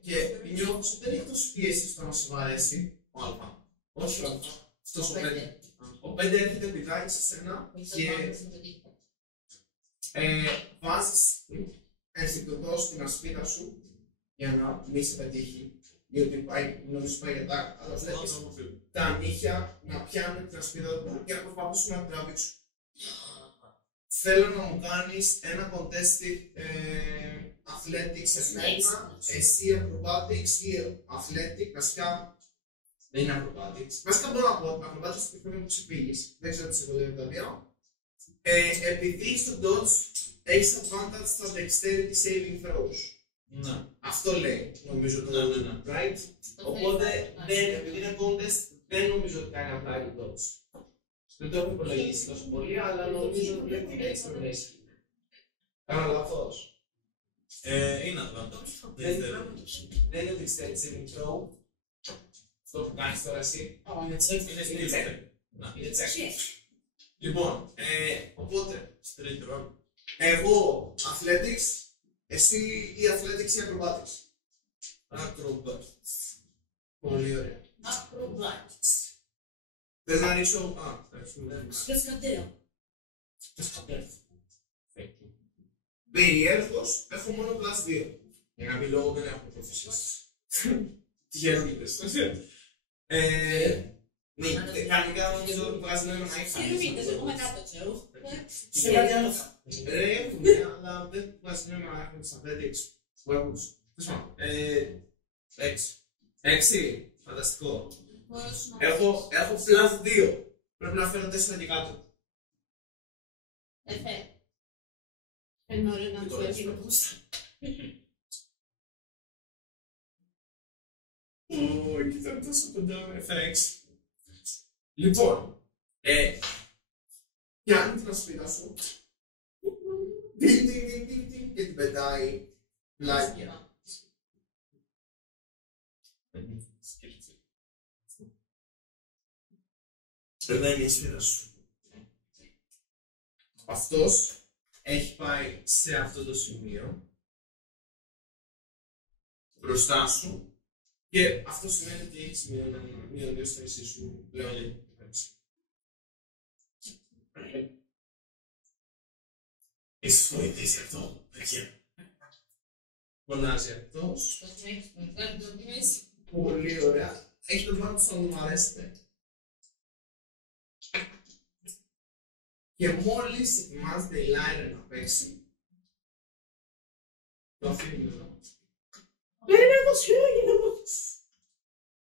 και νιώθεις ότι δεν έχει τόση πίεση στο να σου αρέσει ο Α. Όχι ο Α. Αυτός ο 5. Ο 5 έρχεται, πηδάει σε σένα και βάζεις ενστικτωδώς την ασπίδα σου για να μην σε πετύχει. Γιατί νομίζω πάει για τάκ, αλλά βλέπεις τα νύχια να πιάνουν την ασπίδα του και να προσπαθήσουν να την τραβήξουν. Θέλω να μου κάνεις ένα contested athletics σε μένα, εσύ acrobatics ή athletic, βασικά δεν είναι acrobatics. Βασικά μπορώ να πω acrobatics που πρέπει να ξεπήγεις, δεν ξέρω τι σε κοντεύει τα δύο. Επειδή στο dodge έχεις advantage στα dexterity saving throws. Ναι. Αυτό λέει, νομίζω το ναι. Right? Οπότε, επειδή είναι contest, δεν νομίζω ότι κάνει απλά η dodge. Δεν το έχω υπολογίσει τόσο πολύ, αλλά νομίζω ότι βλέπει την exploration. Κάνω λάθος. Είναι advantage. Δεν είναι dexterity saving throw. Αυτό που κάνεις τώρα εσύ. Είναι check. Είναι check. Λοιπόν, οπότε, Straight roll. εγώ athletics, εσύ ή athletics ή acrobatics. Acrobatics. Πολύ ωραία. Acrobatics. Θες να ρίξω... Σκατέα. Περιέργως, έχω μόνο plus 2. Για να μην λόγω δεν έχω προφήσεις. Τυχερότητες. Ναι, κανονικά νομίζω ότι βγάζει νόημα να έχει Συγγνώμη, έχουμε κάτω, ξέρω. Σε κάτι άλλο. έχουμε, αλλά δεν βγάζει νόημα να έχουμε τις athletics. Έξι. Φανταστικό. Έχω plus 2. Πρέπει να φέρω 4 και κάτω. Είναι ωραίο να το έχει μπροστά. Κοίτα τόσο κοντά, έφερα 6. Λοιπόν, πιάνει την ασπίδα σου και την πετάει πλάγια. Περνάει η ασπίδα σου. Αυτός έχει πάει σε αυτό το σημείο μπροστά σου και αυτό σημαίνει ότι έχεις μείον 2 στο νησί σου πλέον για την κυβέρνηση. Έχεις βοηθήσει αυτό, παιδιά. Φωνάζει αυτός. Πολύ ωραία. Έχει το δικό του να μου αρέσετε. Και μόλις ετοιμάζεται η Λάιρα να παίξει, το αφήνει εδώ. Περίμενε το σχέδιο.